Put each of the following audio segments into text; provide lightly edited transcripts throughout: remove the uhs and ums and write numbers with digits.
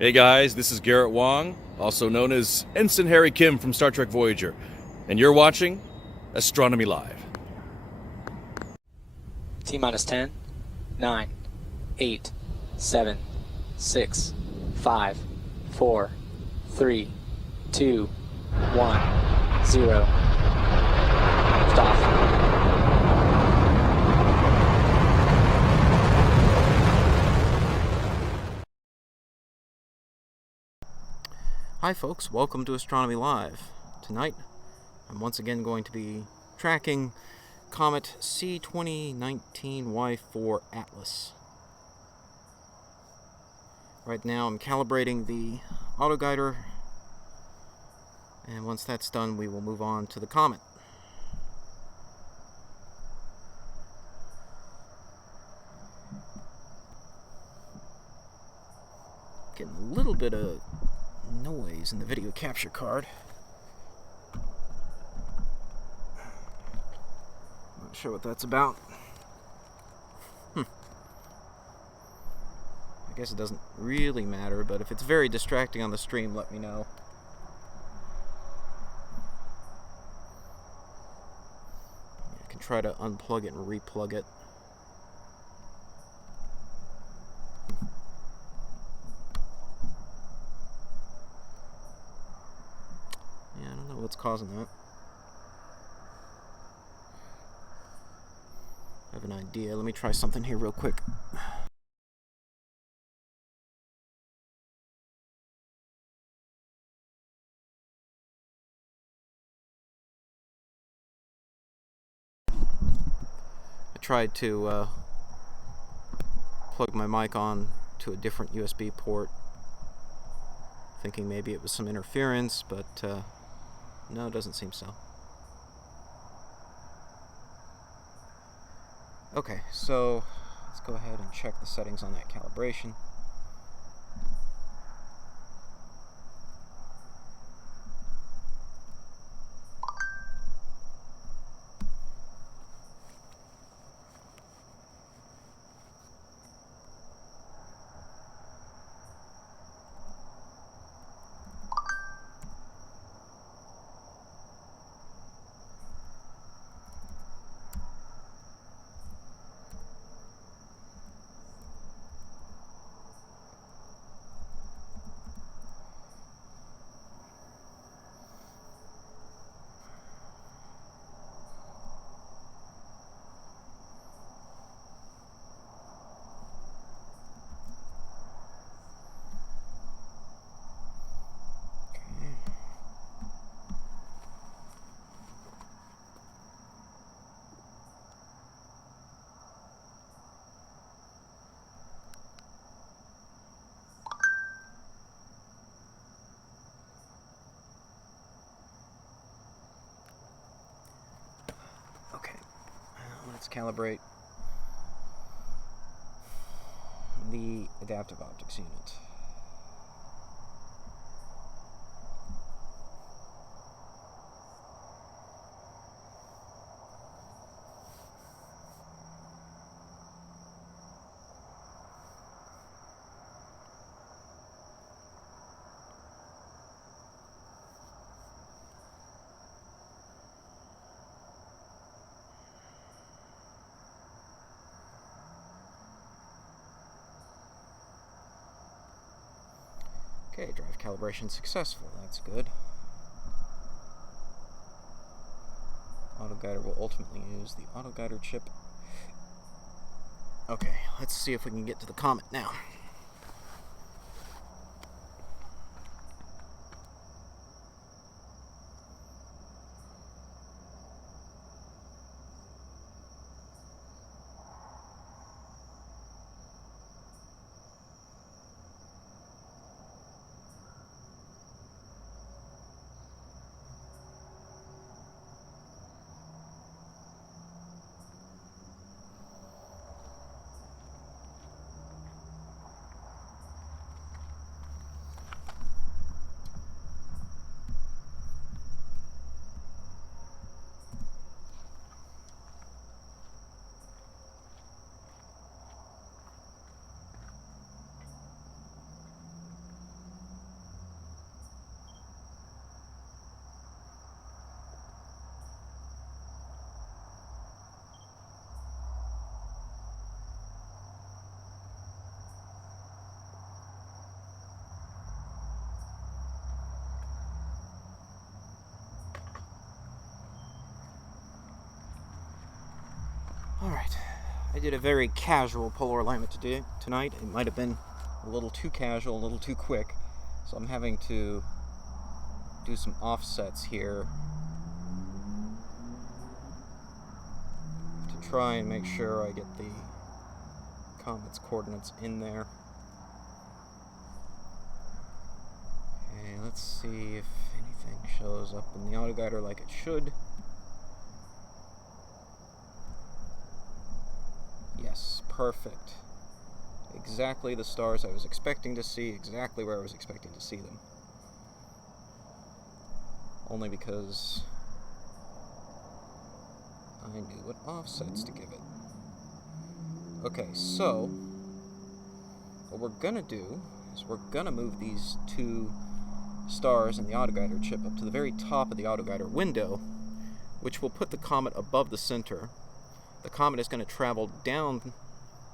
Hey guys, this is Garrett Wong, also known as Ensign Harry Kim from Star Trek Voyager, and you're watching Astronomy Live. T minus 10, 9, 8, 7, 6, 5, 4, 3, 2, 1, 0. Stop. Hi folks, welcome to Astronomy Live. Tonight, I'm once again going to be tracking Comet C2019Y4 Atlas. Right now I'm calibrating the autoguider, and once that's done we will move on to the Comet. Getting a little bit of noise in the video capture card. Not sure what that's about. I guess it doesn't really matter, but if it's very distracting on the stream, let me know. I can try to unplug it and replug it. Yeah, I don't know what's causing that. I have an idea. Let me try something here real quick. I tried to plug my mic on to a different USB port, thinking maybe it was some interference, but no, it doesn't seem so. Okay, so let's go ahead and check the settings on that calibration. Okay, let's calibrate the adaptive optics unit. Okay, drive calibration successful. That's good. Autoguider will ultimately use the autoguider chip. Okay, let's see if we can get to the Comet now. Alright. I did a very casual polar alignment tonight. It might have been a little too casual, a little too quick. So I'm having to do some offsets here to try and make sure I get the Comet's coordinates in there. Okay, let's see if anything shows up in the autoguider like it should. Yes, perfect. Exactly the stars I was expecting to see, exactly where I was expecting to see them. Only because I knew what offsets to give it. Okay, so what we're gonna do is we're gonna move these two stars in the autoguider chip up to the very top of the autoguider window, which will put the comet above the center. The comet is going to travel down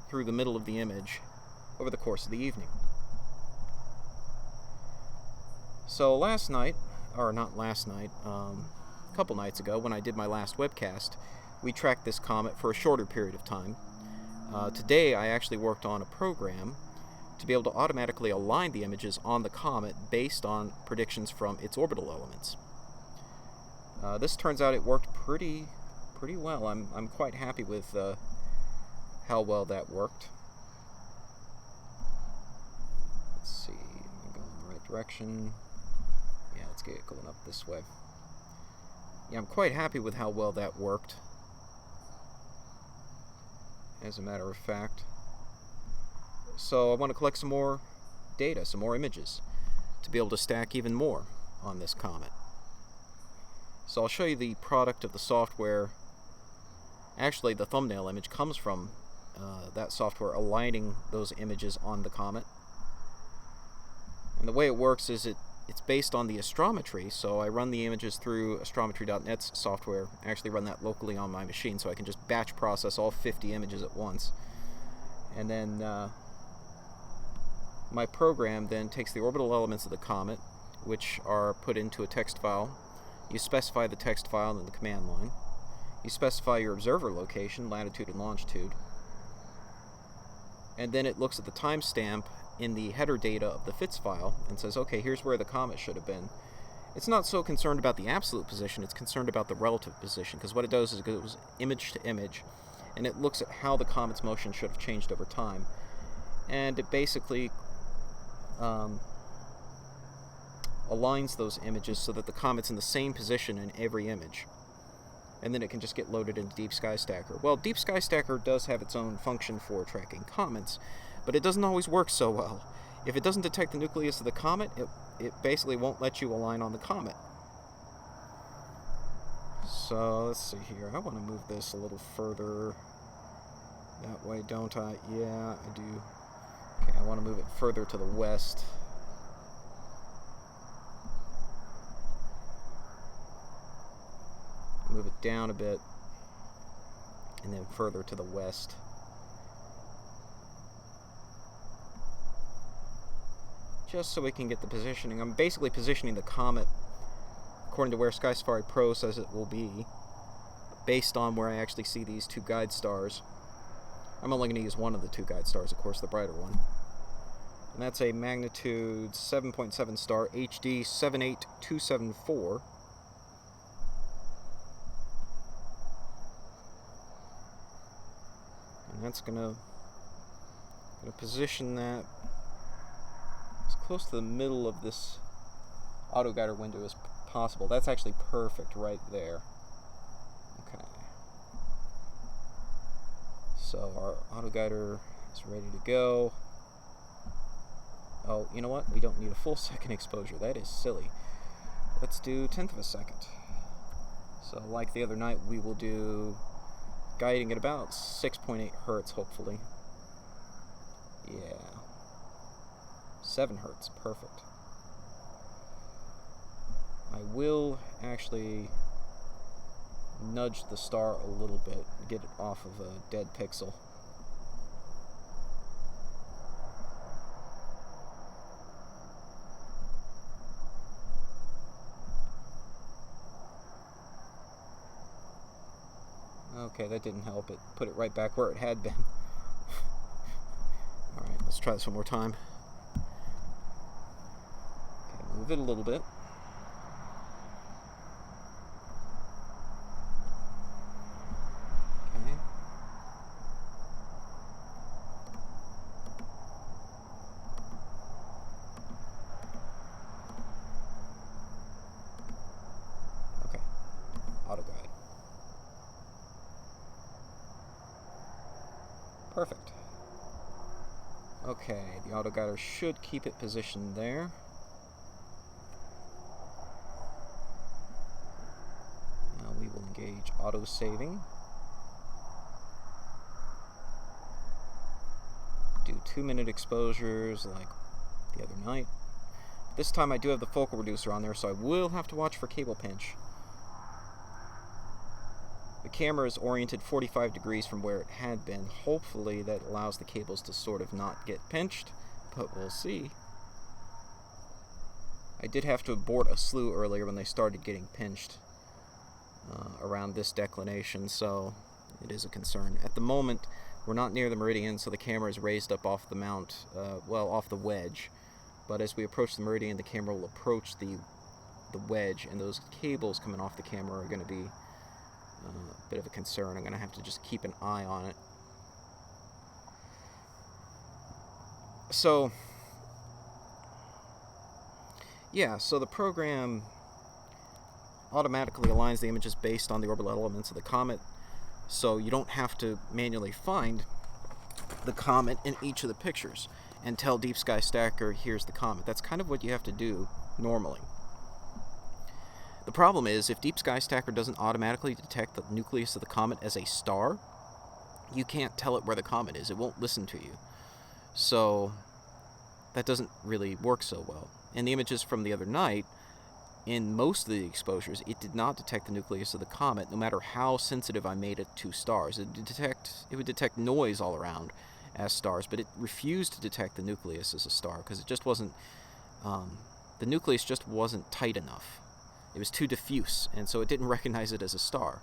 through the middle of the image over the course of the evening. So last night, or not last night, a couple nights ago when I did my last webcast, we tracked this comet for a shorter period of time. Today I actually worked on a program to be able to automatically align the images on the comet based on predictions from its orbital elements. This turns out it worked pretty well. I'm quite happy with how well that worked. Let's see, am I going in the right direction? Yeah, let's get it going up this way. Yeah, I'm quite happy with how well that worked, as a matter of fact. So I want to collect some more data, some more images, to be able to stack even more on this comet. So I'll show you the product of the software. Actually, the thumbnail image comes from that software aligning those images on the comet. And the way it works is it's based on the astrometry, so I run the images through astrometry.net's software. I actually run that locally on my machine, so I can just batch process all 50 images at once. And then my program then takes the orbital elements of the comet, which are put into a text file. You specify the text file in the command line. You specify your observer location, latitude and longitude. And then it looks at the timestamp in the header data of the FITS file and says, okay, here's where the comet should have been. It's not so concerned about the absolute position, it's concerned about the relative position, because what it does is it goes image to image, and it looks at how the comet's motion should have changed over time. And it basically aligns those images so that the comet's in the same position in every image. And then it can just get loaded into Deep Sky Stacker. Well, Deep Sky Stacker does have its own function for tracking comets, but it doesn't always work so well. If it doesn't detect the nucleus of the comet, it basically won't let you align on the comet. So, let's see here. I want to move this a little further that way, don't I? Yeah, I do. Okay, I want to move it further to the west. Move it down a bit, and then further to the west. Just so we can get the positioning. I'm basically positioning the comet according to where Sky Safari Pro says it will be, based on where I actually see these two guide stars. I'm only going to use one of the two guide stars, of course, the brighter one. And that's a magnitude 7.7 star HD 78274. And that's gonna position that as close to the middle of this autoguider window as possible. That's actually perfect right there. Okay. So our autoguider is ready to go. Oh, you know what? We don't need a full second exposure. That is silly. Let's do 1/10 of a second. So like the other night, we will do guiding at about 6.8 hertz, hopefully. Yeah. 7 hertz, perfect. I will actually nudge the star a little bit, get it off of a dead pixel. Okay, that didn't help. It put it right back where it had been. Alright, let's try this one more time. Okay, move it a little bit. Okay. Okay. Auto guide. Perfect. Okay, the auto guider should keep it positioned there. Now we will engage auto saving. Do 2-minute exposures like the other night. This time I do have the focal reducer on there, so I will have to watch for cable pinch. The camera is oriented 45 degrees from where it had been. Hopefully that allows the cables to sort of not get pinched, but we'll see. I did have to abort a slew earlier when they started getting pinched around this declination, so it is a concern. At the moment, we're not near the meridian, so the camera is raised up off the mount, well, off the wedge. But as we approach the meridian, the camera will approach the wedge, and those cables coming off the camera are going to be a bit of a concern. I'm going to have to just keep an eye on it. So, yeah, so the program automatically aligns the images based on the orbital elements of the comet, so you don't have to manually find the comet in each of the pictures and tell Deep Sky Stacker, here's the comet. That's kind of what you have to do normally. The problem is, if Deep Sky Stacker doesn't automatically detect the nucleus of the comet as a star, you can't tell it where the comet is. It won't listen to you. So that doesn't really work so well. In the images from the other night, in most of the exposures, it did not detect the nucleus of the comet, no matter how sensitive I made it to stars. It would detect noise all around as stars, but it refused to detect the nucleus as a star, because it just wasn't, the nucleus just wasn't tight enough. It was too diffuse, and so it didn't recognize it as a star.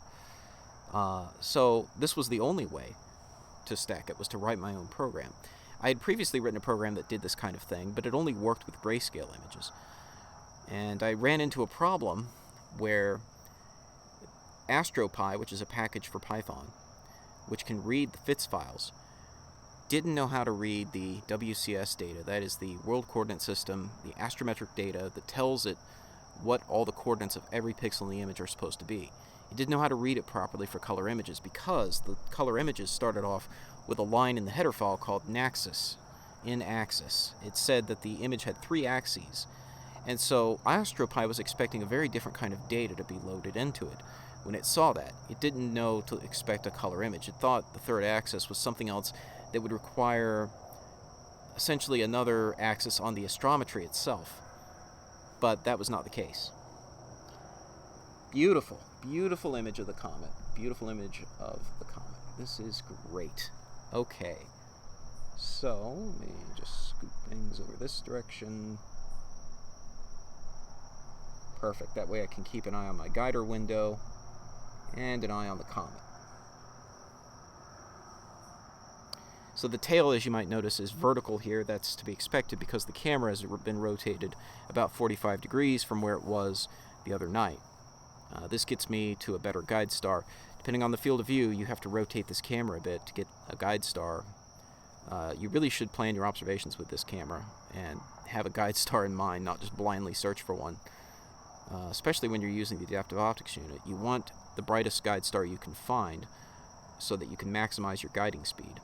So this was the only way to stack it, was to write my own program. I had previously written a program that did this kind of thing, but it only worked with grayscale images. And I ran into a problem where AstroPy, which is a package for Python, which can read the FITS files, didn't know how to read the WCS data, that is the World Coordinate System, the astrometric data that tells it what all the coordinates of every pixel in the image are supposed to be. It didn't know how to read it properly for color images, because the color images started off with a line in the header file called naxis, in axis. It said that the image had 3 axes, and so AstroPy was expecting a very different kind of data to be loaded into it. When it saw that, it didn't know to expect a color image. It thought the 3rd axis was something else that would require essentially another axis on the astrometry itself. But that was not the case. Beautiful, beautiful image of the comet. Beautiful image of the comet. This is great. Okay. So, let me just scoot things over this direction. Perfect. That way I can keep an eye on my guider window and an eye on the comet. So the tail, as you might notice, is vertical here. That's to be expected because the camera has been rotated about 45 degrees from where it was the other night. This gets me to a better guide star. Depending on the field of view, you have to rotate this camera a bit to get a guide star. You really should plan your observations with this camera and have a guide star in mind, not just blindly search for one. Especially when you're using the adaptive optics unit. You want the brightest guide star you can find so that you can maximize your guiding speed.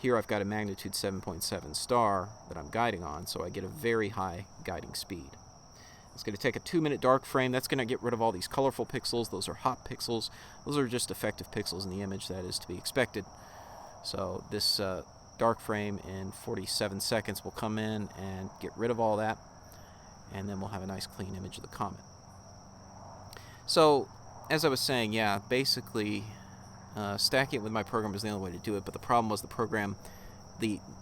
Here I've got a magnitude 7.7 star that I'm guiding on, so I get a very high guiding speed. It's going to take a 2-minute dark frame. That's going to get rid of all these colorful pixels. Those are hot pixels. Those are just effective pixels in the image. That is to be expected. So this dark frame in 47 seconds will come in and get rid of all that, and then we'll have a nice clean image of the comet. So, as I was saying, yeah, basically stacking it with my program was the only way to do it, but the problem was the program,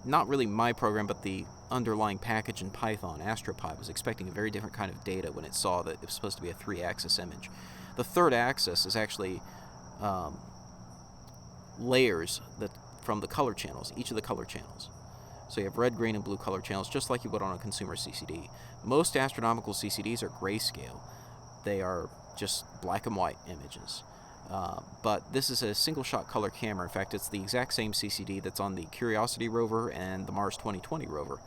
not really my program, but the underlying package in Python, AstroPy, was expecting a very different kind of data when it saw that it was supposed to be a 3-axis image. The 3rd axis is actually layers from the color channels, each of the color channels. So you have red, green, and blue color channels, just like you would on a consumer CCD. Most astronomical CCDs are grayscale. They are just black and white images. But this is a single-shot color camera. In fact, it's the exact same CCD that's on the Curiosity rover and the Mars 2020 rover.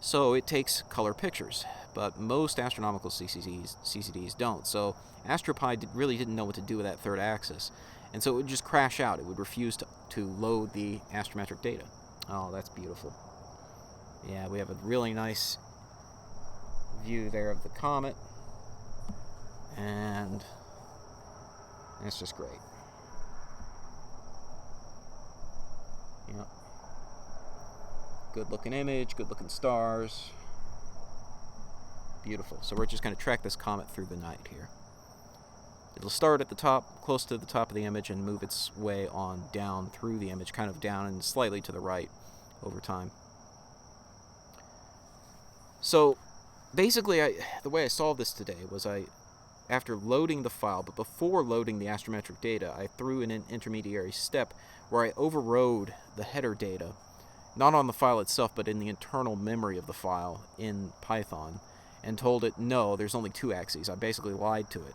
So it takes color pictures, but most astronomical CCDs don't. So AstroPi really didn't know what to do with that third axis, and so it would just crash out. It would refuse to load the astrometric data. Oh, that's beautiful. Yeah, we have a really nice view there of the comet, and that's just great. Yep. Good looking image, good looking stars. Beautiful. So we're just going to track this comet through the night here. It'll start at the top, close to the top of the image, and move its way on down through the image, kind of down and slightly to the right over time. So basically, the way I solved this today was after loading the file, but before loading the astrometric data, I threw in an intermediary step where I overrode the header data, not on the file itself, but in the internal memory of the file in Python, and told it, no, there's only two axes. I basically lied to it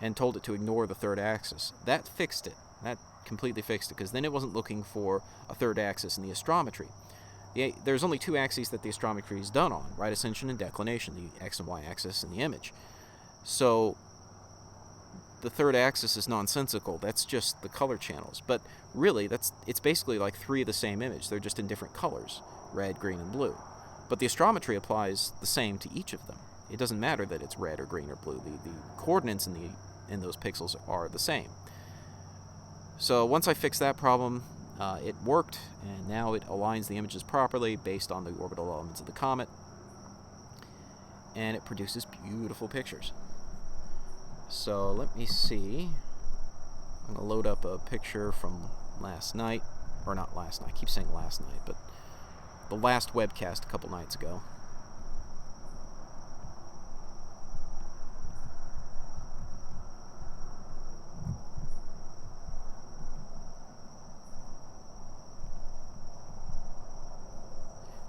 and told it to ignore the third axis. That fixed it. That completely fixed it, because then it wasn't looking for a third axis in the astrometry. There's only two axes that the astrometry is done on, right ascension and declination, the x and y axis in the image. So the third axis is nonsensical. That's just the color channels. But really, it's basically like three of the same image. They're just in different colors, red, green, and blue. But the astrometry applies the same to each of them. It doesn't matter that it's red or green or blue. The coordinates in those pixels are the same. So once I fixed that problem, it worked, and now it aligns the images properly based on the orbital elements of the comet, and it produces beautiful pictures. So let me see. I'm going to load up a picture from last night, or not last night, I keep saying last night, but the last webcast a couple nights ago.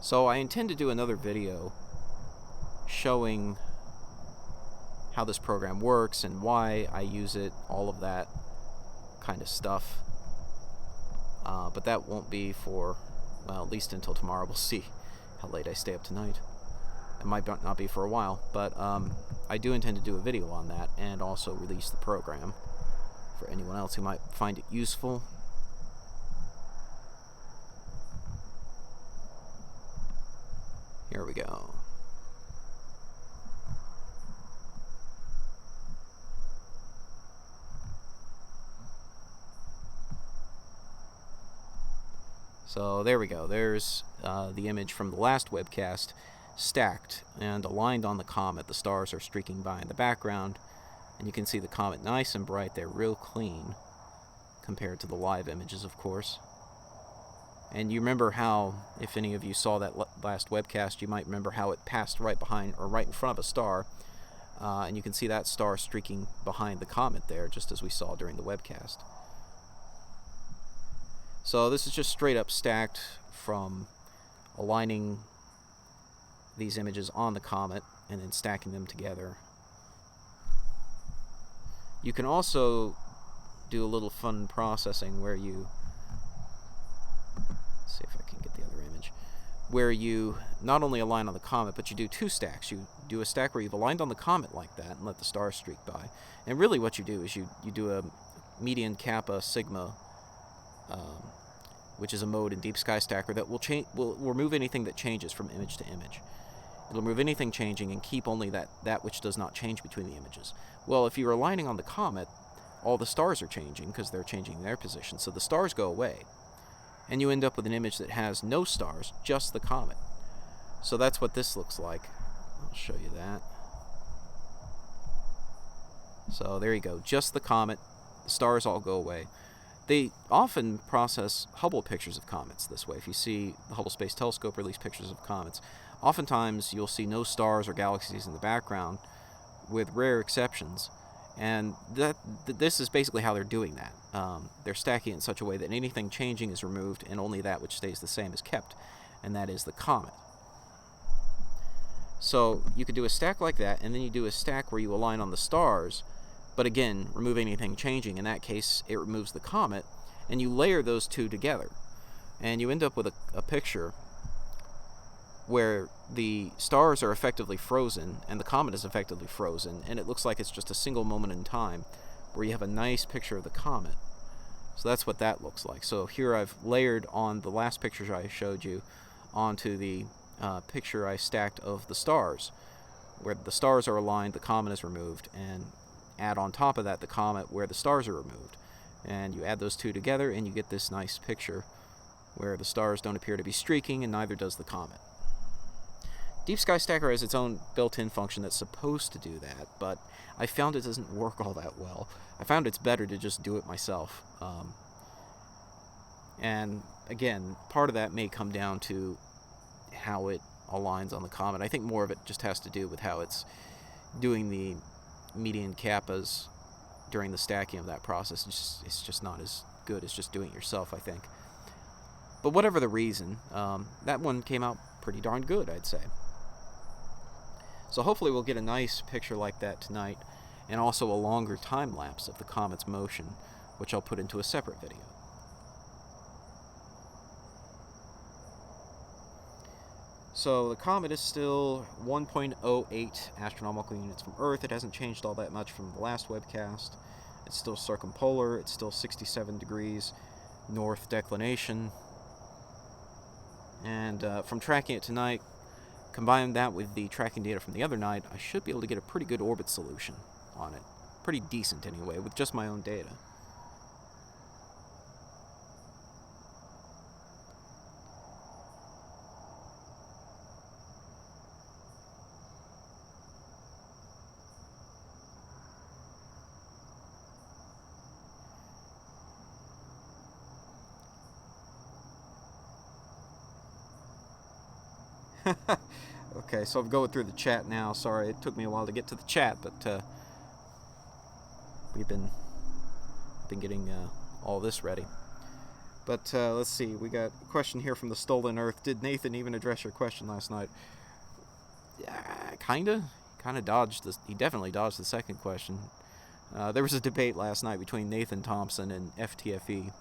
So I intend to do another video showing how this program works and why I use it, all of that kind of stuff. But that won't be for, well, at least until tomorrow. We'll see how late I stay up tonight. It might not be for a while, but I do intend to do a video on that and also release the program for anyone else who might find it useful. Here we go. So there we go. There's the image from the last webcast stacked and aligned on the comet. The stars are streaking by in the background, and you can see the comet nice and bright there, real clean compared to the live images, of course. And you remember how, if any of you saw that last webcast, you might remember how it passed right behind or right in front of a star, and you can see that star streaking behind the comet there, just as we saw during the webcast. So this is just straight up stacked from aligning these images on the comet and then stacking them together. You can also do a little fun processing where you, let's see if I can get the other image, where you not only align on the comet, but you do two stacks. You do a stack where you've aligned on the comet like that and let the stars streak by. And really what you do is you do a median kappa sigma, which is a mode in Deep Sky Stacker that will remove anything that changes from image to image. It'll remove anything changing and keep only that which does not change between the images. Well, if you're aligning on the comet, all the stars are changing because they're changing their position, so the stars go away. And you end up with an image that has no stars, just the comet. So that's what this looks like. I'll show you that. So there you go, just the comet. The stars all go away. They often process Hubble pictures of comets this way. If you see the Hubble Space Telescope release pictures of comets, oftentimes you'll see no stars or galaxies in the background, with rare exceptions, And this is basically how they're doing that. They're stacking it in such a way that anything changing is removed and only that which stays the same is kept, and that is the comet. So you could do a stack like that, and then you do a stack where you align on the stars, but again, remove anything changing. In that case, it removes the comet, and you layer those two together. And you end up with a picture where the stars are effectively frozen, and the comet is effectively frozen, and it looks like it's just a single moment in time, where you have a nice picture of the comet. So that's what that looks like. So here I've layered on the last pictures I showed you onto the picture I stacked of the stars, where the stars are aligned, the comet is removed, and add on top of that the comet where the stars are removed. And you add those two together and you get this nice picture where the stars don't appear to be streaking and neither does the comet. Deep Sky Stacker has its own built-in function that's supposed to do that, but I found it doesn't work all that well. I found it's better to just do it myself. And again, part of that may come down to how it aligns on the comet. I think more of it just has to do with how it's doing the median kappas during the stacking of that process. It's just not as good as just doing it yourself, I think. But whatever the reason, that one came out pretty darn good, I'd say. So hopefully we'll get a nice picture like that tonight, and also a longer time lapse of the comet's motion, which I'll put into a separate video. So the comet is still 1.08 astronomical units from Earth. It hasn't changed all that much from the last webcast. It's still circumpolar. It's still 67 degrees north declination. And from tracking it tonight, combine that with the tracking data from the other night, I should be able to get a pretty good orbit solution on it. Pretty decent anyway, with just my own data. Okay, so I'm going through the chat now. Sorry, it took me a while to get to the chat, but we've been getting all this ready. But let's see, we got a question here from the Stolen Earth. Did Nathan even address your question last night? Kinda dodged this. He definitely dodged the second question. There was a debate last night between Nathan Thompson and FTFE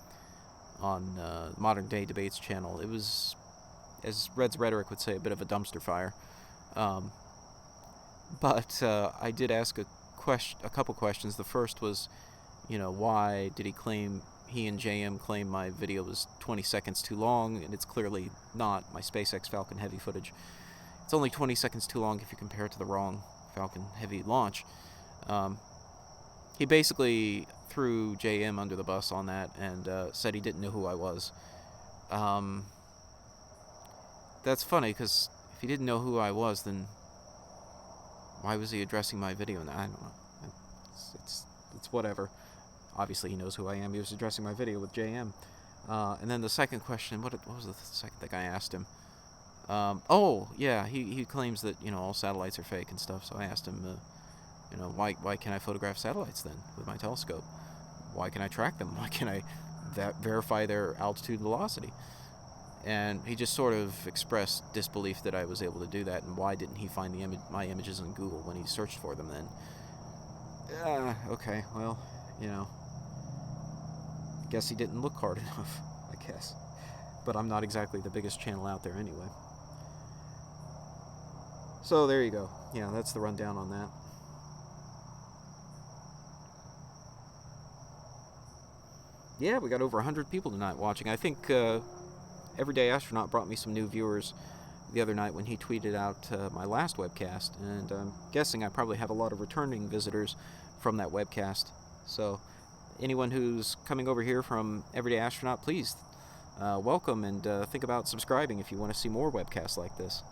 on Modern Day Debates channel. It was, as Red's Rhetoric would say, a bit of a dumpster fire. But I did ask a couple questions. The first was, why did he and JM claim my video was 20 seconds too long, and it's clearly not. My SpaceX Falcon Heavy footage, it's only 20 seconds too long if you compare it to the wrong Falcon Heavy launch. He basically threw JM under the bus on that and said he didn't know who I was. That's funny, because if he didn't know who I was, then why was he addressing my video? I don't know. It's whatever. Obviously he knows who I am. He was addressing my video with JM. And then the second question, what was the second thing I asked him? Oh, yeah, he claims that, all satellites are fake and stuff, so I asked him, why can't I photograph satellites then with my telescope? Why can I track them? Why can I verify their altitude and velocity? And he just sort of expressed disbelief that I was able to do that, and why didn't he find my images on Google when he searched for them then? Okay, well, guess he didn't look hard enough, I guess. But I'm not exactly the biggest channel out there anyway. So there you go. Yeah, that's the rundown on that. Yeah, we got over 100 people tonight watching. I think Everyday Astronaut brought me some new viewers the other night when he tweeted out my last webcast, and I'm guessing I probably have a lot of returning visitors from that webcast. So anyone who's coming over here from Everyday Astronaut, please welcome, and think about subscribing if you want to see more webcasts like this.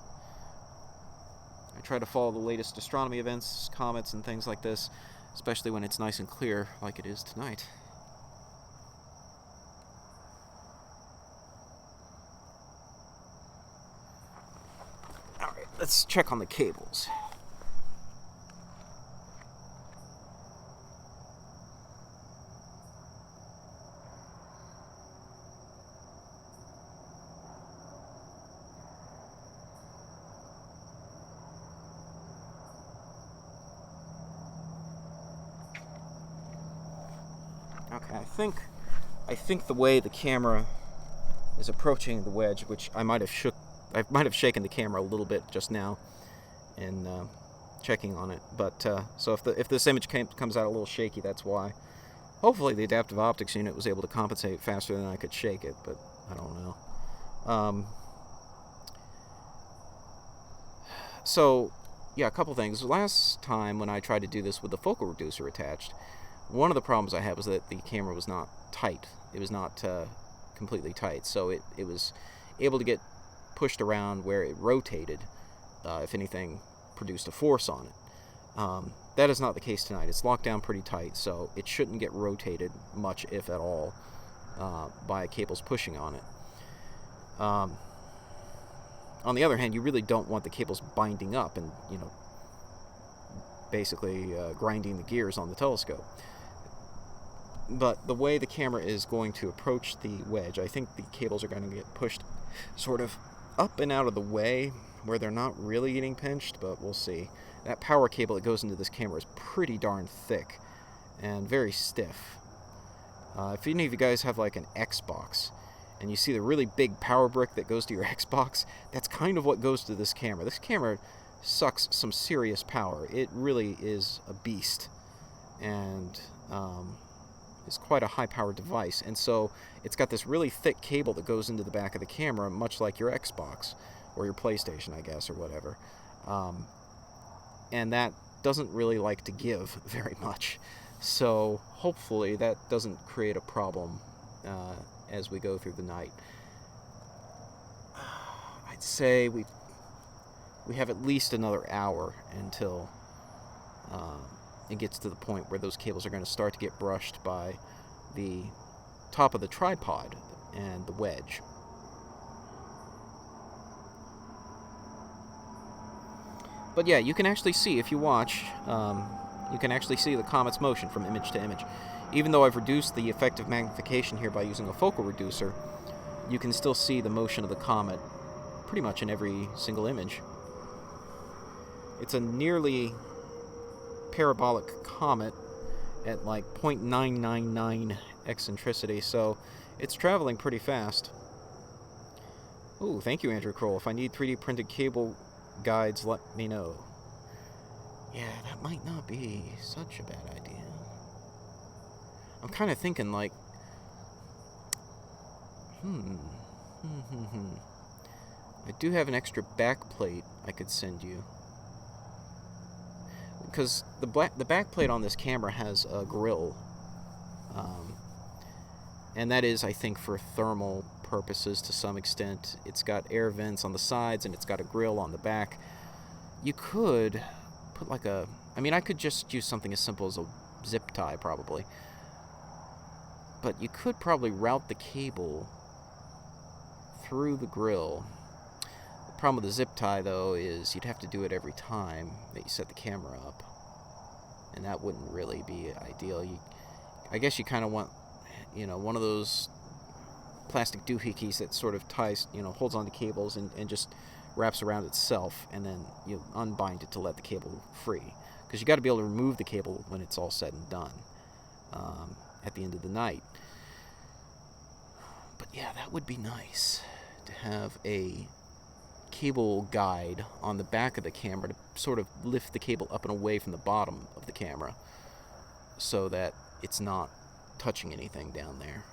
I try to follow the latest astronomy events, comets, and things like this, especially when it's nice and clear like it is tonight. Let's check on the cables. Okay, I think the way the camera is approaching the wedge, which I might have shaken the camera a little bit just now in checking on it. But so if this image comes out a little shaky, that's why. Hopefully the adaptive optics unit was able to compensate faster than I could shake it, but I don't know. So yeah, a couple things. Last time when I tried to do this with the focal reducer attached, one of the problems I had was that the camera was not tight. It was not completely tight, so it was able to get pushed around where it rotated, if anything produced a force on it. That is not the case tonight. It's locked down pretty tight, so it shouldn't get rotated much, if at all, by cables pushing on it. On the other hand, you really don't want the cables binding up and, basically grinding the gears on the telescope. But the way the camera is going to approach the wedge, I think the cables are going to get pushed sort of up and out of the way where they're not really getting pinched, but we'll see. That power cable that goes into this camera is pretty darn thick and very stiff. If any of you guys have like an Xbox and you see the really big power brick that goes to your Xbox, that's kind of what goes to this camera. This camera sucks some serious power. It really is a beast, and it's quite a high-powered device. And so it's got this really thick cable that goes into the back of the camera, much like your Xbox or your PlayStation, I guess, or whatever. And that doesn't really like to give very much. So hopefully that doesn't create a problem as we go through the night. I'd say we have at least another hour until it gets to the point where those cables are going to start to get brushed by the top of the tripod and the wedge. But yeah, you can actually see, if you watch, you can actually see the comet's motion from image to image. Even though I've reduced the effective magnification here by using a focal reducer, you can still see the motion of the comet pretty much in every single image. It's a nearly parabolic comet at like 0.999 eccentricity, so it's traveling pretty fast. Ooh, thank you, Andrew Kroll. If I need 3D printed cable guides, let me know. Yeah, that might not be such a bad idea. I'm kind of thinking like, I do have an extra back plate I could send you. Because the back plate on this camera has a grill. And that is, I think, for thermal purposes to some extent. It's got air vents on the sides and it's got a grill on the back. You could put like I could just use something as simple as a zip tie probably. But you could probably route the cable through the grill. The problem with the zip tie, though, is you'd have to do it every time that you set the camera up. And that wouldn't really be ideal. I guess you kind of want, one of those plastic doohickeys that sort of ties, holds onto cables and just wraps around itself, and then you unbind it to let the cable free. Because you got to be able to remove the cable when it's all said and done at the end of the night. But yeah, that would be nice to have a cable guide on the back of the camera to sort of lift the cable up and away from the bottom of the camera so that it's not touching anything down there.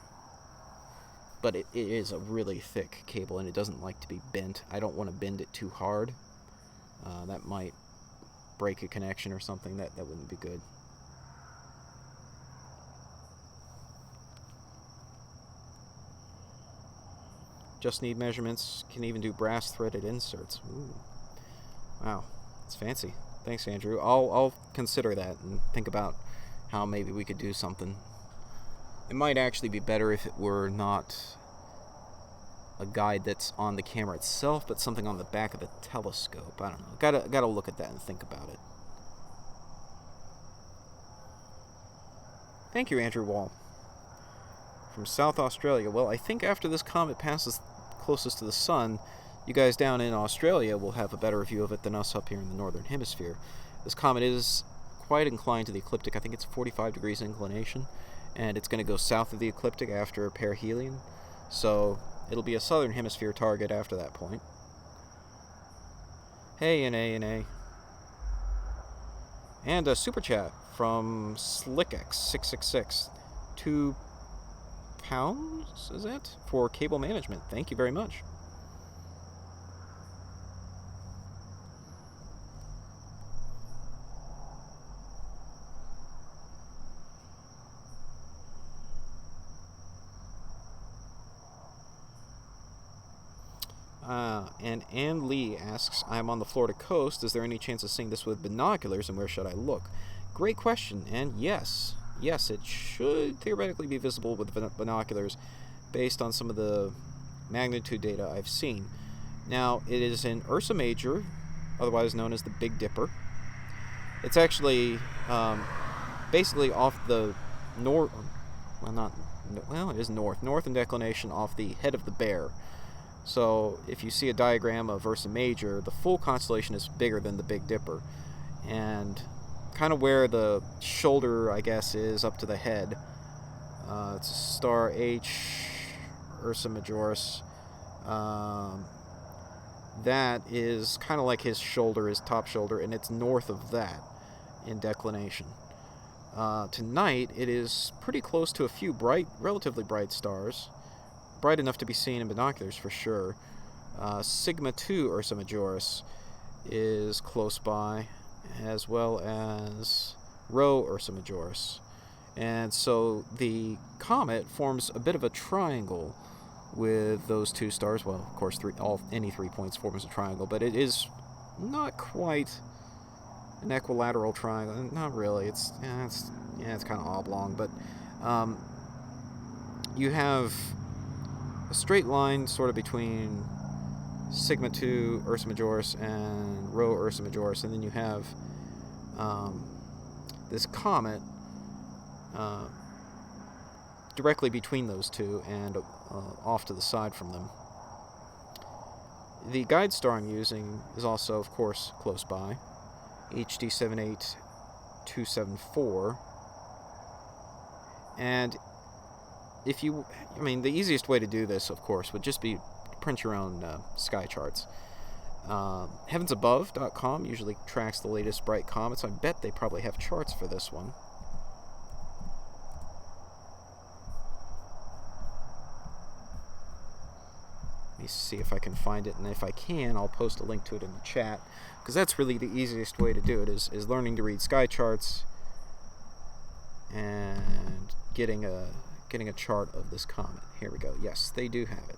But it is a really thick cable and it doesn't like to be bent. I don't want to bend it too hard. That might break a connection or something. That wouldn't be good. Just need measurements. Can even do brass threaded inserts. Ooh. Wow, it's fancy. Thanks, Andrew. I'll consider that and think about how maybe we could do something. It might actually be better if it were not a guide that's on the camera itself, but something on the back of the telescope. I don't know. Gotta look at that and think about it. Thank you, Andrew Wall. From South Australia. Well, I think after this comet passes closest to the sun, you guys down in Australia will have a better view of it than us up here in the northern hemisphere. This comet is quite inclined to the ecliptic. I think it's 45 degrees inclination, and it's going to go south of the ecliptic after perihelion, so it'll be a southern hemisphere target after that point. Hey, NA. And a super chat from SlickX666. £2, is it? For cable management. Thank you very much. And Ann Lee asks, I'm on the Florida coast. Is there any chance of seeing this with binoculars, and where should I look? Great question, and yes, it should theoretically be visible with binoculars based on some of the magnitude data I've seen. Now, it is in Ursa Major, otherwise known as the Big Dipper. It's actually basically off the north, it is north in declination off the head of the Bear. So if you see a diagram of Ursa Major, the full constellation is bigger than the Big Dipper. And kind of where the shoulder, I guess, is up to the head, it's a star H, Ursa Majoris. That is kind of like his shoulder, his top shoulder, and it's north of that in declination. Tonight, it is pretty close to a few relatively bright stars. Bright enough to be seen in binoculars for sure. Sigma 2 Ursa Majoris is close by, as well as Rho Ursa Majoris. And so the comet forms a bit of a triangle with those two stars. Well, of course, any 3 points forms a triangle, but it is not quite an equilateral triangle. Not really. It's kind of oblong, but you have a straight line sort of between Sigma 2 Ursa Majoris and Rho Ursa Majoris, and then you have this comet directly between those two and off to the side from them. The guide star I'm using is also, of course, close by, HD 78274, and the easiest way to do this, of course, would just be print your own sky charts. Heavensabove.com usually tracks the latest bright comets. I bet they probably have charts for this one. Let me see if I can find it, and if I can, I'll post a link to it in the chat, because that's really the easiest way to do it, is learning to read sky charts and getting a chart of this comet. Here we go. Yes, they do have it.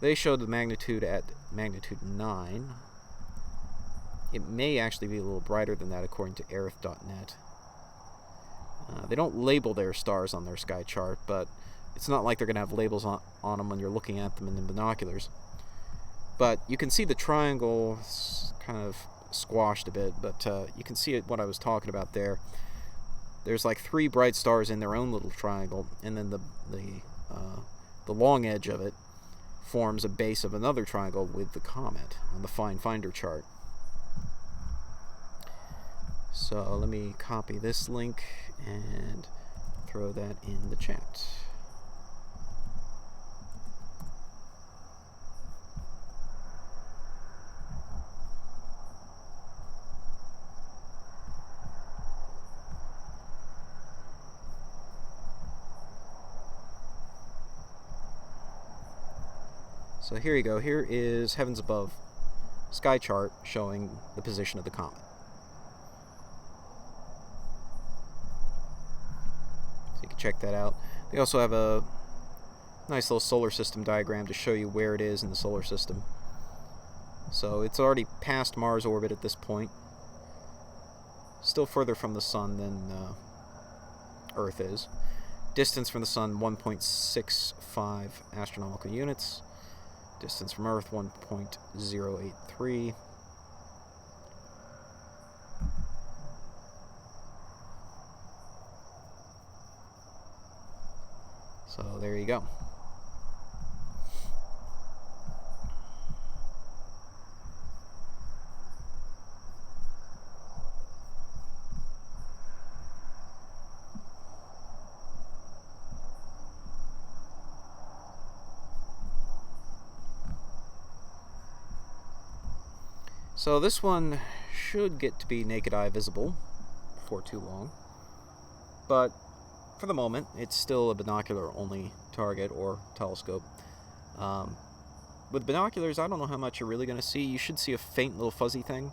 They showed the magnitude at magnitude 9. It may actually be a little brighter than that according to Aerith.net. They don't label their stars on their sky chart, but it's not like they're going to have labels on them when you're looking at them in the binoculars. But you can see the triangle kind of squashed a bit, but you can see what I was talking about there. There's like 3 bright stars in their own little triangle, and then the long edge of it forms a base of another triangle with the comet on the Fine Finder chart. So let me copy this link and throw that in the chat. So here you go. Here is Heavens Above sky chart showing the position of the comet. So you can check that out. They also have a nice little solar system diagram to show you where it is in the solar system. So it's already past Mars orbit at this point. Still further from the sun than Earth is. Distance from the sun 1.65 astronomical units. Distance from Earth 1.083. So there you go. So this one should get to be naked eye visible before too long, but for the moment it's still a binocular only target or telescope. With binoculars, I don't know how much you're really going to see. You should see a faint little fuzzy thing.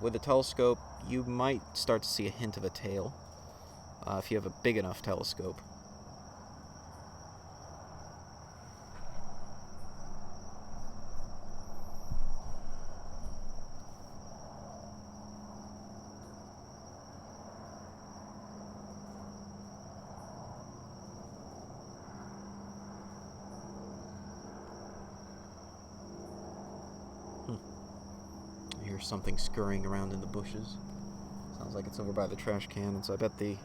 With a telescope, you might start to see a hint of a tail if you have a big enough telescope. I hear something scurrying around in the bushes. Sounds like it's over by the trash can, and so I bet the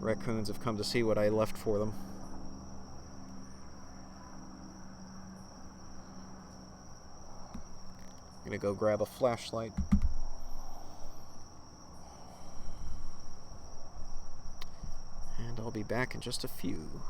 raccoons have come to see what I left for them. I'm gonna go grab a flashlight. And I'll be back in just a few.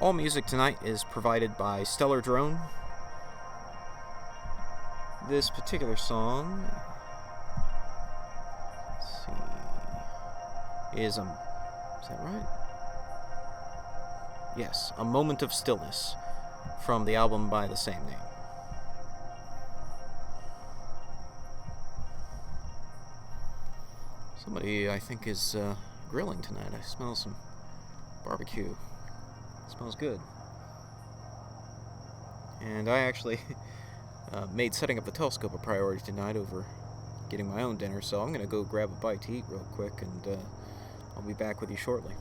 All music tonight is provided by Stellar Drone. This particular song, let's see, is that right? Yes, A Moment of Stillness from the album by the same name. Somebody, I think, is grilling tonight. I smell some barbecue. It smells good. And I actually made setting up the telescope a priority tonight over getting my own dinner, so I'm going to go grab a bite to eat real quick, and I'll be back with you shortly.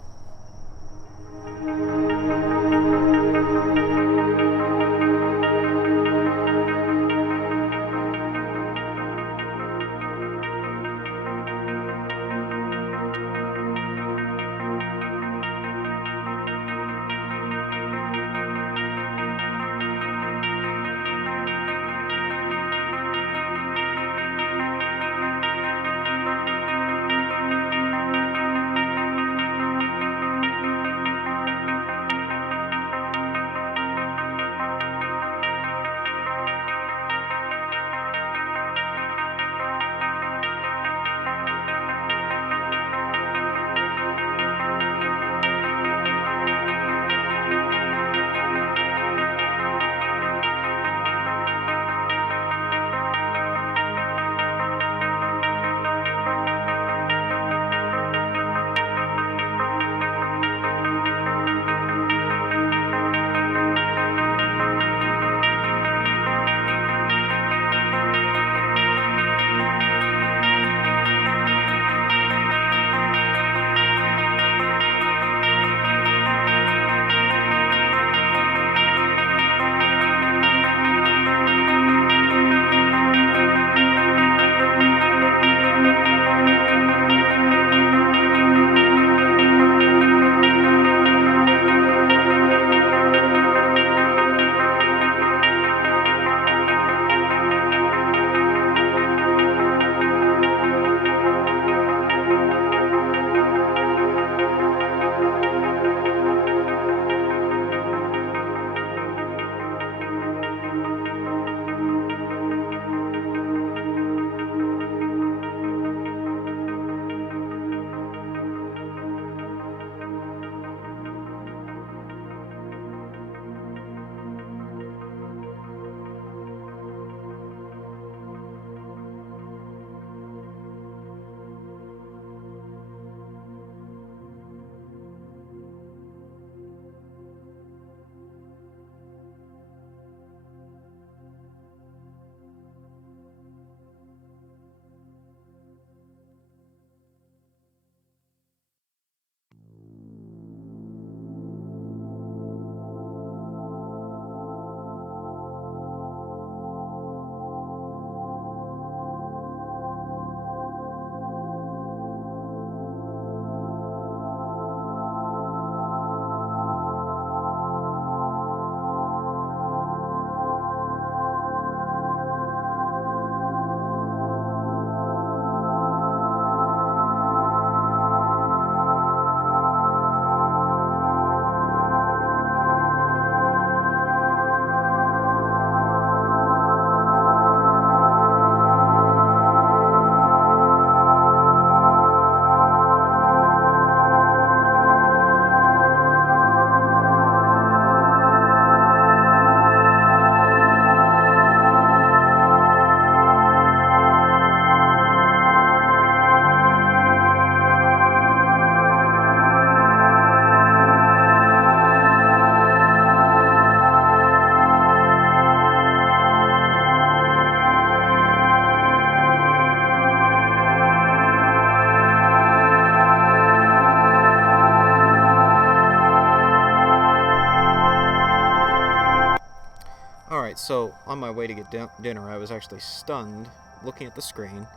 So on my way to get dinner, I was actually stunned looking at the screen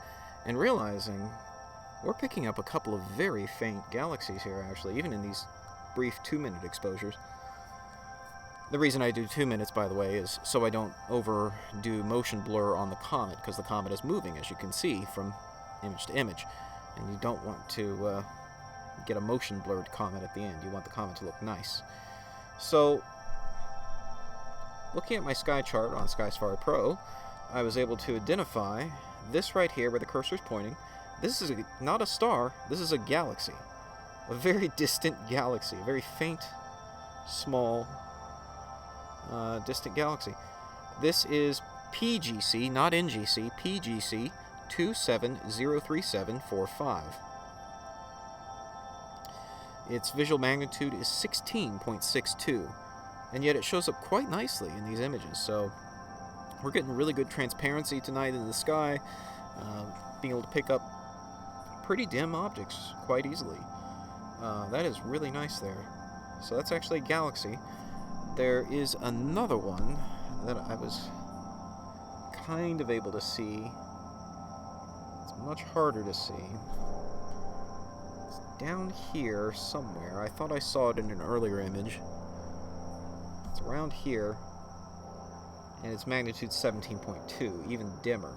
and realizing we're picking up a couple of very faint galaxies here, actually, even in these brief 2-minute exposures. The reason I do 2 minutes, by the way, is so I don't overdo motion blur on the comet, because the comet is moving, as you can see, from image to image, and you don't want to get a motion blurred comet at the end. You want the comet to look nice. So, looking at my sky chart on Sky Safari Pro, I was able to identify this right here where the cursor is pointing. This is not a star, this is a galaxy. A very distant galaxy, a very faint, small, distant galaxy. This is PGC, not NGC, PGC 2703745. Its visual magnitude is 16.62, and yet it shows up quite nicely in these images, so we're getting really good transparency tonight in the sky, being able to pick up pretty dim objects quite easily. That is really nice there. So that's actually a galaxy. There is another one that I was kind of able to see. It's much harder to see. It's down here somewhere. I thought I saw it in an earlier image. It's around here, and its magnitude 17.2, even dimmer.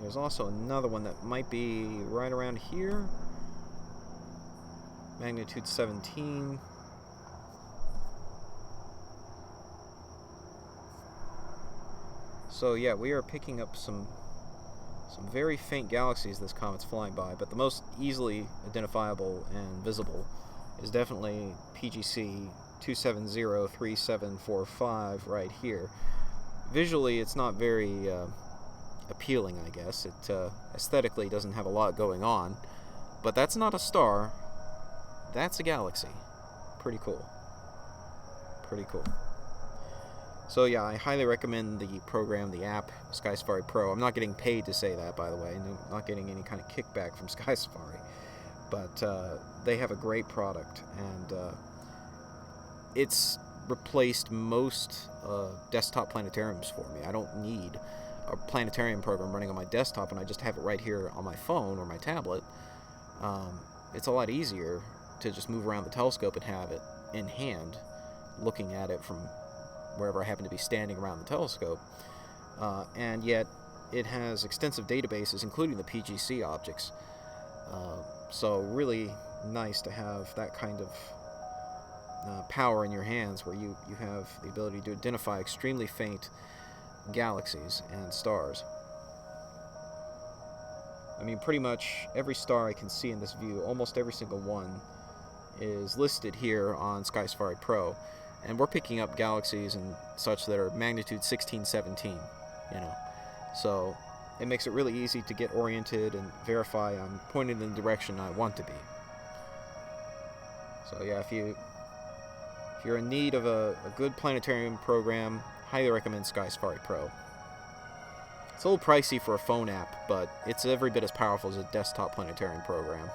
There's also another one that might be right around here. Magnitude 17. So yeah, we are picking up some very faint galaxies this comet's flying by, but the most easily identifiable and visible is definitely PGC 2703745 right here. Visually, it's not very appealing, I guess. It aesthetically doesn't have a lot going on, but that's not a star. That's a galaxy. Pretty cool. Pretty cool. So yeah, I highly recommend the program, the app, Sky Safari Pro. I'm not getting paid to say that, by the way. I'm not getting any kind of kickback from Sky Safari. But they have a great product, and it's replaced most desktop planetariums for me. I don't need a planetarium program running on my desktop, and I just have it right here on my phone or my tablet. It's a lot easier to just move around the telescope and have it in hand, looking at it from wherever I happen to be standing around the telescope. And yet it has extensive databases, including the PGC objects. So really nice to have that kind of power in your hands, where you have the ability to identify extremely faint galaxies and stars. I mean, pretty much every star I can see in this view, almost every single one, is listed here on Sky Safari Pro. And we're picking up galaxies and such that are magnitude 16, 17, So it makes it really easy to get oriented and verify I'm pointed in the direction I want to be. So yeah, if you're in need of a good planetarium program, highly recommend Sky Safari Pro. It's a little pricey for a phone app, but it's every bit as powerful as a desktop planetarium program.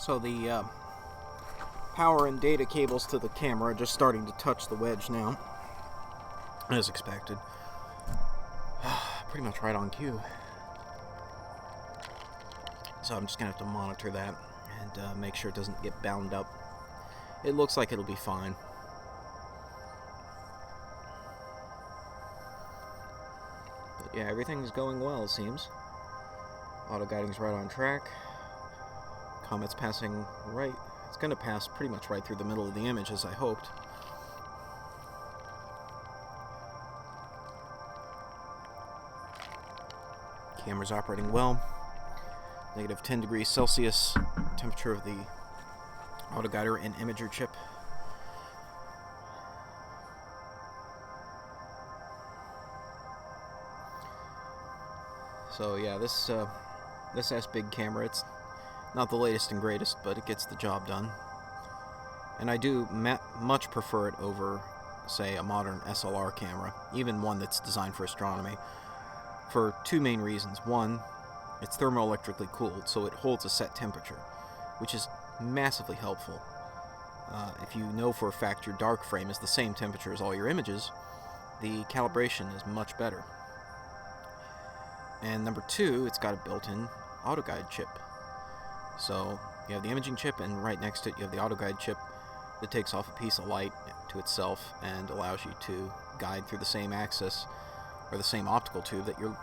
So the power and data cables to the camera are just starting to touch the wedge now, as expected. Pretty much right on cue. So I'm just going to have to monitor that and make sure it doesn't get bound up. It looks like it'll be fine. But yeah, everything's going well, it seems. Auto guiding's right on track. Comet's passing right. It's going to pass pretty much right through the middle of the image, as I hoped. Camera's operating well. Negative 10 degrees Celsius temperature of the autoguider and imager chip. So yeah, this SBIG camera, it's not the latest and greatest, but it gets the job done. And I do much prefer it over, say, a modern SLR camera, even one that's designed for astronomy, for two main reasons. One, it's thermoelectrically cooled, so it holds a set temperature, which is massively helpful. If you know for a fact your dark frame is the same temperature as all your images, the calibration is much better. And number two, it's got a built-in autoguide chip. So you have the imaging chip, and right next to it you have the autoguide chip that takes off a piece of light to itself and allows you to guide through the same axis or the same optical tube that you're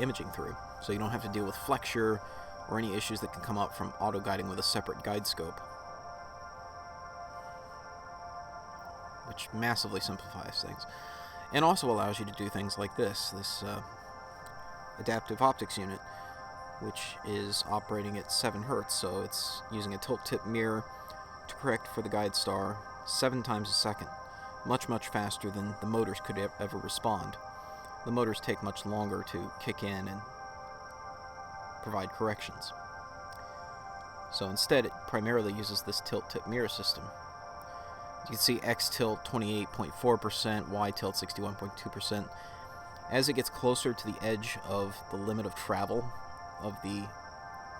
imaging through. So you don't have to deal with flexure or any issues that can come up from auto-guiding with a separate guide scope, which massively simplifies things. And also allows you to do things like this adaptive optics unit, which is operating at 7 Hertz, so it's using a tilt-tip mirror to correct for the guide star 7 times a second, much faster than the motors could ever respond. The motors take much longer to kick in and provide corrections. So instead, it primarily uses this tilt-tip mirror system. You can see X tilt 28.4%, Y tilt 61.2%. As it gets closer to the edge of the limit of travel of the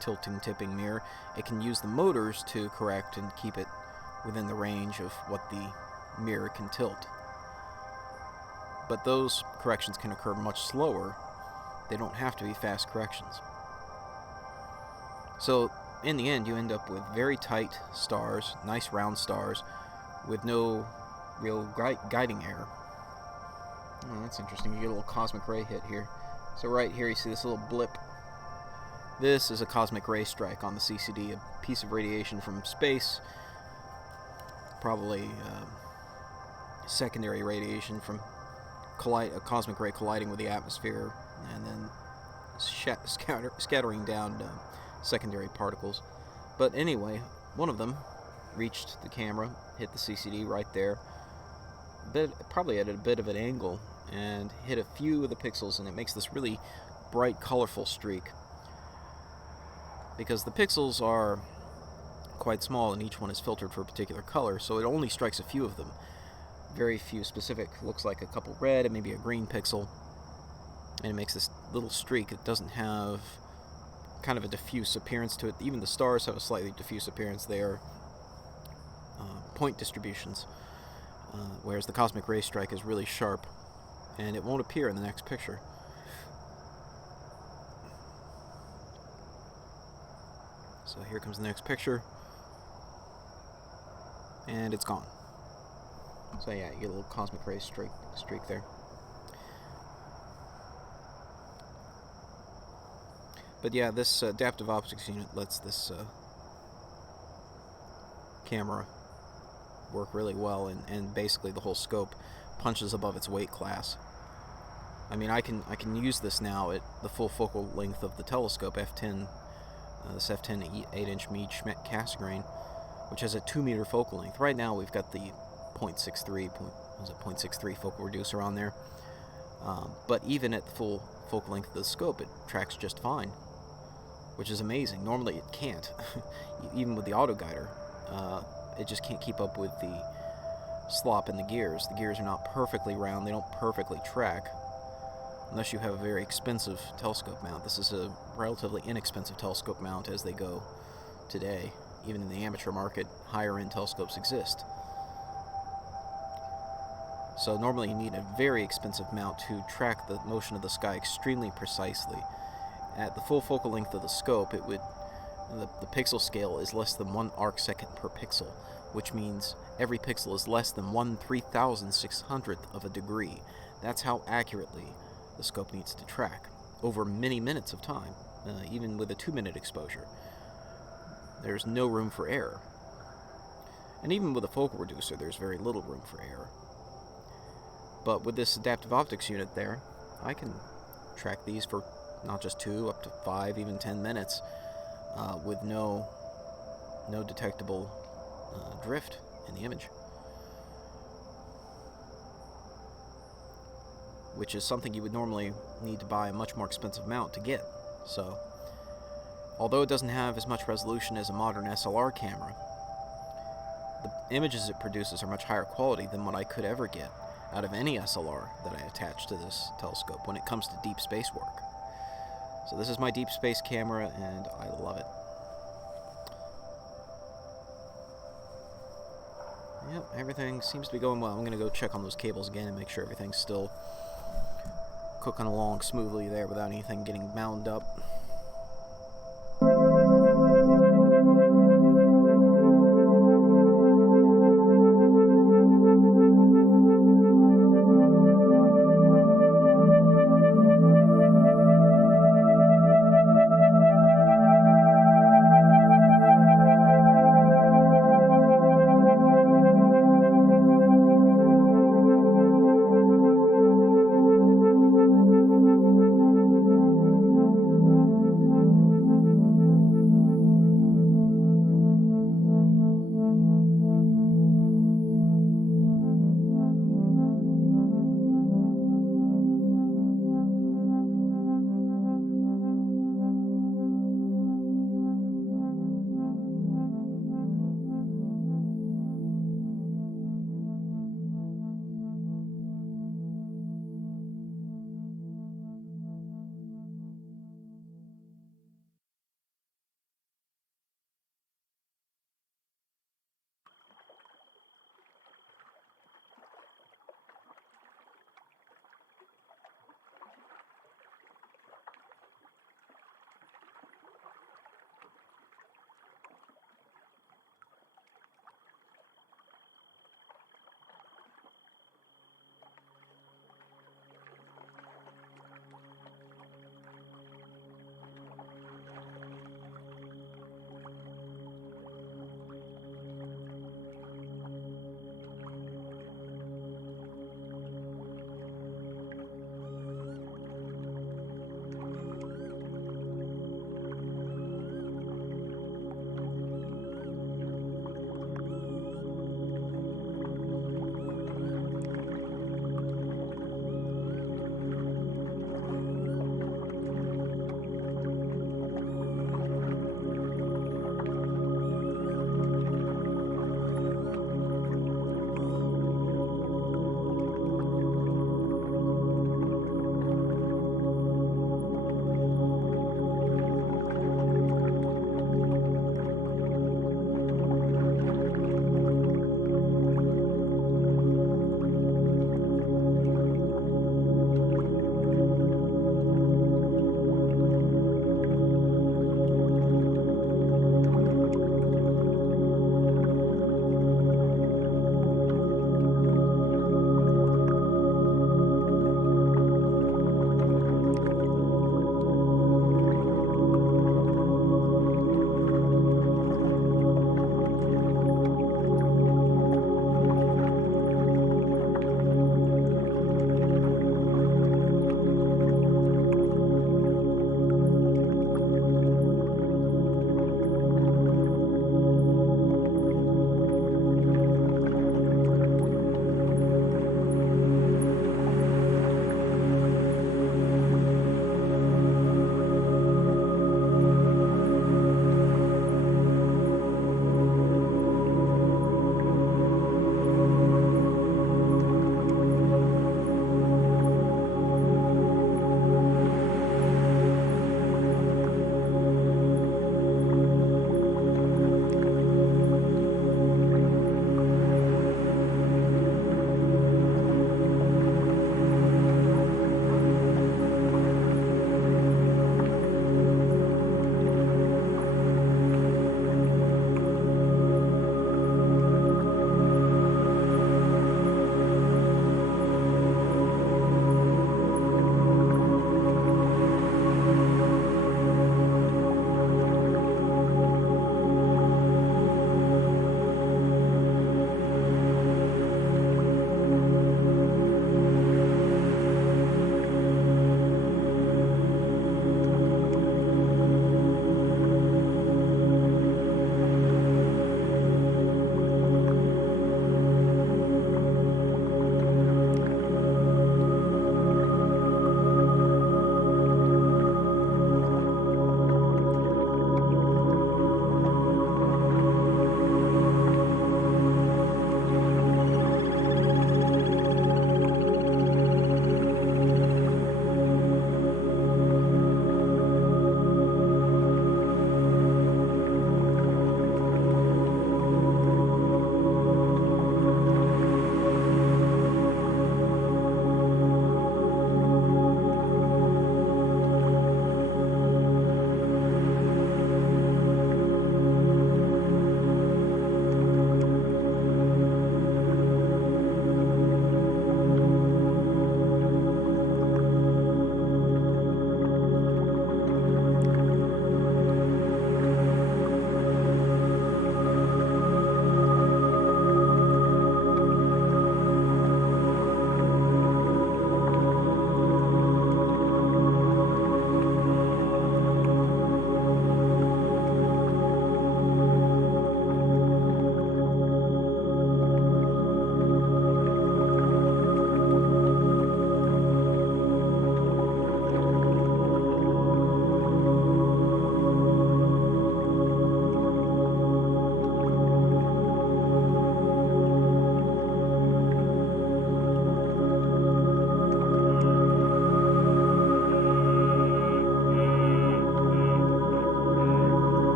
tilting tipping mirror, it can use the motors to correct and keep it within the range of what the mirror can tilt. But those corrections can occur much slower. They don't have to be fast corrections. So in the end, you end up with very tight stars, nice round stars, with no real guiding error. Oh, that's interesting. You get a little cosmic ray hit here. So right here you see this little blip. This is a cosmic ray strike on the CCD, a piece of radiation from space, probably secondary radiation from a cosmic ray colliding with the atmosphere and then scattering down secondary particles. But anyway, one of them reached the camera, hit the CCD right there, probably at a bit of an angle, and hit a few of the pixels, and it makes this really bright, colorful streak. Because the pixels are quite small and each one is filtered for a particular color, so it only strikes a few of them. Very few specific. Looks like a couple red and maybe a green pixel, and it makes this little streak. It doesn't have kind of a diffuse appearance to it. Even the stars have a slightly diffuse appearance. They are point distributions, whereas the cosmic ray strike is really sharp, and it won't appear in the next picture. So here comes the next picture, and it's gone. So yeah, you get a little cosmic ray streak there. But yeah, this adaptive optics unit lets this camera work really well, and basically the whole scope punches above its weight class. I mean, I can use this now at the full focal length of the telescope f10, this f10 8-inch Meade Cassegrain, which has a 2-meter focal length. Right now we've got the 0.63 focal reducer on there, but even at the full focal length of the scope, it tracks just fine, which is amazing. Normally it can't, even with the autoguider. It just can't keep up with the slop in the gears. The gears are not perfectly round, they don't perfectly track, unless you have a very expensive telescope mount. This is a relatively inexpensive telescope mount as they go today. even in the amateur market, higher-end telescopes exist. So normally you need a very expensive mount to track the motion of the sky extremely precisely. At the full focal length of the scope, the pixel scale is less than 1 arcsecond per pixel, which means every pixel is less than 1/3600th of a degree. That's how accurately the scope needs to track over many minutes of time, even with a 2-minute exposure. There's no room for error. And even with a focal reducer, there's very little room for error. But with this adaptive optics unit there, I can track these for not just 2, up to 5, even 10 minutes with no detectable drift in the image. Which is something you would normally need to buy a much more expensive mount to get. So, although it doesn't have as much resolution as a modern SLR camera, the images it produces are much higher quality than what I could ever get out of any SLR that I attach to this telescope when it comes to deep space work. So this is my deep space camera, and I love it. Yep, everything seems to be going well. I'm going to go check on those cables again and make sure everything's still cooking along smoothly there without anything getting bound up.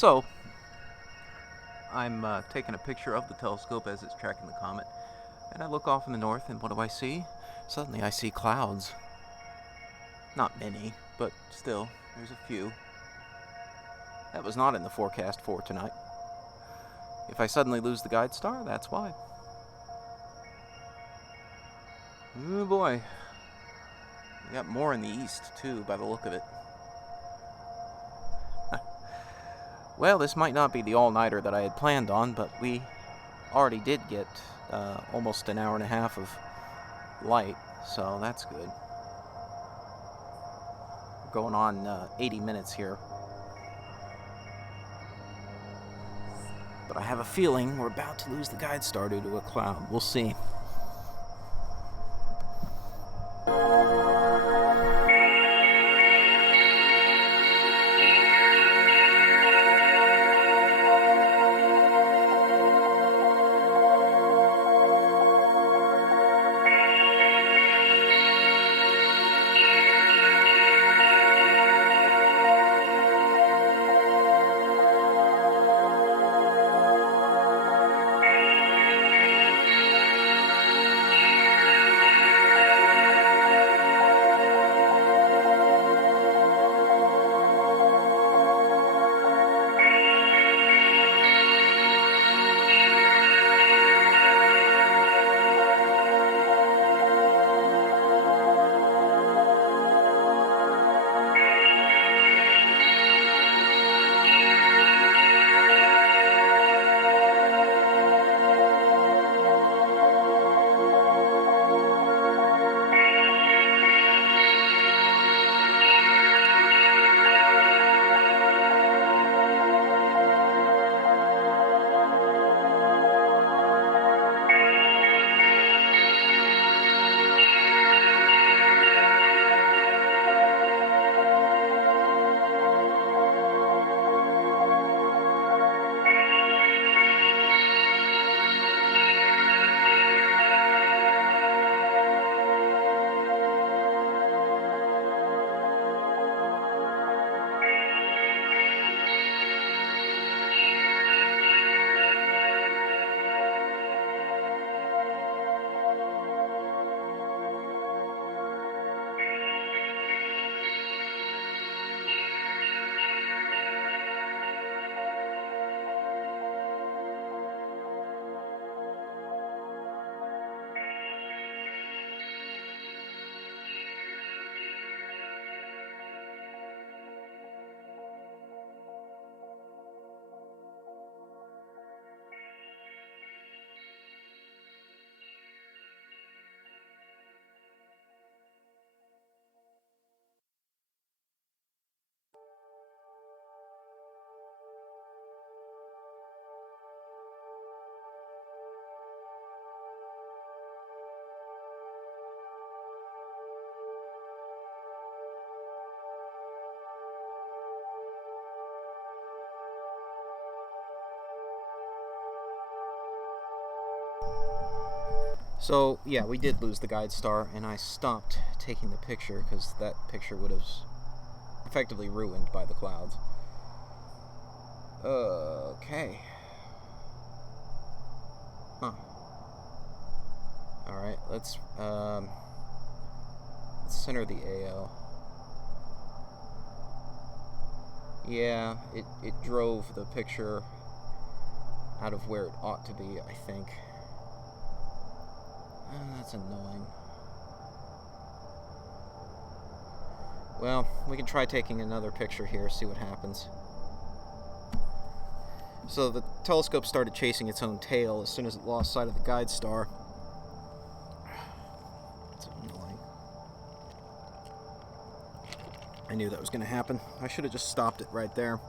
So, I'm taking a picture of the telescope as it's tracking the comet, and I look off in the north, and what do I see? Suddenly I see clouds. Not many, but still, there's a few. That was not in the forecast for tonight. If I suddenly lose the guide star, that's why. Oh boy. We got more in the east, too, by the look of it. Well, this might not be the all-nighter that I had planned on, but we already did get almost an hour and a half of light, so that's good. We're going on 80 minutes here. But I have a feeling we're about to lose the guide star due to a cloud. We'll see. So, yeah, we did lose the guide star, and I stopped taking the picture because that picture would have effectively ruined by the clouds. Okay. Huh. Alright, let's center the AO. Yeah, it drove the picture out of where it ought to be, I think. That's annoying. Well, we can try taking another picture here, see what happens. So the telescope started chasing its own tail as soon as it lost sight of the guide star. That's annoying. I knew that was going to happen. I should have just stopped it right there.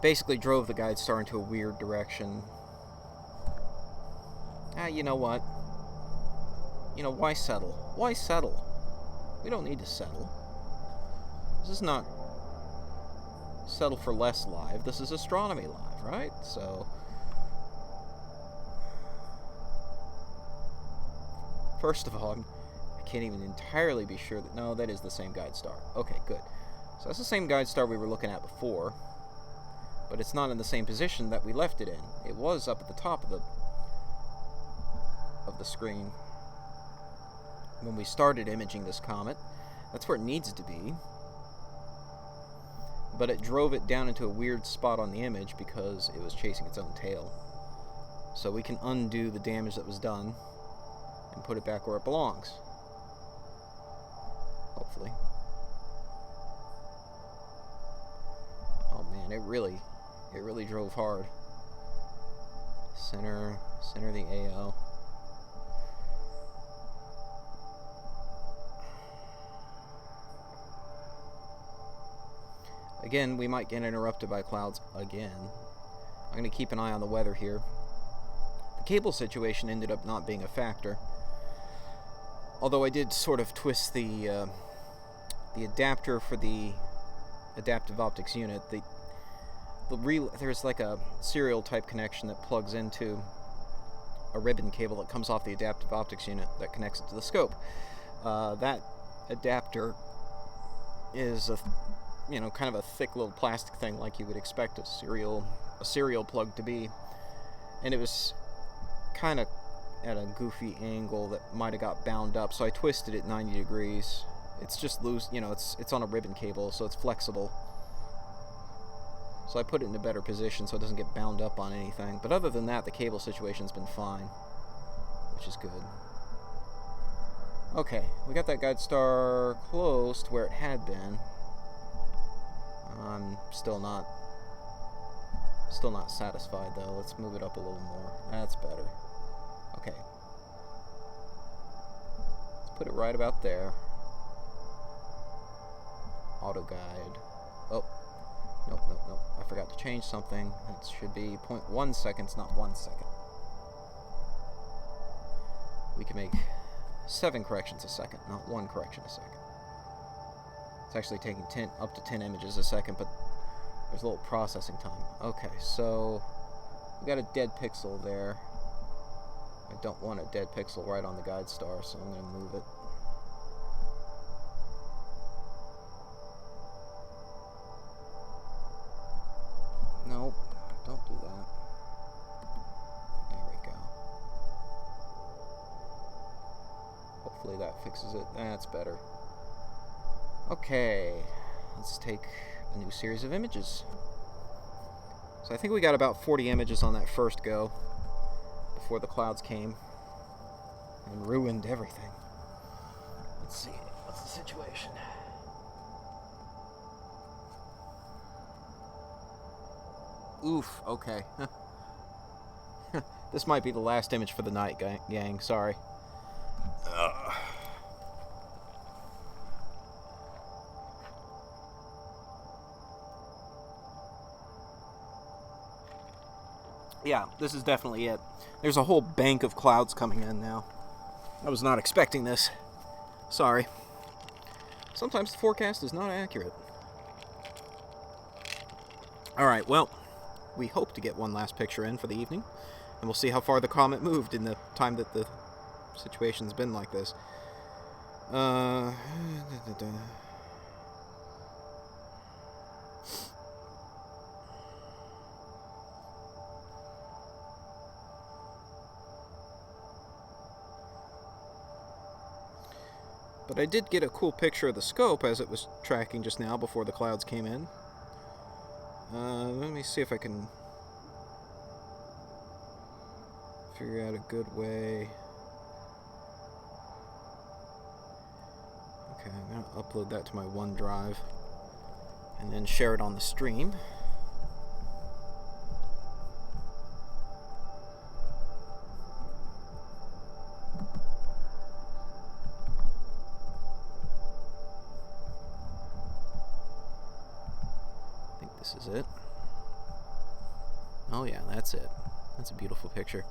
Basically drove the guide star into a weird direction. You know what? Why settle? Why settle? We don't need to settle. This is not settle for less live. This is Astronomy Live, right? So, first of all, I can't even entirely be sure that... No, that is the same guide star. Okay, good. So that's the same guide star we were looking at before, but it's not in the same position that we left it in. It was up at the top of the screen when we started imaging this comet. That's where it needs to be, but it drove it down into a weird spot on the image because it was chasing its own tail. So we can undo the damage that was done and put it back where it belongs. Hopefully. Oh man, it really drove hard. Center the AO. Again, we might get interrupted by clouds again. I'm going to keep an eye on the weather here. The cable situation ended up not being a factor, although I did sort of twist the adapter for the adaptive optics unit. There's like a serial type connection that plugs into a ribbon cable that comes off the adaptive optics unit that connects it to the scope. That adapter is kind of a thick little plastic thing, like you would expect a serial plug to be, and it was kind of at a goofy angle that might have got bound up, so I twisted it 90 degrees. It's just loose, it's on a ribbon cable, so it's flexible. So I put it in a better position so it doesn't get bound up on anything. But other than that, the cable situation's been fine, which is good. Okay, we got that guide star close to where it had been. I'm still not satisfied though. Let's move it up a little more. That's better. Okay. Let's put it right about there. Auto guide. Oh. Nope. I forgot to change something. That should be 0.1 seconds, not 1 second. We can make 7 corrections a second, not 1 correction a second. It's actually taking up to 10 images a second, but there's a little processing time. Okay, so we got a dead pixel there. I don't want a dead pixel right on the guide star, so I'm going to move it. Nope, don't do that. There we go. Hopefully that fixes it. That's better. Okay, let's take a new series of images. So I think we got about 40 images on that first go before the clouds came and ruined everything. Let's see, what's the situation? Oof, okay. This might be the last image for the night, gang. Sorry. Yeah, this is definitely it. There's a whole bank of clouds coming in now. I was not expecting this. Sorry. Sometimes the forecast is not accurate. Alright, well, we hope to get one last picture in for the evening, and we'll see how far the comet moved in the time that the situation's been like this. But I did get a cool picture of the scope as it was tracking just now before the clouds came in. Let me see if I can figure out a good way. Okay, I'm going to upload that to my OneDrive and then share it on the stream. This is it. Oh yeah, that's it. That's a beautiful picture.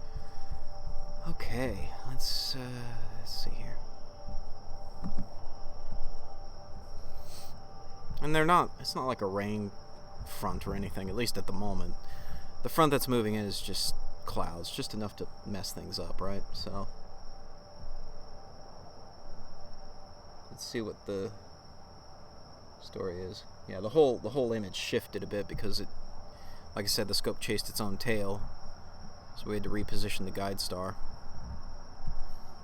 Okay, let's see here. And it's not like a rain front or anything, at least at the moment. The front that's moving in is just clouds, just enough to mess things up, right? So let's see what the story is. Yeah, the whole image shifted a bit because it, like I said, the scope chased its own tail, so we had to reposition the guide star.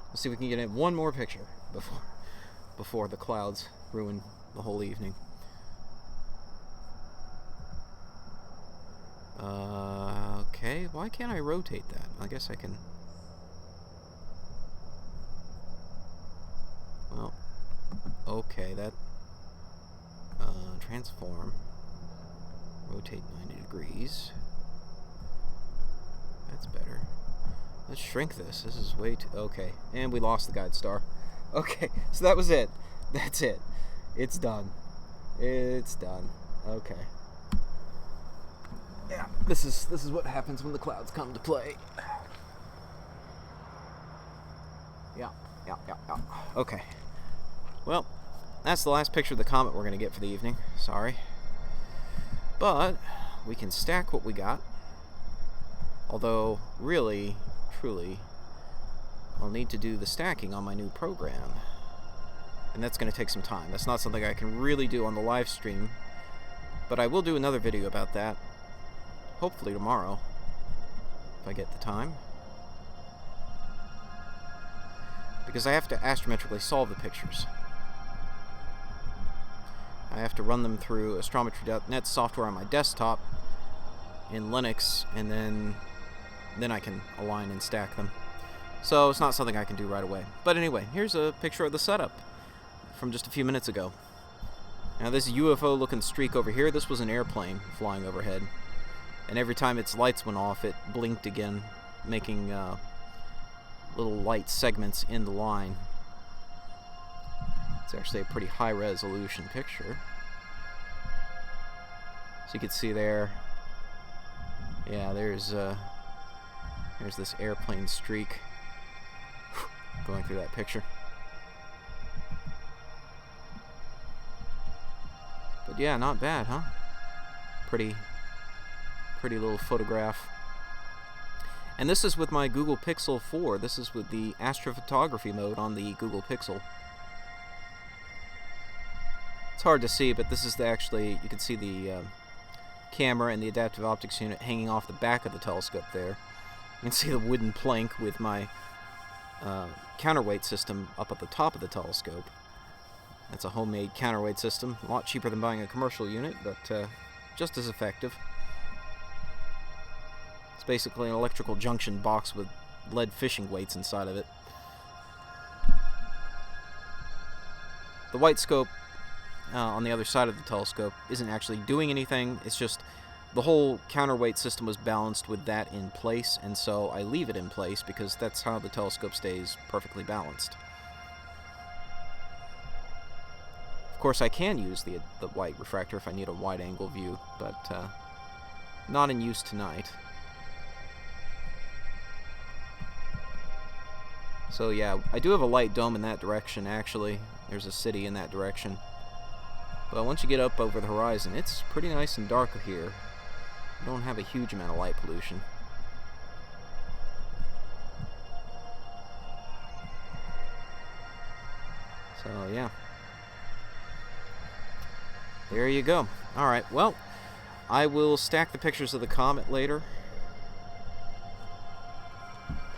Let's see if we can get in one more picture before the clouds ruin the whole evening. Okay, why can't I rotate that? I guess I can. Well, okay, that transform, rotate 90 degrees. That's better. Let's shrink this. This is way too... Okay, and we lost the guide star. Okay, so that was it. That's it. It's done. It's done. Okay. Yeah, this is what happens when the clouds come to play. Yeah. Okay. Well, that's the last picture of the comet we're going to get for the evening. Sorry. But we can stack what we got. Although, really, truly, I'll need to do the stacking on my new program. And that's going to take some time. That's not something I can really do on the live stream. But I will do another video about that. Hopefully tomorrow, if I get the time. Because I have to astrometrically solve the pictures. I have to run them through astrometry.net software on my desktop in Linux, and then I can align and stack them. So it's not something I can do right away. But anyway, here's a picture of the setup from just a few minutes ago. Now this UFO-looking streak over here, this was an airplane flying overhead. And every time its lights went off, it blinked again, making little light segments in the line. It's actually a pretty high-resolution picture. So you can see there, yeah, there's this airplane streak going through that picture. But yeah, not bad, huh? Pretty little photograph. And this is with my Google Pixel 4. This is with the astrophotography mode on the Google Pixel. It's hard to see, but this is actually, you can see the camera and the adaptive optics unit hanging off the back of the telescope there. You can see the wooden plank with my counterweight system up at the top of the telescope. That's a homemade counterweight system, a lot cheaper than buying a commercial unit, but just as effective. It's basically an electrical junction box with lead fishing weights inside of it. The white scope on the other side of the telescope isn't actually doing anything. It's just the whole counterweight system was balanced with that in place, and so I leave it in place because that's how the telescope stays perfectly balanced. Of course, I can use the white refractor if I need a wide-angle view, but not in use tonight. So yeah, I do have a light dome in that direction, actually. There's a city in that direction. But once you get up over the horizon, it's pretty nice and dark here. You don't have a huge amount of light pollution. So yeah. There you go. Alright, well, I will stack the pictures of the comet later.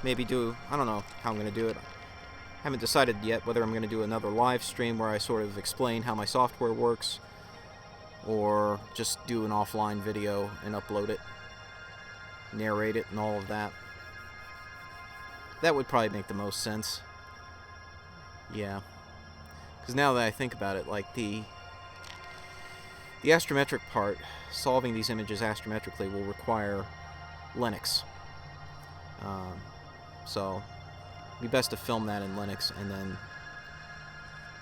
Maybe do, I don't know how I'm going to do it. I haven't decided yet whether I'm going to do another live stream where I sort of explain how my software works, or just do an offline video and upload it, narrate it and all of that. That would probably make the most sense. Yeah. Because now that I think about it, like the astrometric part, solving these images astrometrically, will require Linux. So it'd be best to film that in Linux and then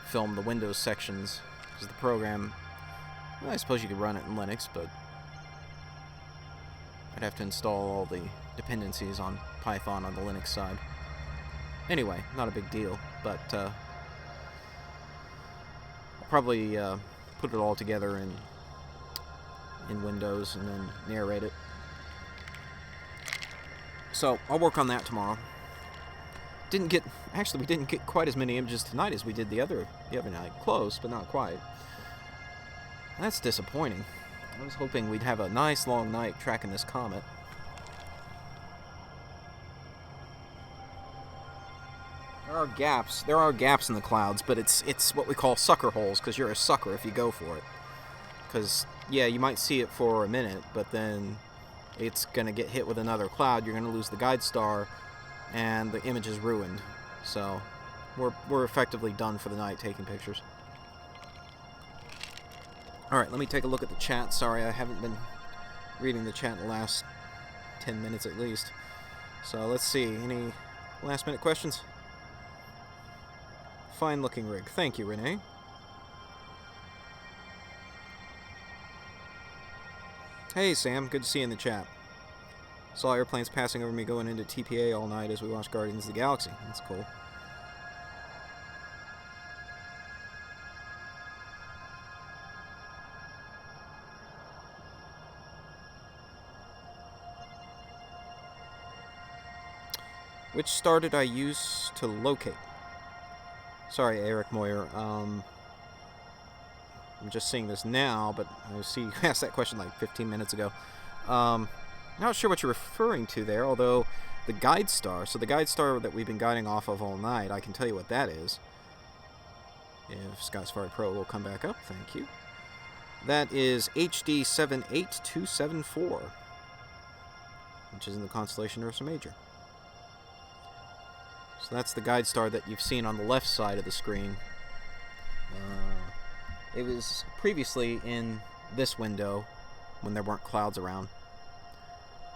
film the Windows sections, because the program, well, I suppose you could run it in Linux, but I'd have to install all the dependencies on Python on the Linux side. Anyway, not a big deal, but I'll probably put it all together in Windows and then narrate it. So I'll work on that tomorrow. We didn't get quite as many images tonight as we did the other night. Close, but not quite. That's disappointing. I was hoping we'd have a nice long night tracking this comet. There are gaps in the clouds, but it's what we call sucker holes, because you're a sucker if you go for it. Because, yeah, you might see it for a minute, but then it's going to get hit with another cloud, you're going to lose the guide star, and the image is ruined. So, we're effectively done for the night taking pictures. Alright, let me take a look at the chat. Sorry, I haven't been reading the chat in the last 10 minutes at least. So, let's see. Any last minute questions? Fine looking rig. Thank you, Renee. Hey, Sam. Good to see you in the chat. Saw airplanes passing over me going into TPA all night as we watched Guardians of the Galaxy. That's cool. Which star did I use to locate? Sorry, Eric Moyer. I'm just seeing this now, but I see you asked that question like 15 minutes ago. Not sure what you're referring to there, although the guide star, so the guide star that we've been guiding off of all night, I can tell you what that is. If Sky Safari Pro will come back up, thank you. That is HD 78274, which is in the constellation Ursa Major. So that's the guide star that you've seen on the left side of the screen. It was previously in this window when there weren't clouds around.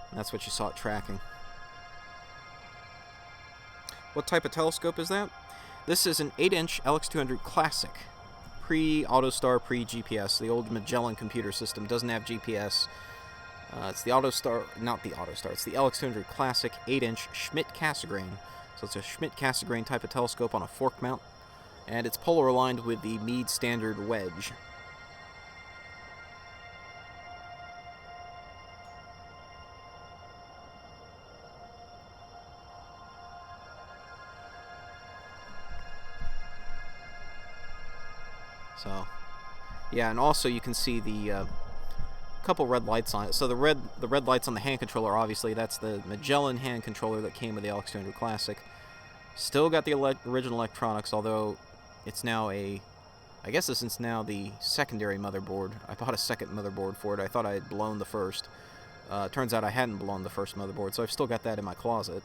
And that's what you saw it tracking. What type of telescope is that? This is an 8-inch LX200 Classic. Pre-AutoStar, pre-GPS. The old Magellan computer system doesn't have GPS. It's the AutoStar, not the AutoStar, it's the LX200 Classic 8-inch Schmidt-Cassegrain. So it's a Schmidt-Cassegrain type of telescope on a fork mount. And it's polar aligned with the Meade standard wedge. So, yeah, and also you can see the couple red lights on it. So the red lights on the hand controller, obviously, that's the Magellan hand controller that came with the LX200 Classic. Still got the original electronics, although it's now I guess this is now the secondary motherboard. I bought a second motherboard for it. I thought I had blown the first. Turns out I hadn't blown the first motherboard, so I've still got that in my closet.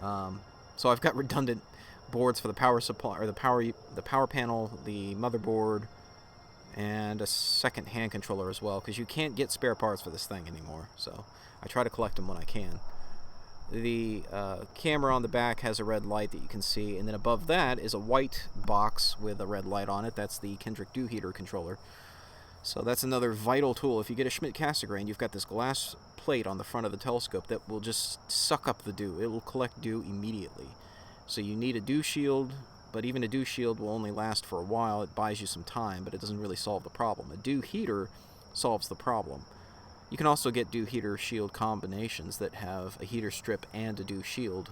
So I've got redundant boards for the power supply, or the power panel, the motherboard, and a second hand controller as well, because you can't get spare parts for this thing anymore. So I try to collect them when I can. The camera on the back has a red light that you can see, and then above that is a white box with a red light on it. That's the Kendrick dew heater controller. So that's another vital tool. If you get a Schmidt-Cassegrain, you've got this glass plate on the front of the telescope that will just suck up the dew. It will collect dew immediately. So you need a dew shield, but even a dew shield will only last for a while. It buys you some time, but it doesn't really solve the problem. A dew heater solves the problem. You can also get dew heater shield combinations that have a heater strip and a dew shield.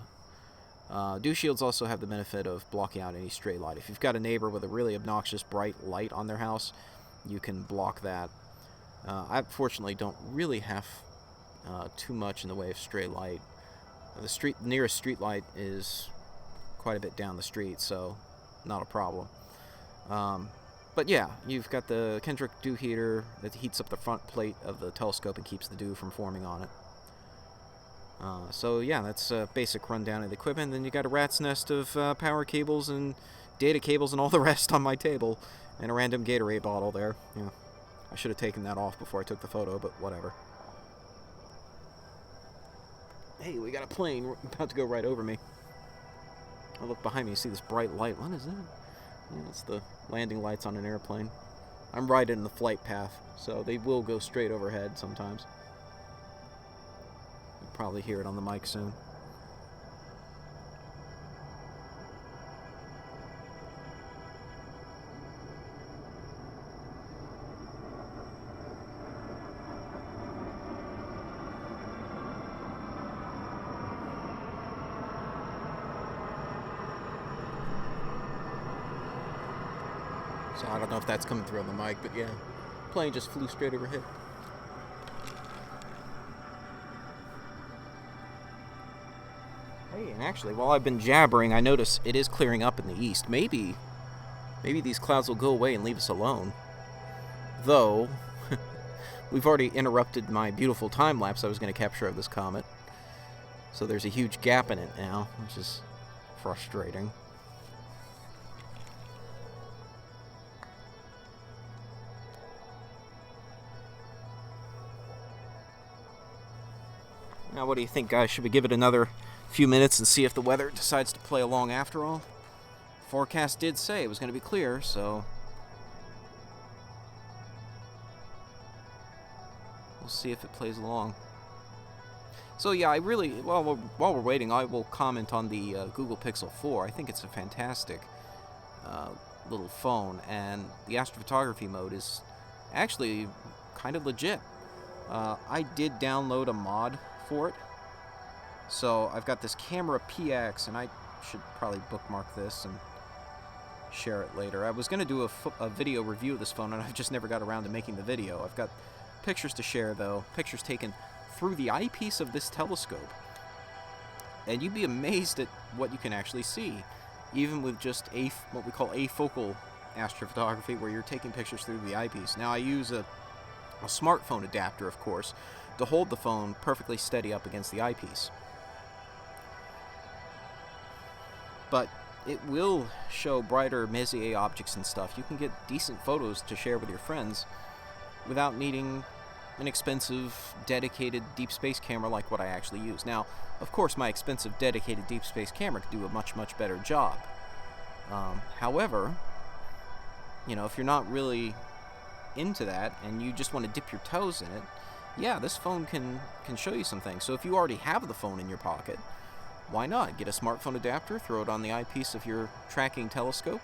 Dew shields also have the benefit of blocking out any stray light. If you've got a neighbor with a really obnoxious bright light on their house, you can block that. I fortunately don't really have too much in the way of stray light. The nearest street light is quite a bit down the street, so not a problem. But yeah, you've got the Kendrick dew heater that heats up the front plate of the telescope and keeps the dew from forming on it. So yeah, that's a basic rundown of the equipment. Then you got a rat's nest of power cables and data cables and all the rest on my table, and a random Gatorade bottle there. Yeah, I should have taken that off before I took the photo, but whatever. Hey, we got a plane about to go right over me. I look behind me, you see this bright light. What is that? Yeah, it's the landing lights on an airplane. I'm right in the flight path, so they will go straight overhead sometimes. You'll probably hear it on the mic soon. So I don't know if that's coming through on the mic, but yeah. Plane just flew straight overhead. Hey, and actually, while I've been jabbering, I notice it is clearing up in the east. Maybe these clouds will go away and leave us alone. Though, we've already interrupted my beautiful time-lapse I was going to capture of this comet. So there's a huge gap in it now, which is frustrating. Now, what do you think, guys? Should we give it another few minutes and see if the weather decides to play along after all? Forecast did say it was going to be clear, so we'll see if it plays along. So yeah, while we're waiting, I will comment on the Google Pixel 4. I think it's a fantastic little phone, and the astrophotography mode is actually kind of legit. I did download a mod for it, so I've got this camera PX, and I should probably bookmark this and share it later. I was going to do a video review of this phone, and I've just never got around to making the video. I've got pictures to share, though, pictures taken through the eyepiece of this telescope, and you'd be amazed at what you can actually see, even with just what we call afocal astrophotography, where you're taking pictures through the eyepiece. Now, I use a smartphone adapter, of course, to hold the phone perfectly steady up against the eyepiece. But it will show brighter Messier objects and stuff. You can get decent photos to share with your friends without needing an expensive, dedicated deep space camera like what I actually use. Now, of course, my expensive, dedicated deep space camera could do a much, much better job. However, you know, if you're not really into that and you just want to dip your toes in it, yeah, this phone can show you some things. So if you already have the phone in your pocket, why not get a smartphone adapter, throw it on the eyepiece of your tracking telescope,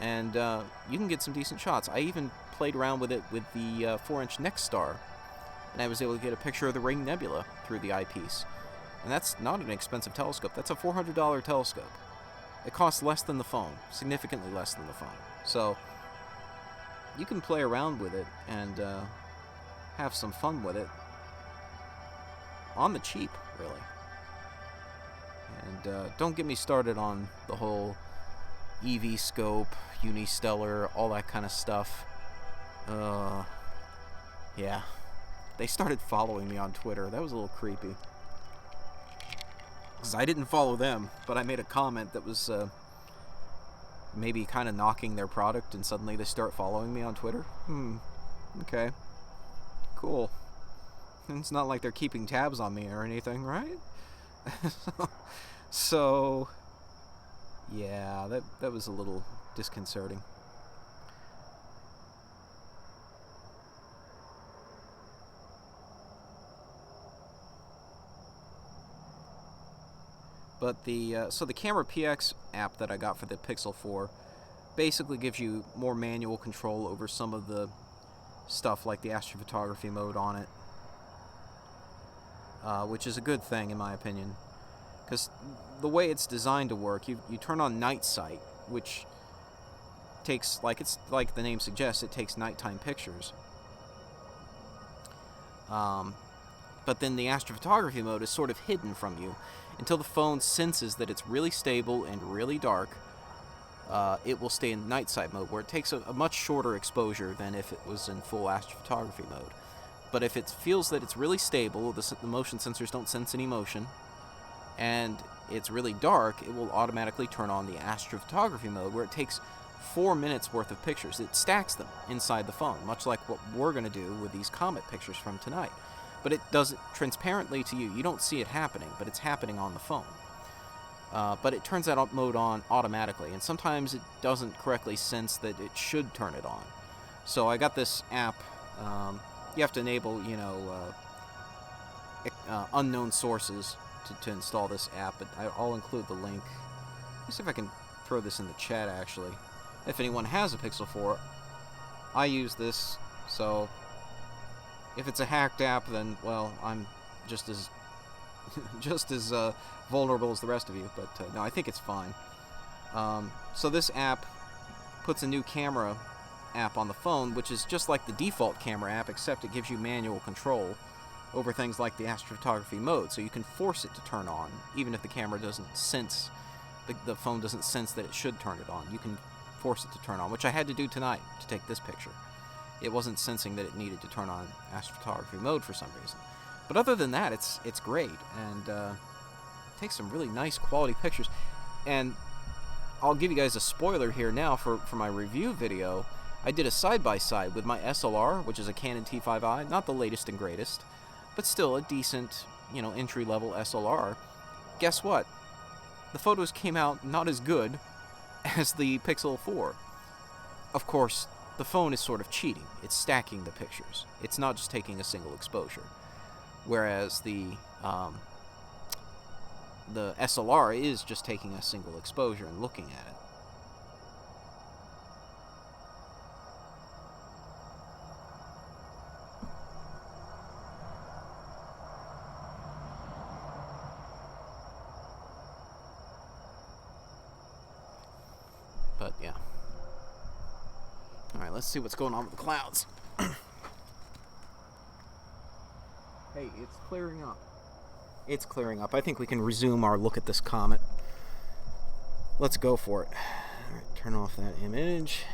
and you can get some decent shots. I even played around with it with the 4-inch Next Star, and I was able to get a picture of the Ring Nebula through the eyepiece. And that's not an expensive telescope. That's a $400 telescope. It costs less than the phone, significantly less than the phone. So you can play around with it and have some fun with it on the cheap, really. And don't get me started on the whole EV scope, unistellar, all that kind of stuff. Yeah. They started following me on Twitter. That was a little creepy. Because I didn't follow them, but I made a comment that was maybe kind of knocking their product, and suddenly they start following me on Twitter. Okay. Cool. It's not like they're keeping tabs on me or anything, right? So yeah, that was a little disconcerting. But so the Camera PX app that I got for the Pixel 4 basically gives you more manual control over some of the stuff like the astrophotography mode on it, which is a good thing in my opinion, because the way it's designed to work, you turn on night sight, which takes, it's like the name suggests, it takes nighttime pictures. But then the astrophotography mode is sort of hidden from you until the phone senses that it's really stable and really dark. It will stay in night sight mode, where it takes a much shorter exposure than if it was in full astrophotography mode. But if it feels that it's really stable, the motion sensors don't sense any motion, and it's really dark, it will automatically turn on the astrophotography mode, where it takes 4 minutes worth of pictures. It stacks them inside the phone, much like what we're going to do with these Comet pictures from tonight. But it does it transparently to you. You don't see it happening, but it's happening on the phone. But it turns that mode on automatically, and sometimes it doesn't correctly sense that it should turn it on. So I got this app. You have to enable, unknown sources to install this app, but I'll include the link. Let's see if I can throw this in the chat, actually. If anyone has a Pixel 4, I use this, so if it's a hacked app, then, well, I'm just as vulnerable as the rest of you, but no, I think it's fine. So this app puts a new camera app on the phone, which is just like the default camera app, except it gives you manual control over things like the astrophotography mode, so you can force it to turn on, even if the camera doesn't sense, the phone doesn't sense that it should turn it on. You can force it to turn on, which I had to do tonight to take this picture. It wasn't sensing that it needed to turn on astrophotography mode for some reason. But other than that, it's great, and takes some really nice quality pictures. And I'll give you guys a spoiler here now for my review video. I did a side-by-side with my SLR, which is a Canon T5i, not the latest and greatest, but still a decent, entry-level SLR. Guess what? The photos came out not as good as the Pixel 4. Of course, the phone is sort of cheating. It's stacking the pictures. It's not just taking a single exposure. Whereas the SLR is just taking a single exposure and looking at it. But yeah. Alright, let's see what's going on with the clouds. Hey, it's clearing up. It's clearing up. I think we can resume our look at this comet. Let's go for it. Alright, turn off that image.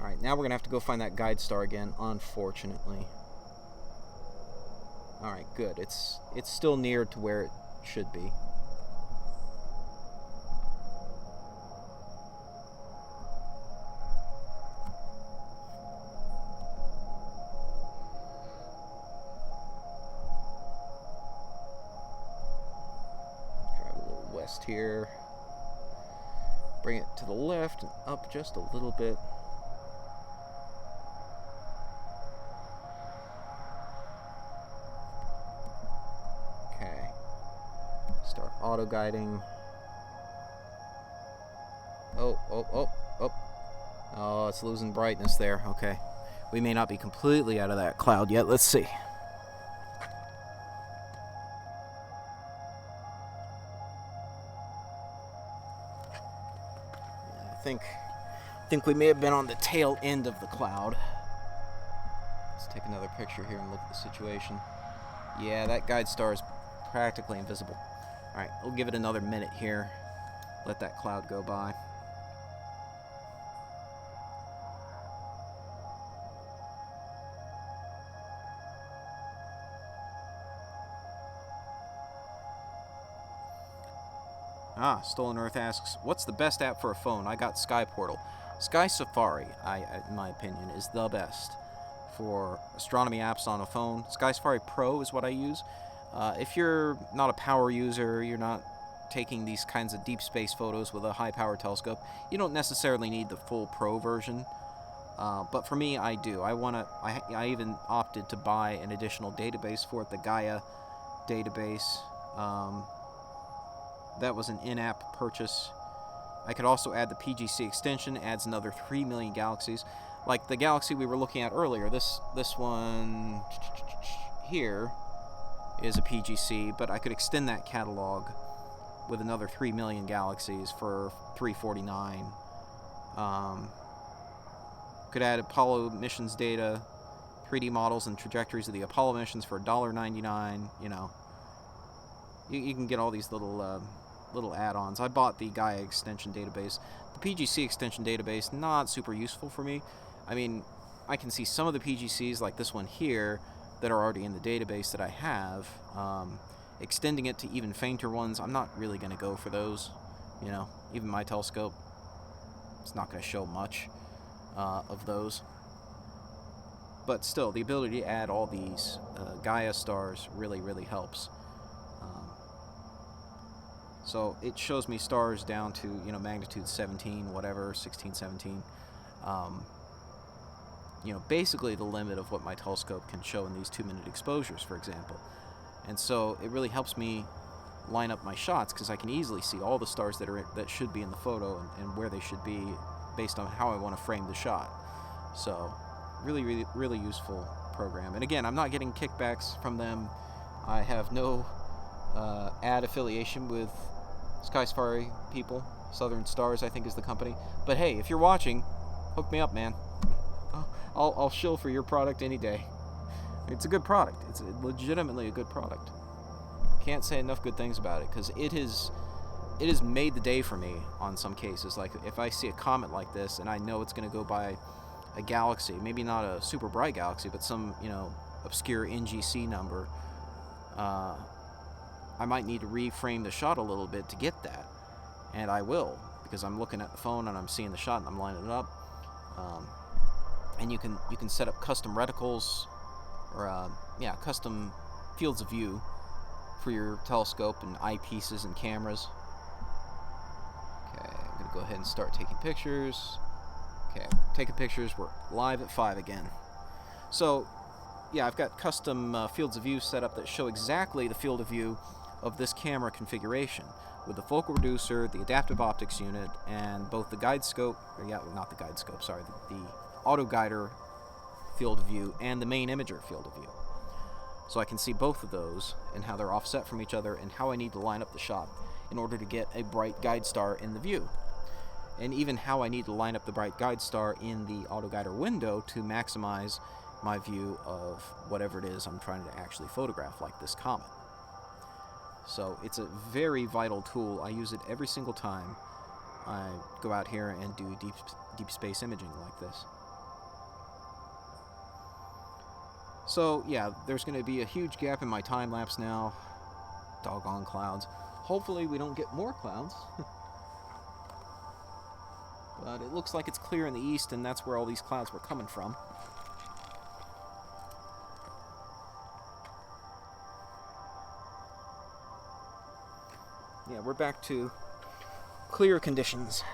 Alright, now we're going to have to go find that guide star again, unfortunately. Alright, good. It's still near to where it should be. Here, bring it to the left and up just a little bit. Okay, start auto guiding. Oh, it's losing brightness there. Okay, we may not be completely out of that cloud yet. Let's see. I think we may have been on the tail end of the cloud. Let's take another picture here and look at the situation. Yeah, that guide star is practically invisible. Alright, we'll give it another minute here. Let that cloud go by. Stolen Earth asks, what's the best app for a phone? I got Sky Portal. Sky Safari, in my opinion, is the best for astronomy apps on a phone. Sky Safari Pro is what I use. If you're not a power user, you're not taking these kinds of deep space photos with a high power telescope, you don't necessarily need the full Pro version. But for me, I do. I even opted to buy an additional database for it, the Gaia database. That was an in-app purchase. I could also add the PGC extension, adds another 3 million galaxies. Like the galaxy we were looking at earlier, this one here is a PGC, but I could extend that catalog with another 3 million galaxies for $349. Could add Apollo missions data, 3D models and trajectories of the Apollo missions for $1.99. You can get all these little add-ons. I bought the Gaia extension database. The PGC extension database, not super useful for me. I mean, I can see some of the PGCs, like this one here, that are already in the database that I have. Extending it to even fainter ones, I'm not really going to go for those. Even my telescope, it's not going to show much of those. But still, the ability to add all these Gaia stars really, really helps. So it shows me stars down to, magnitude 17, whatever, 16, 17. Basically the limit of what my telescope can show in these 2-minute exposures, for example. And so it really helps me line up my shots, because I can easily see all the stars that should be in the photo and where they should be based on how I want to frame the shot. So really, really, really useful program. And again, I'm not getting kickbacks from them. I have no ad affiliation with Sky Safari people. Southern Stars, I think, is the company. But hey, if you're watching, Hook me up, man. I'll shill for your product any day. It's a good product. It's legitimately a good product. Can't say enough good things about it, because it has made the day for me on some cases. Like, if I see a comet like this and I know it's going to go by a galaxy, maybe not a super bright galaxy, but some, obscure NGC number, I might need to reframe the shot a little bit to get that. And I will, because I'm looking at the phone and I'm seeing the shot and I'm lining it up. And you can set up custom reticles, or custom fields of view for your telescope and eyepieces and cameras. Okay, I'm gonna go ahead and start taking pictures. Okay, taking pictures. We're live at 5 again. So, yeah, I've got custom fields of view set up that show exactly the field of view of this camera configuration, with the focal reducer, the adaptive optics unit, and both the guide scope, not the guide scope, sorry, the auto guider field of view and the main imager field of view. So I can see both of those and how they're offset from each other and how I need to line up the shot in order to get a bright guide star in the view. And even how I need to line up the bright guide star in the auto guider window to maximize my view of whatever it is I'm trying to actually photograph, like this comet. So it's a very vital tool. I use it every single time I go out here and do deep space imaging like this. So yeah, there's going to be a huge gap in my time lapse now. Doggone clouds. Hopefully we don't get more clouds. But it looks like it's clear in the east, and that's where all these clouds were coming from. Yeah, we're back to clear conditions.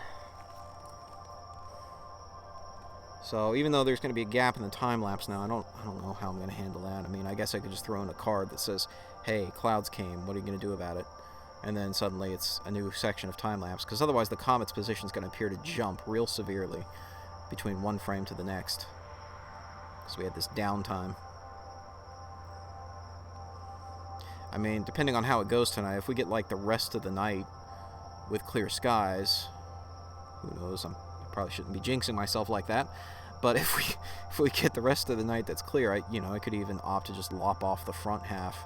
So even though there's going to be a gap in the time lapse now, I don't know how I'm going to handle that. I mean, I guess I could just throw in a card that says, "Hey, clouds came. What are you going to do about it?" And then suddenly it's a new section of time lapse, because otherwise the comet's position is going to appear to jump real severely between one frame to the next, because we had this downtime. I mean, depending on how it goes tonight, if we get like the rest of the night with clear skies, who knows? I probably shouldn't be jinxing myself like that. But if we get the rest of the night that's clear, I could even opt to just lop off the front half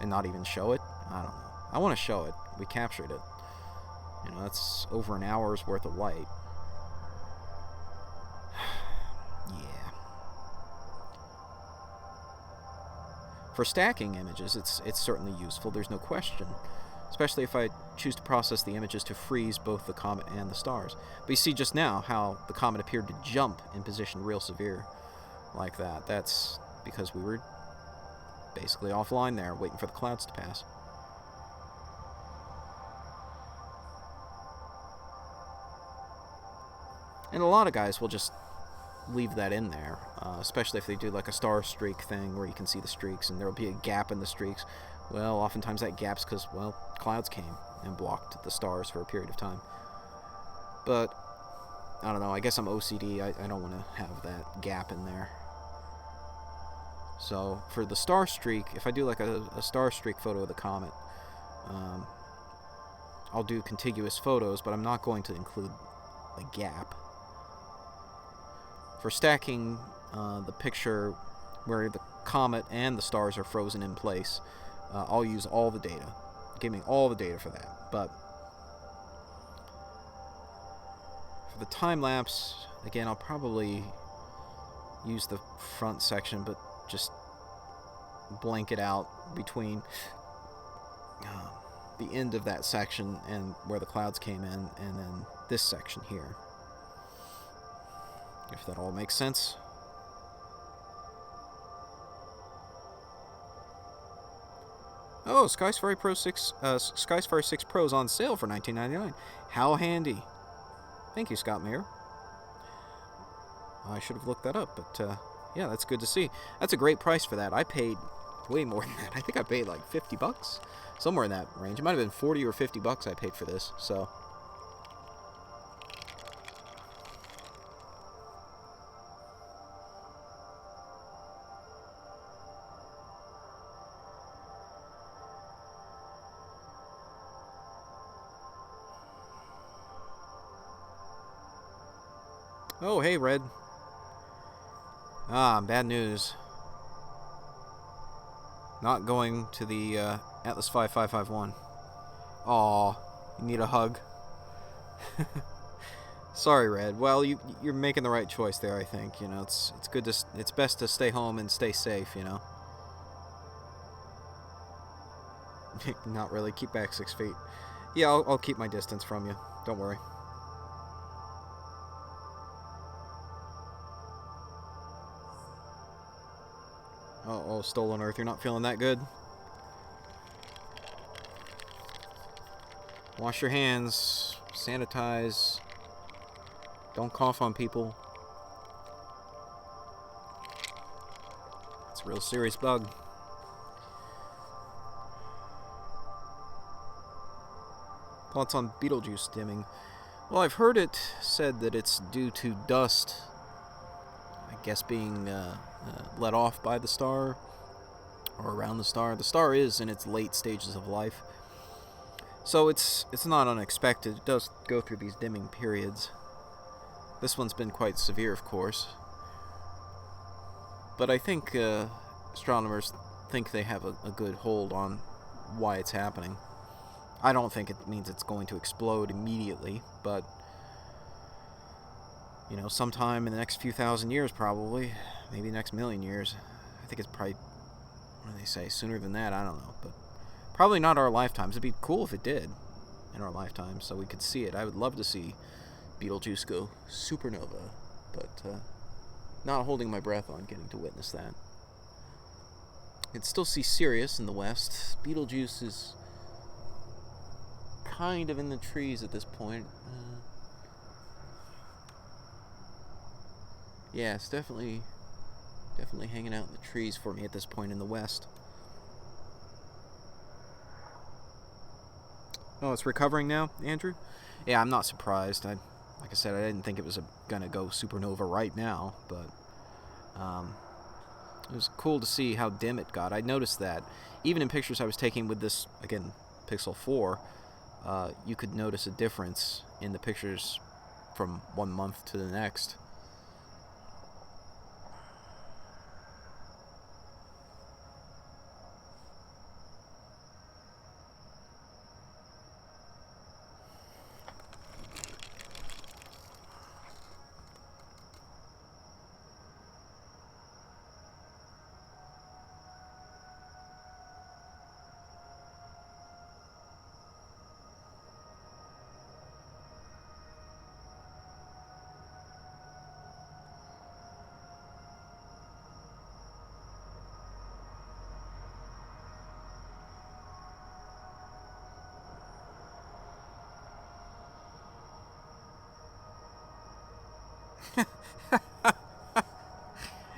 and not even show it. I don't know. I want to show it. We captured it. That's over an hour's worth of light. Yeah. For stacking images, it's certainly useful, there's no question. Especially if I choose to process the images to freeze both the comet and the stars. But you see just now how the comet appeared to jump in position real severe like that. That's because we were basically offline there, waiting for the clouds to pass. And a lot of guys will just leave that in there, especially if they do like a star streak thing where you can see the streaks and there will be a gap in the streaks. Well, oftentimes that gap's because, clouds came and blocked the stars for a period of time. But, I don't know, I guess I'm OCD. I don't want to have that gap in there. So, for the star streak, if I do like a star streak photo of the comet, I'll do contiguous photos, but I'm not going to include a gap. For stacking the picture where the comet and the stars are frozen in place, I'll use all the data. Give me all the data for that. But for the time lapse, again, I'll probably use the front section, but just blank it out between the end of that section and where the clouds came in, and then this section here. If that all makes sense. Oh, Skysfire 6 Pro is on sale for $19.99. How handy. Thank you, Scott Mayer. I should have looked that up, but yeah, that's good to see. That's a great price for that. I paid way more than that. I think I paid like $50, somewhere in that range. It might have been 40 or 50 bucks I paid for this, so... Oh, hey, Red. Ah, bad news. Not going to the Atlas 5551. Aw, you need a hug. Sorry, Red. Well, you're making the right choice there, I think. You know, it's good to it's best to stay home and stay safe, you know. Not really. Keep back 6 feet. Yeah, I'll keep my distance from you. Don't worry. Oh, Stolen Earth, you're not feeling that good? Wash your hands. Sanitize. Don't cough on people. It's a real serious bug. Thoughts on Betelgeuse dimming? Well, I've heard it said that it's due to dust, I guess, being let off by the star, or around the star. The star is in its late stages of life, so it's not unexpected. It does go through these dimming periods. This one's been quite severe, of course, but I think astronomers think they have a good hold on why it's happening. I don't think it means it's going to explode immediately, but, you know, sometime in the next few thousand years, probably, maybe the next million years. I think it's probably, what do they say, sooner than that, I don't know, but probably not our lifetimes. It'd be cool if it did in our lifetime, so we could see it. I would love to see Betelgeuse go supernova, but not holding my breath on getting to witness that. You can still see Sirius in the west. Betelgeuse is kind of in the trees at this point. Yeah, it's definitely hanging out in the trees for me at this point in the west. Oh, it's recovering now, Andrew? Yeah, I'm not surprised. Like I said, I didn't think it was gonna go supernova right now, but it was cool to see how dim it got. I noticed that even in pictures I was taking with this, again, Pixel 4, you could notice a difference in the pictures from 1 month to the next.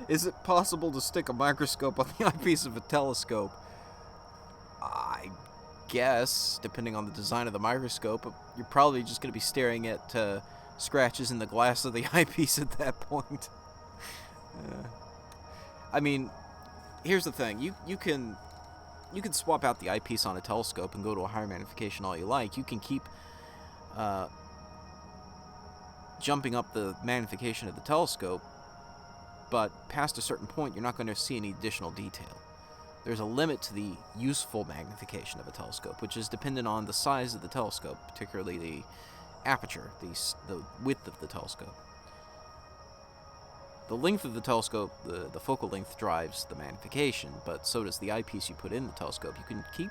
Is it possible to stick a microscope on the eyepiece of a telescope? I guess, depending on the design of the microscope, you're probably just going to be staring at scratches in the glass of the eyepiece at that point. I mean, here's the thing: you can swap out the eyepiece on a telescope and go to a higher magnification all you like. You can keep jumping up the magnification of the telescope, but past a certain point, you're not going to see any additional detail. There's a limit to the useful magnification of a telescope, which is dependent on the size of the telescope, particularly the aperture, the width of the telescope. The length of the telescope, the focal length, drives the magnification, but so does the eyepiece you put in the telescope. You can keep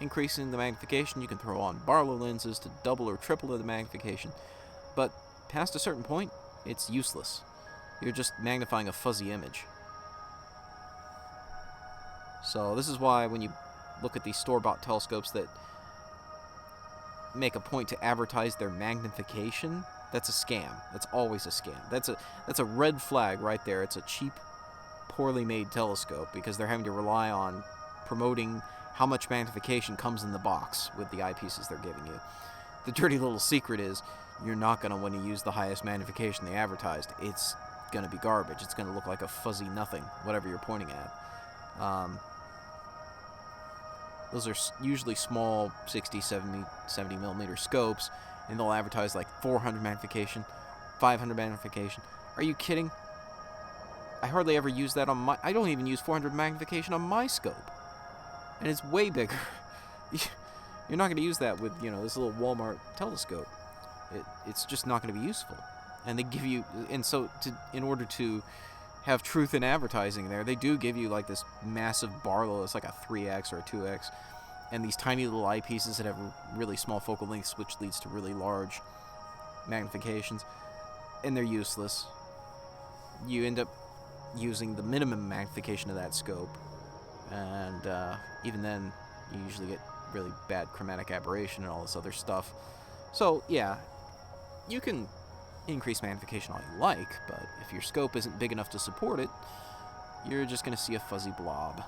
increasing the magnification. You can throw on Barlow lenses to double or triple the magnification, but past a certain point, it's useless. You're just magnifying a fuzzy image. So this is why when you look at these store-bought telescopes that make a point to advertise their magnification, that's a scam. That's always a scam. That's a red flag right there. It's a cheap, poorly made telescope because they're having to rely on promoting how much magnification comes in the box with the eyepieces they're giving you. The dirty little secret is you're not going to want to use the highest magnification they advertised. It's going to be garbage. It's going to look like a fuzzy nothing, whatever you're pointing at. Those are usually small 60, 70 millimeter scopes, and they'll advertise like 400 magnification, 500 magnification. Are you kidding? I hardly ever use that on my... I don't even use 400 magnification on my scope. And it's way bigger. You're not going to use that with, you know, this little Walmart telescope. It's just not going to be useful. And they give you... And so, in order to have truth in advertising there, they do give you, like, this massive Barlow. It's like a 3x or a 2x. And these tiny little eyepieces that have really small focal lengths, which leads to really large magnifications. And they're useless. You end up using the minimum magnification of that scope. And even then, you usually get really bad chromatic aberration and all this other stuff. So, yeah, you can increase magnification all you like, but if your scope isn't big enough to support it, you're just going to see a fuzzy blob.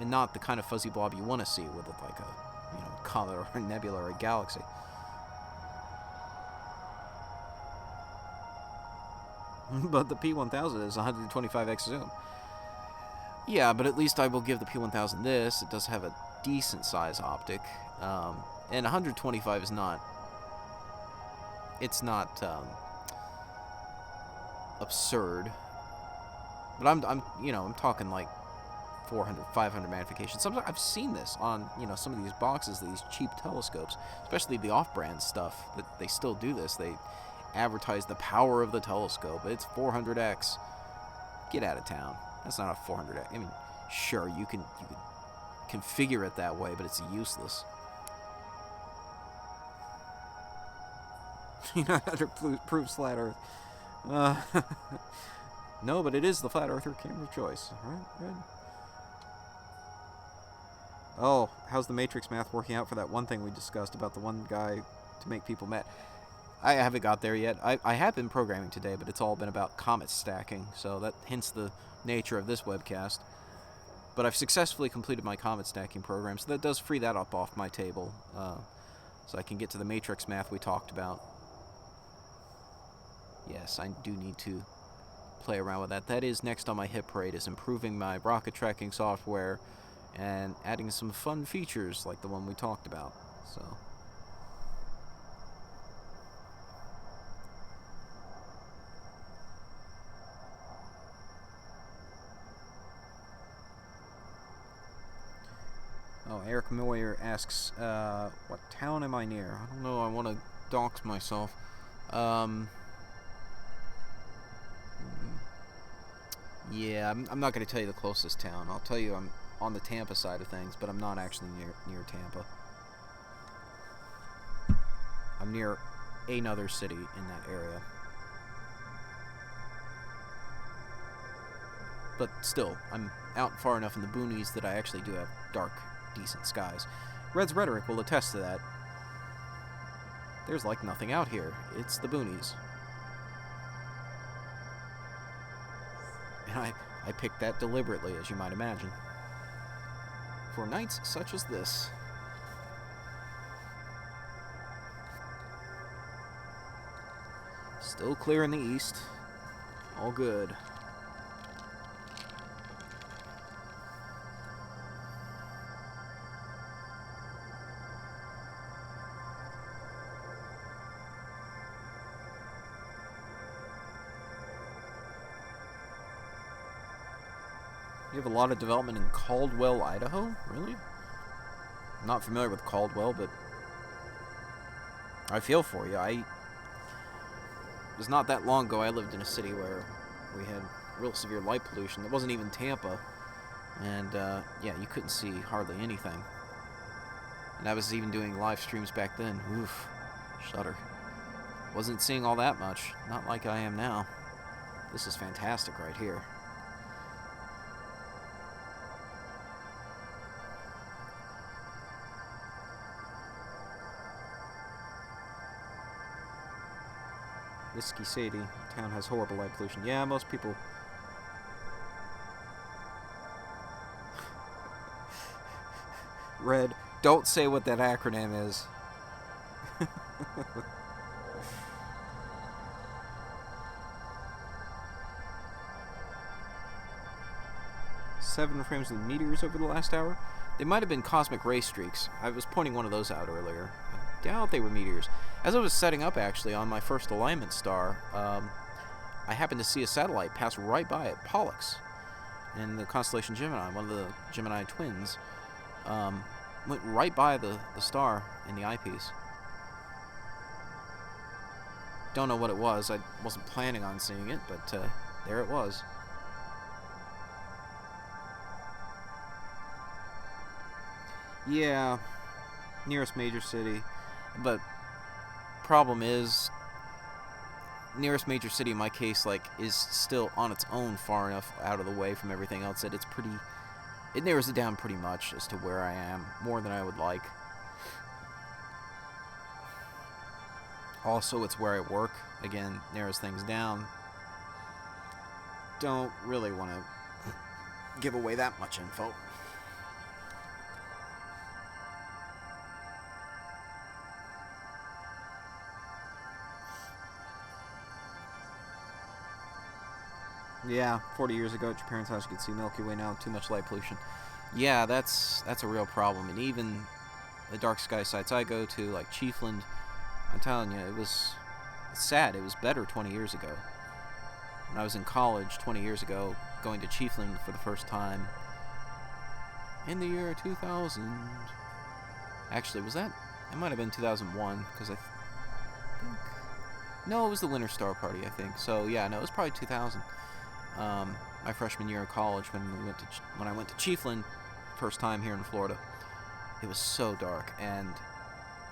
And not the kind of fuzzy blob you want to see with, like, a, you know, comet or a nebula or a galaxy. But the P1000 is 125x zoom. Yeah, but at least I will give the P1000 this. It does have a decent size optic. And 125 is not... It's not absurd. But I'm talking like 400, 500 magnification. Sometimes I've seen this on, you know, some of these boxes, these cheap telescopes, especially the off-brand stuff, that they still do this. They advertise the power of the telescope. It's 400x. Get out of town. That's not a 400x. I mean, sure, you can configure it that way, but it's useless. You know how to prove flat Earth. No, but it is the flat earther camera of choice. Right? Oh, how's the matrix math working out for that one thing we discussed about the one guy to make people mad? I haven't got there yet. I have been programming today, but it's all been about comet stacking, so that hints the nature of this webcast. But I've successfully completed my comet stacking program, so that does free that up off my table, so I can get to the matrix math we talked about. Yes, I do need to play around with that. That is next on my hit parade, is improving my rocket tracking software and adding some fun features like the one we talked about. So Eric Moyer asks, what town am I near? I don't know, I want to dox myself. Yeah, I'm not going to tell you the closest town. I'll tell you I'm on the Tampa side of things, but I'm not actually near Tampa. I'm near another city in that area. But still, I'm out far enough in the boonies that I actually do have dark, decent skies. Red's Rhetoric will attest to that. There's like nothing out here. It's the boonies. And I picked that deliberately, as you might imagine, for nights such as this. Still clear in the east. All good. You have a lot of development in Caldwell, Idaho? Really? I'm not familiar with Caldwell, but I feel for you. It was not that long ago I lived in a city where we had real severe light pollution. It wasn't even Tampa. And, yeah, you couldn't see hardly anything. And I was even doing live streams back then. Oof. Shudder. Wasn't seeing all that much. Not like I am now. This is fantastic right here. Whiskey Sadie. Town has horrible light pollution. Yeah, most people... Red, don't say what that acronym is. 7 frames of meteors over the last hour. They might have been cosmic ray streaks. I was pointing one of those out earlier. doubt they were meteors. As I was setting up, actually, on my first alignment star, I happened to see a satellite pass right by it, Pollux, in the constellation Gemini, one of the Gemini twins. Went right by the star in the eyepiece. Don't know what it was. I wasn't planning on seeing it, but there it was. Yeah, nearest major city, but problem is, nearest major city in my case, like, is still on its own far enough out of the way from everything else that it narrows it down pretty much as to where I am, more than I would like. Also, it's where I work. Again, narrows things down. Don't really want to give away that much info. Yeah, 40 years ago at your parents' house you could see Milky Way. Now too much light pollution. Yeah, that's a real problem. And even the dark sky sites I go to, like Chiefland, I'm telling you, it's sad. It was better 20 years ago. When I was in college 20 years ago, going to Chiefland for the first time in the year 2000. Actually, was that? It might have been 2001, because I think... No, it was the Winter Star Party, I think. So, yeah, no, it was probably 2000. My freshman year of college, when I went to Chiefland, first time here in Florida. It was so dark, and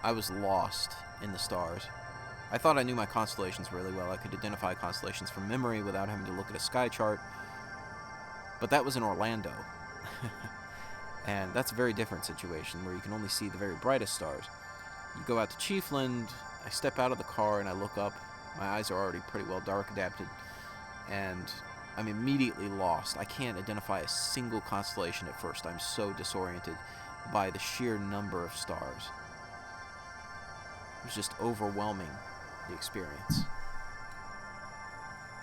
I was lost in the stars. I thought I knew my constellations really well. I could identify constellations from memory without having to look at a sky chart. But that was in Orlando. And that's a very different situation, where you can only see the very brightest stars. You go out to Chiefland, I step out of the car and I look up. My eyes are already pretty well dark adapted, and I'm immediately lost. I can't identify a single constellation at first. I'm so disoriented by the sheer number of stars. It was just overwhelming, the experience.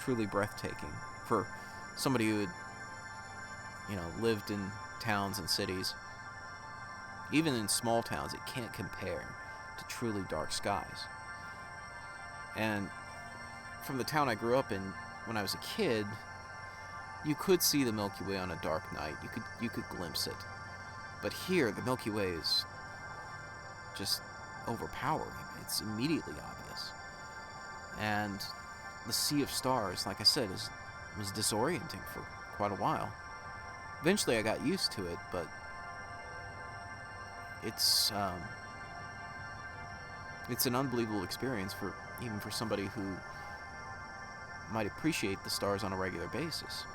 Truly breathtaking for somebody who had, lived in towns and cities. Even in small towns, it can't compare to truly dark skies. And from the town I grew up in, when I was a kid, you could see the Milky Way on a dark night. You could glimpse it. But here, the Milky Way is just overpowering. It's immediately obvious. And the sea of stars, like I said, was disorienting for quite a while. Eventually I got used to it, but it's an unbelievable experience even for somebody who might appreciate the stars on a regular basis.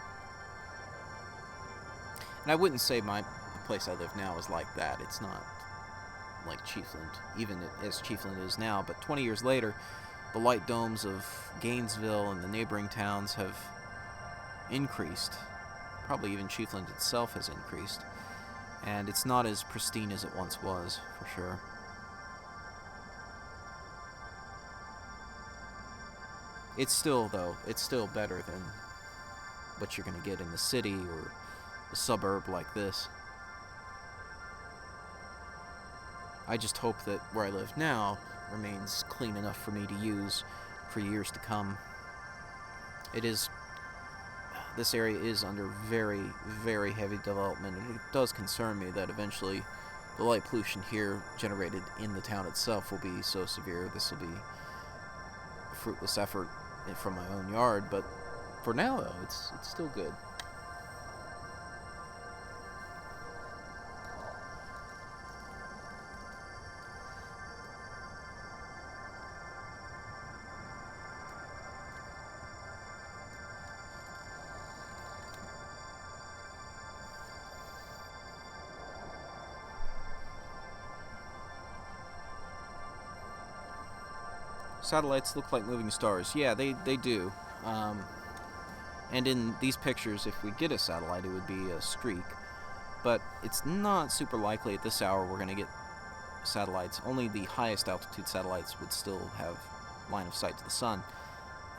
And I wouldn't say the place I live now is like that. It's not like Chiefland, even as Chiefland is now. But 20 years later, the light domes of Gainesville and the neighboring towns have increased. Probably even Chiefland itself has increased. And it's not as pristine as it once was, for sure. It's still better than what you're going to get in the city or a suburb like this. I just hope that where I live now remains clean enough for me to use for years to come. This area is under very, very heavy development, and it does concern me that eventually the light pollution here generated in the town itself will be so severe. This will be a fruitless effort from my own yard, but for now, though, it's still good. Satellites look like moving stars. Yeah, they do. And in these pictures, if we get a satellite, it would be a streak. But it's not super likely at this hour we're going to get satellites. Only the highest altitude satellites would still have line of sight to the sun.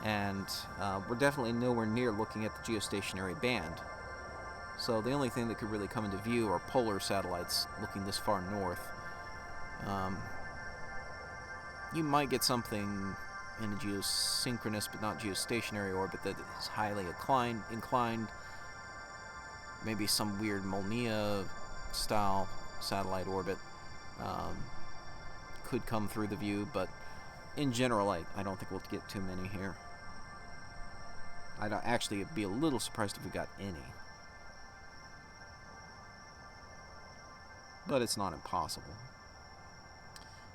And we're definitely nowhere near looking at the geostationary band. So the only thing that could really come into view are polar satellites looking this far north. you might get something in a geosynchronous but not geostationary orbit that is highly inclined. Maybe some weird Molniya-style satellite orbit could come through the view, but in general, I don't think we'll get too many here. I'd actually be a little surprised if we got any. But it's not impossible.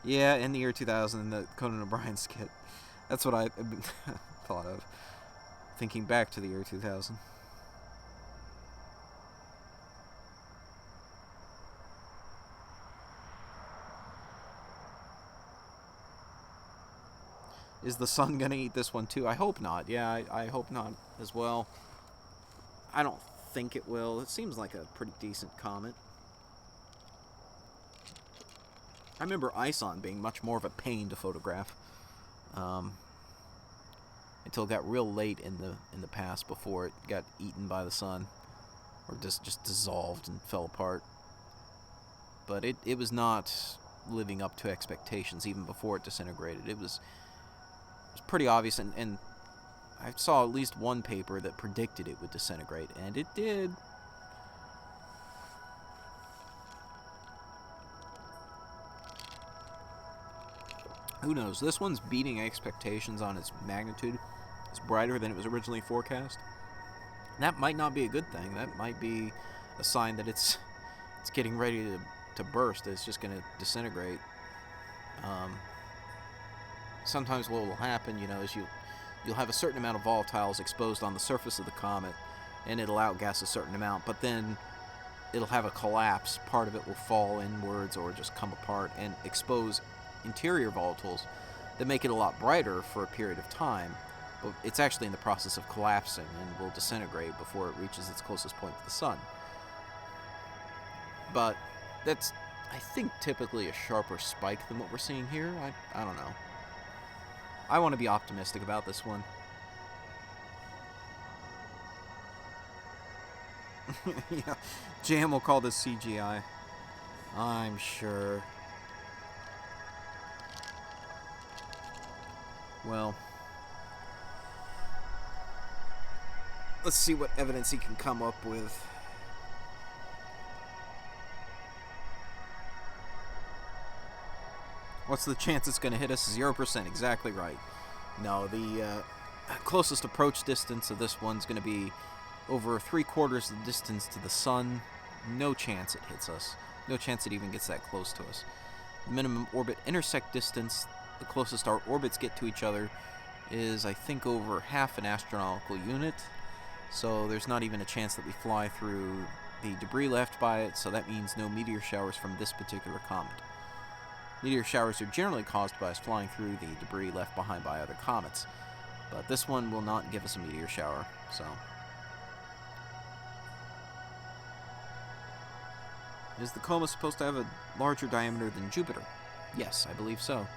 Yeah, in the year 2000, the Conan O'Brien skit. That's what I thought of, thinking back to the year 2000. Is the sun going to eat this one too? I hope not. Yeah, I hope not as well. I don't think it will. It seems like a pretty decent comet. I remember Ison being much more of a pain to photograph. Until it got real late in the past before it got eaten by the sun. Or just dissolved and fell apart. But it was not living up to expectations even before it disintegrated. It was pretty obvious, and I saw at least one paper that predicted it would disintegrate, and it did. Who knows? This one's beating expectations on its magnitude. It's brighter than it was originally forecast. That might not be a good thing. That might be a sign that it's getting ready to burst. It's just going to disintegrate. Sometimes what will happen, is you'll have a certain amount of volatiles exposed on the surface of the comet, and it'll outgas a certain amount, but then it'll have a collapse. Part of it will fall inwards or just come apart and expose interior volatiles that make it a lot brighter for a period of time, but it's actually in the process of collapsing and will disintegrate before it reaches its closest point to the sun. But that's, I think, typically a sharper spike than what we're seeing here. I don't know. I want to be optimistic about this one. Yeah, Jam will call this CGI. I'm sure. Well, let's see what evidence he can come up with. What's the chance it's going to hit us? 0%, exactly right. No, the closest approach distance of this one's going to be over 3/4 of the distance to the sun. No chance it hits us. No chance it even gets that close to us. The minimum orbit intersect distance, the closest our orbits get to each other, is, I think, over half an astronomical unit. So there's not even a chance that we fly through the debris left by it, so that means no meteor showers from this particular comet. Meteor showers are generally caused by us flying through the debris left behind by other comets, but this one will not give us a meteor shower, so. Is the Comet supposed to have a larger diameter than Jupiter? Yes, I believe so.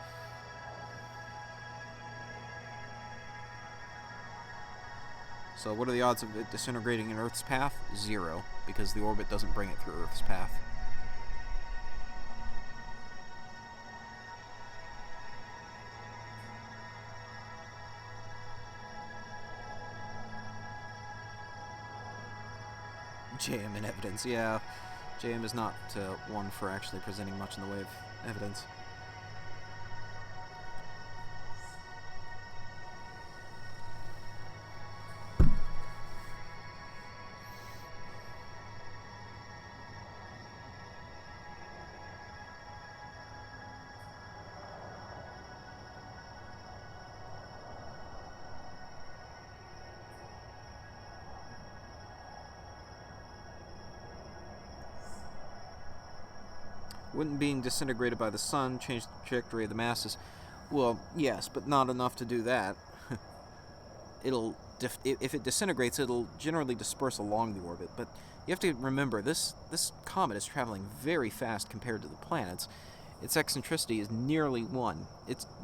So what are the odds of it disintegrating in Earth's path? 0, because the orbit doesn't bring it through Earth's path. JM in evidence, yeah. JM is not one for actually presenting much in the way of evidence. Wouldn't being disintegrated by the sun change the trajectory of the masses? Well, yes, but not enough to do that. If it disintegrates, it'll generally disperse along the orbit, but you have to remember, this comet is traveling very fast compared to the planets. Its eccentricity is nearly 1.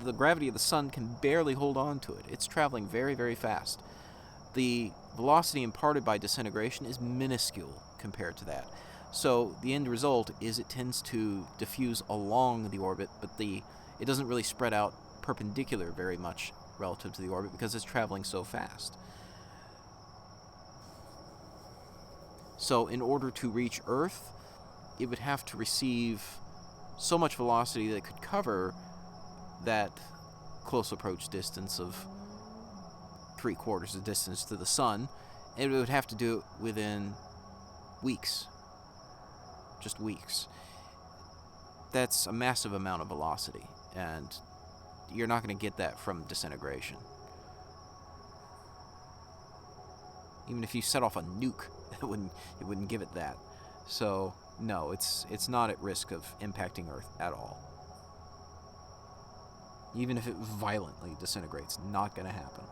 The gravity of the sun can barely hold on to it. It's traveling very, very fast. The velocity imparted by disintegration is minuscule compared to that. So the end result is it tends to diffuse along the orbit, but the it doesn't really spread out perpendicular very much relative to the orbit because it's traveling so fast. So in order to reach Earth, it would have to receive so much velocity that it could cover that close approach distance of 3/4 the distance to the sun, and it would have to do it within weeks. Just weeks. That's a massive amount of velocity, and you're not going to get that from disintegration. Even if you set off a nuke, it wouldn't give it that. So no, it's not at risk of impacting Earth at all. Even if it violently disintegrates, not going to happen.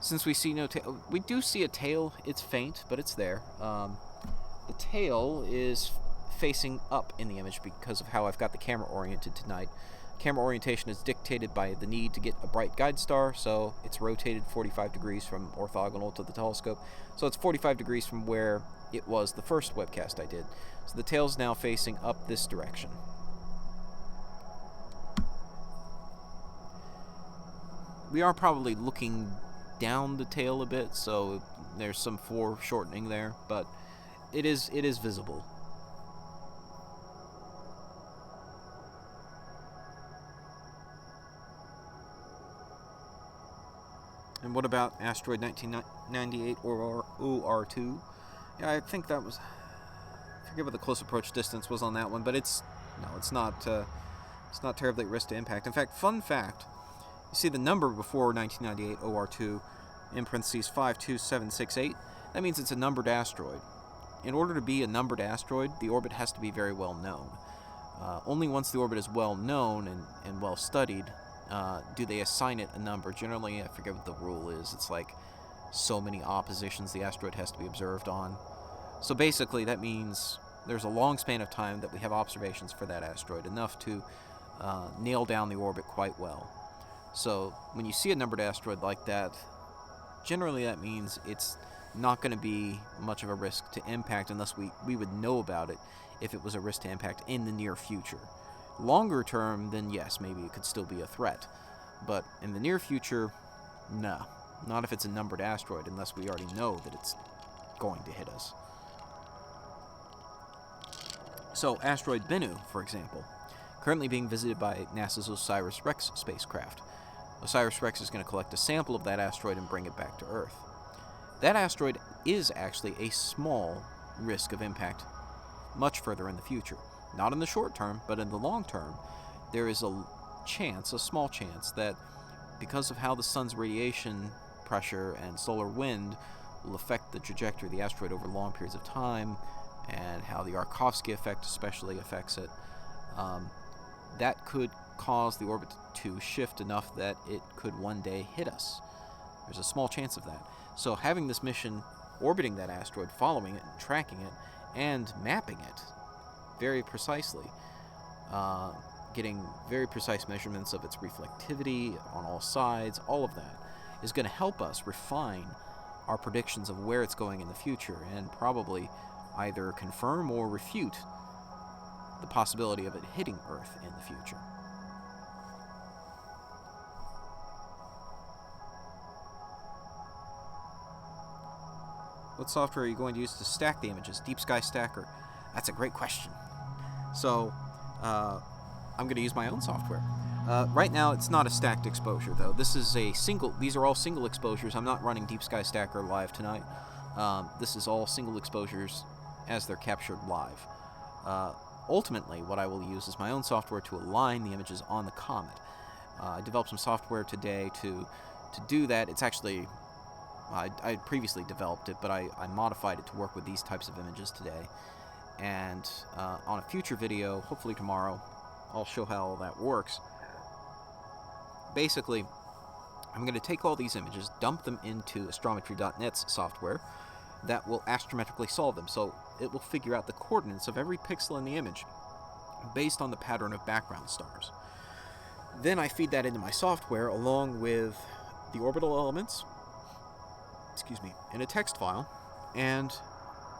Since we see no tail, we do see a tail. It's faint, but it's there. The tail is facing up in the image because of how I've got the camera oriented tonight. Camera orientation is dictated by the need to get a bright guide star, so it's rotated 45 degrees from orthogonal to the telescope. So it's 45 degrees from where it was the first webcast I did. So the tail's now facing up this direction. We are probably looking down the tail a bit, so there's some foreshortening there, but it is visible. And what about asteroid 1998 or OR2? Yeah, I think that was, I forget what the close approach distance was on that one, but it's not terribly at risk to impact. In fact, fun fact, you see the number before 1998 OR2 in parentheses 52768. That means it's a numbered asteroid. In order to be a numbered asteroid, the orbit has to be very well known. Only once the orbit is well known and well studied do they assign it a number. Generally, I forget what the rule is. It's like so many oppositions the asteroid has to be observed on. So basically, that means there's a long span of time that we have observations for that asteroid, enough to nail down the orbit quite well. So when you see a numbered asteroid like that, generally that means it's not going to be much of a risk to impact unless we would know about it if it was a risk to impact in the near future. Longer term, then yes, maybe it could still be a threat. But in the near future, no. Not if it's a numbered asteroid, unless we already know that it's going to hit us. So, asteroid Bennu, for example, currently being visited by NASA's OSIRIS-REx spacecraft. OSIRIS-REx is going to collect a sample of that asteroid and bring it back to Earth. That asteroid is actually a small risk of impact much further in the future. Not in the short term, but in the long term, there is a small chance, that because of how the sun's radiation pressure and solar wind will affect the trajectory of the asteroid over long periods of time, and how the Yarkovsky effect especially affects it, that could cause the orbit to shift enough that it could one day hit us. There's a small chance of that. So having this mission orbiting that asteroid, following it, and tracking it, and mapping it very precisely, getting very precise measurements of its reflectivity on all sides, all of that is going to help us refine our predictions of where it's going in the future, and probably either confirm or refute the possibility of it hitting Earth in the future. What software are you going to use to stack the images? Deep Sky Stacker. That's a great question. So, I'm going to use my own software. Right now, it's not a stacked exposure, though. These are all single exposures. I'm not running Deep Sky Stacker live tonight. This is all single exposures as they're captured live. Ultimately, what I will use is my own software to align the images on the Comet. I developed some software today to do that. It's actually, I previously developed it, but I modified it to work with these types of images today. And on a future video, hopefully tomorrow, I'll show how all that works. Basically, I'm going to take all these images, dump them into astrometry.net's software that will astrometrically solve them. So it will figure out the coordinates of every pixel in the image based on the pattern of background stars. Then I feed that into my software along with the orbital elements, in a text file, and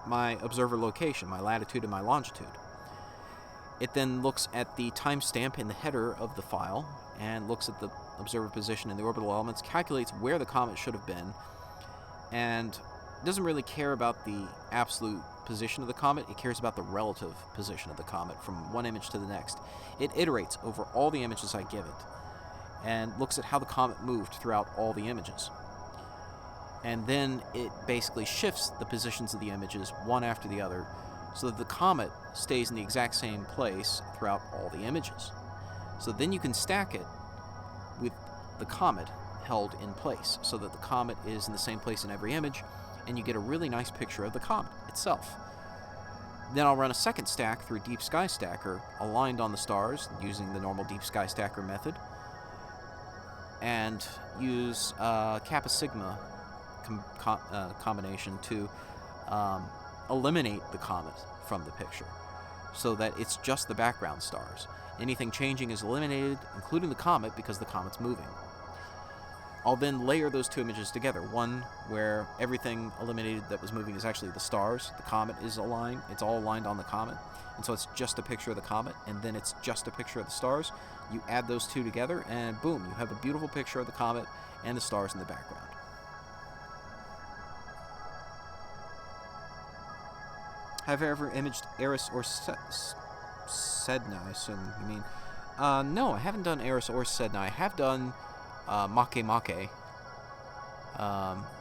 my observer location, my latitude and my longitude. It then looks at the timestamp in the header of the file and looks at the observer position and the orbital elements, calculates where the comet should have been, and doesn't really care about the absolute position of the comet. It cares about the relative position of the comet from one image to the next. It iterates over all the images I give it and looks at how the comet moved throughout all the images. And then it basically shifts the positions of the images one after the other so that the comet stays in the exact same place throughout all the images. So then you can stack it with the comet held in place so that the comet is in the same place in every image, and you get a really nice picture of the comet itself. Then I'll run a second stack through Deep Sky Stacker, aligned on the stars using the normal Deep Sky Stacker method, and use Kappa Sigma combination to eliminate the comet from the picture so that it's just the background stars. Anything changing is eliminated, including the comet, because the comet's moving. I'll then layer those two images together, one where everything eliminated that was moving is actually the stars, the comet is aligned, it's all aligned on the comet, and so it's just a picture of the comet, and then it's just a picture of the stars. You add those two together, and boom, you have a beautiful picture of the comet and the stars in the background. Have I ever imaged Eris or Sedna, I assume you mean? No, I haven't done Eris or Sedna. I have done Make,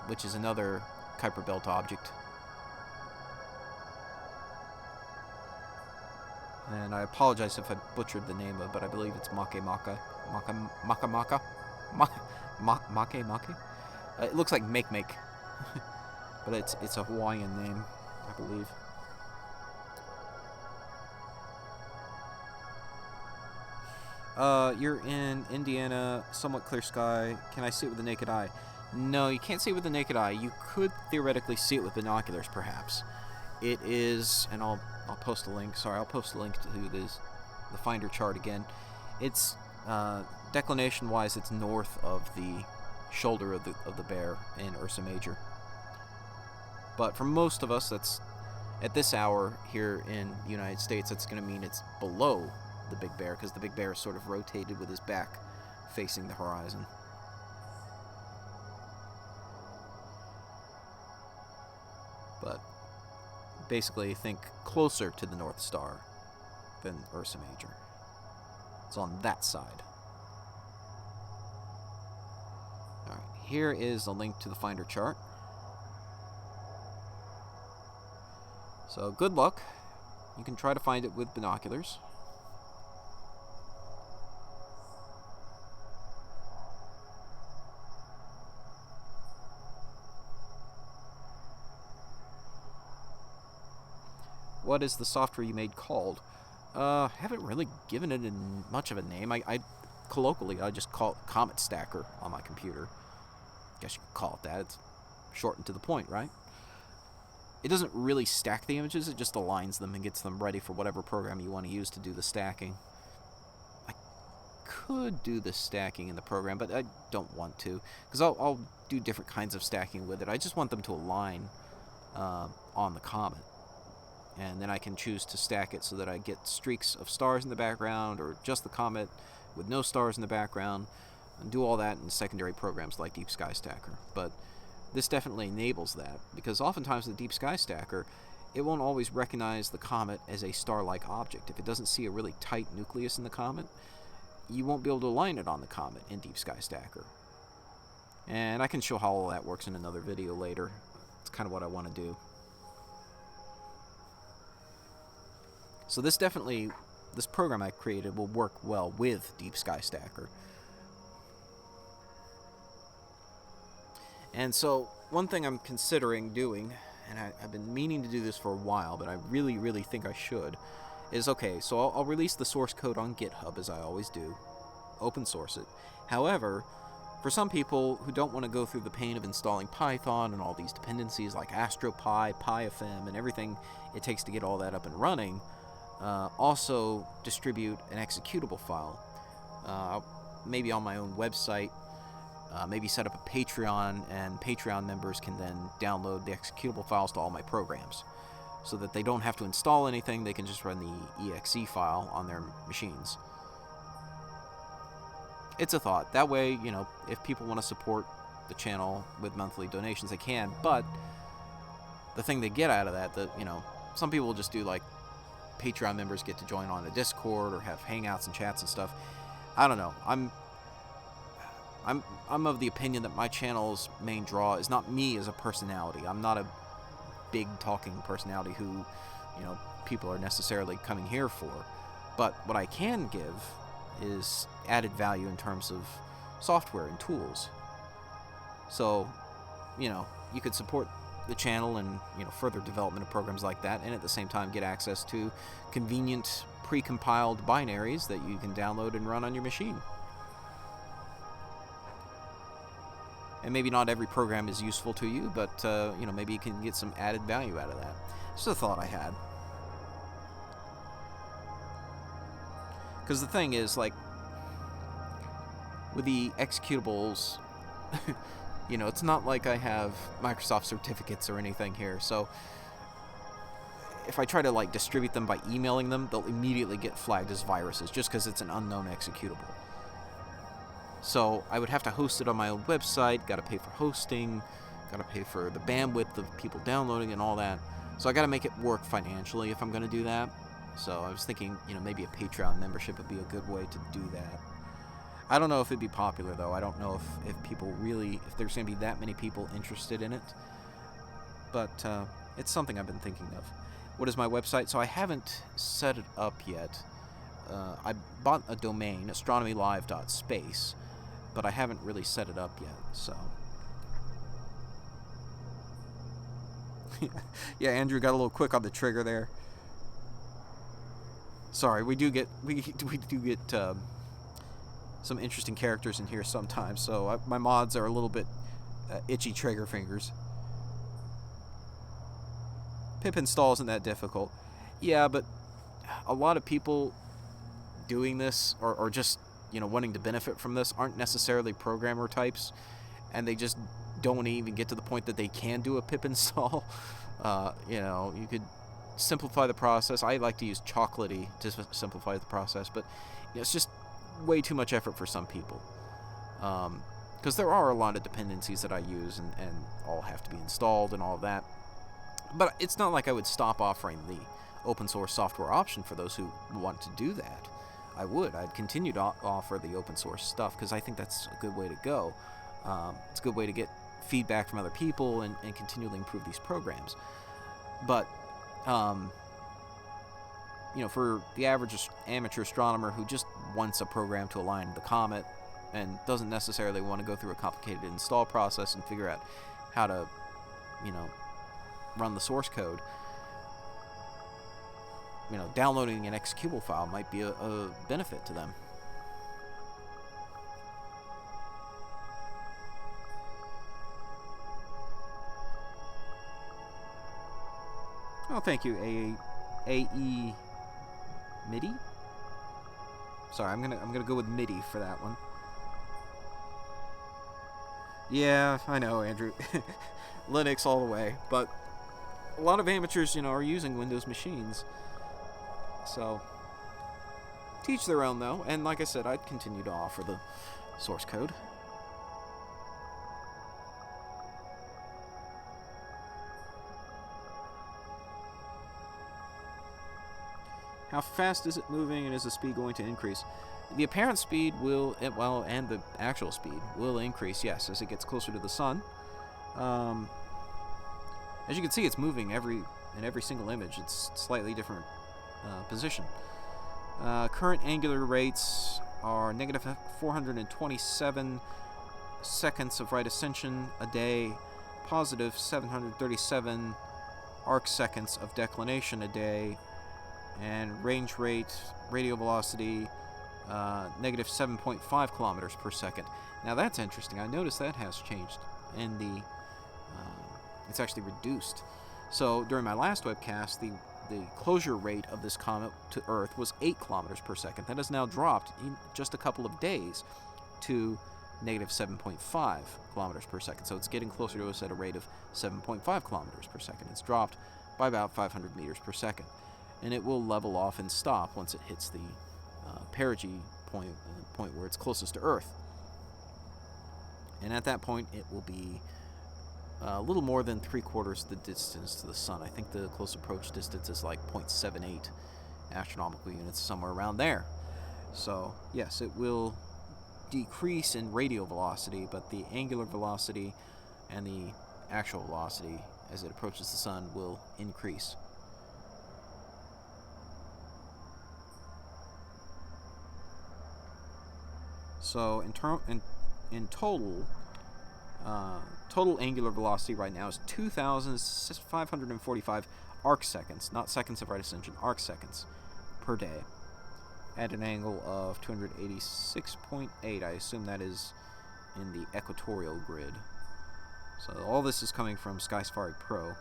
which is another Kuiper Belt object. And I apologize if I butchered the name of it, but I believe it's Make. It looks like Make, but it's a Hawaiian name, I believe. You're in Indiana, somewhat clear sky. Can I see it with the naked eye? No, you can't see it with the naked eye. You could theoretically see it with binoculars, perhaps. It is, and I'll post a link. Sorry, I'll post a link to the finder chart again. It's declination-wise, it's north of the shoulder of the bear in Ursa Major. But for most of us, that's at this hour here in the United States, that's going to mean it's below the Big Bear, because the Big Bear is sort of rotated with his back facing the horizon. But basically, think closer to the North Star than Ursa Major. It's on that side. Alright, here is a link to the finder chart. So good luck. You can try to find it with binoculars. What is the software you made called? Haven't really given it much of a name. I colloquially, I just call it Comet Stacker on my computer. Guess you could call it that. It's shortened to the point, right? It doesn't really stack the images, it just aligns them and gets them ready for whatever program you want to use to do the stacking. I could do the stacking in the program, but I don't want to, because I'll do different kinds of stacking with it. I just want them to align on the comet. And then I can choose to stack it so that I get streaks of stars in the background, or just the comet with no stars in the background, and do all that in secondary programs like Deep Sky Stacker. But this definitely enables that, because oftentimes the Deep Sky Stacker, it won't always recognize the comet as a star-like object. If it doesn't see a really tight nucleus in the comet, you won't be able to align it on the comet in Deep Sky Stacker. And I can show how all that works in another video later. It's kind of what I want to do. So this program I created will work well with Deep Sky Stacker. And so one thing I'm considering doing, and I've been meaning to do this for a while, but I really, really think I should, is, okay, so I'll release the source code on GitHub, as I always do, open source it. However, for some people who don't want to go through the pain of installing Python and all these dependencies like AstroPy, PyFM, and everything it takes to get all that up and running, also distribute an executable file, maybe on my own website, maybe set up a Patreon, and Patreon members can then download the executable files to all my programs. so that they don't have to install anything. They can just run the exe file on their machines. It's a thought. That way, you know, if people want to support the channel with monthly donations, they can. But the thing they get out of that, you know, some people will just do like Patreon members get to join on a Discord or have hangouts and chats and stuff. I don't know. I'm of the opinion that my channel's main draw is not me as a personality. I'm not a big talking personality who, you know, people are necessarily coming here for. But what I can give is added value in terms of software and tools. So, you know, you could support the channel and, you know, further development of programs like that, and at the same time get access to convenient pre-compiled binaries that you can download and run on your machine. And maybe not every program is useful to you, but, you know, maybe you can get some added value out of that. Just a thought I had. Because the thing is, like, with the executables, you know, it's not like I have Microsoft certificates or anything here, so if I try to, like, distribute them by emailing them, they'll immediately get flagged as viruses, just because it's an unknown executable. So I would have to host it on my own website, gotta pay for hosting, gotta pay for the bandwidth of people downloading and all that. So I gotta make it work financially if I'm gonna do that. So I was thinking, you know, maybe a Patreon membership would be a good way to do that. I don't know if it'd be popular, though. I don't know if people really, if there's gonna be that many people interested in it. But it's something I've been thinking of. What is my website? So I haven't set it up yet. I bought a domain, astronomylive.space, but I haven't really set it up yet, so. Yeah, Andrew got a little quick on the trigger there. Sorry, we do get some interesting characters in here sometimes, so my mods are a little bit itchy trigger fingers. Pip install isn't that difficult. Yeah, but a lot of people doing this, or just, you know, wanting to benefit from this, aren't necessarily programmer types, and they just don't even get to the point that they can do a pip install. You know, you could simplify the process. I like to use Chocolatey to simplify the process, but you know, it's just way too much effort for some people. Because there are a lot of dependencies that I use, and all have to be installed and all of that. But it's not like I would stop offering the open source software option for those who want to do that. I'd continue to offer the open source stuff, because I think that's a good way to go. It's a good way to get feedback from other people and continually improve these programs. But, you know, for the average amateur astronomer who just wants a program to align the Comet and doesn't necessarily want to go through a complicated install process and figure out how to, you know, run the source code, you know, downloading an executable file might be a benefit to them. Oh, thank you, AE MIDI. Sorry, I'm gonna go with MIDI for that one. Yeah, I know, Andrew. Linux all the way, but a lot of amateurs, you know, are using Windows machines. So, teach their own, though, and like I said, I'd continue to offer the source code. How fast is it moving, and is the speed going to increase? The apparent speed will, well, and the actual speed will increase, yes, as it gets closer to the sun. As you can see, it's moving in every single image. It's slightly different position. Current angular rates are negative 427 seconds of right ascension a day, positive 737 arc seconds of declination a day, and range rate, radial velocity, negative 7.5 kilometers per second. Now that's interesting. I noticed that has changed, and it's actually reduced. So during my last webcast, the closure rate of this comet to Earth was 8 kilometers per second. That has now dropped in just a couple of days to negative 7.5 kilometers per second. So it's getting closer to us at a rate of 7.5 kilometers per second. It's dropped by about 500 meters per second. And it will level off and stop once it hits the perigee point where it's closest to Earth. And at that point, it will be a little more than 3/4 the distance to the Sun. I think the close approach distance is like 0.78 astronomical units, somewhere around there. So, yes, it will decrease in radial velocity, but the angular velocity and the actual velocity as it approaches the Sun will increase. So in total, total angular velocity right now is 2,545 arc seconds, not seconds of right ascension, arc seconds per day, at an angle of 286.8. I assume that is in the equatorial grid. So all this is coming from Sky Safari Pro.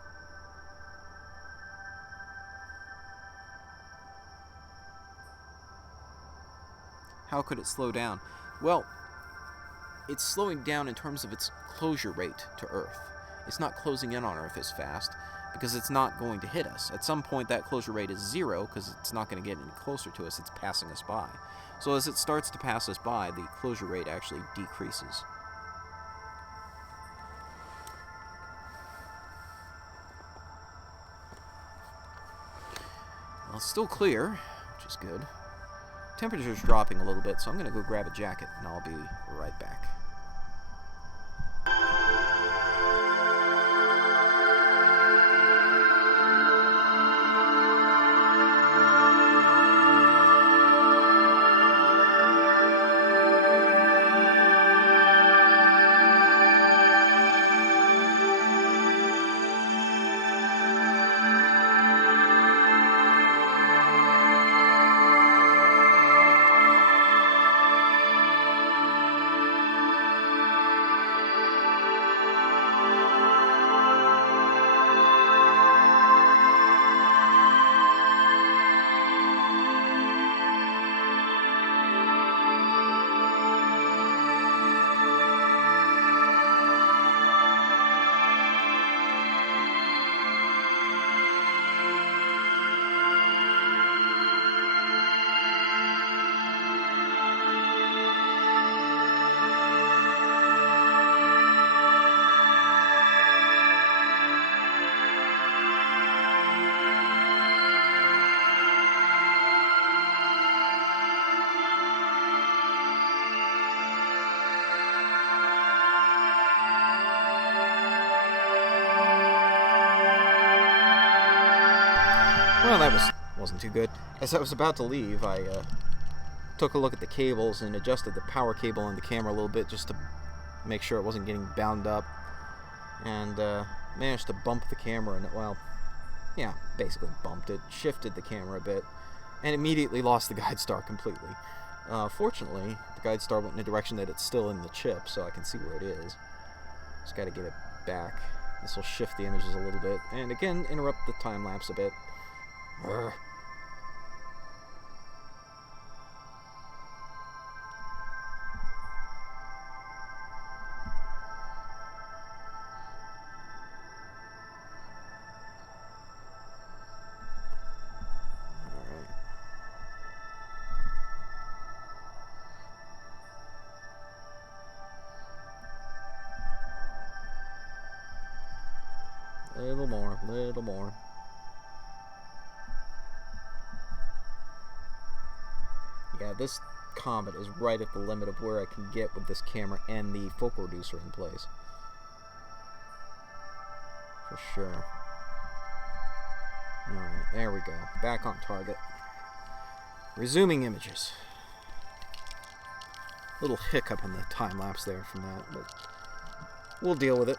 How could it slow down? Well, it's slowing down in terms of its closure rate to Earth. It's not closing in on Earth as fast because it's not going to hit us. At some point, that closure rate is 0 because it's not going to get any closer to us. It's passing us by. So as it starts to pass us by, the closure rate actually decreases. Well, it's still clear, which is good. Temperature's dropping a little bit, so I'm going to go grab a jacket, and I'll be right back. Well, that wasn't too good. As I was about to leave, I took a look at the cables and adjusted the power cable on the camera a little bit just to make sure it wasn't getting bound up, and managed to bump the camera, and well, yeah, basically bumped it, shifted the camera a bit, and immediately lost the guide star completely. Fortunately, the guide star went in a direction that it's still in the chip, so I can see where it is. Just got to get it back. This will shift the images a little bit, and again, interrupt the time lapse a bit. Urgh. Little more. Yeah, this Comet is right at the limit of where I can get with this camera and the focal reducer in place. For sure. Alright, there we go. Back on target. Resuming images. Little hiccup in the time lapse there from that, but we'll deal with it.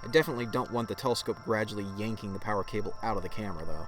I definitely don't want the telescope gradually yanking the power cable out of the camera, though.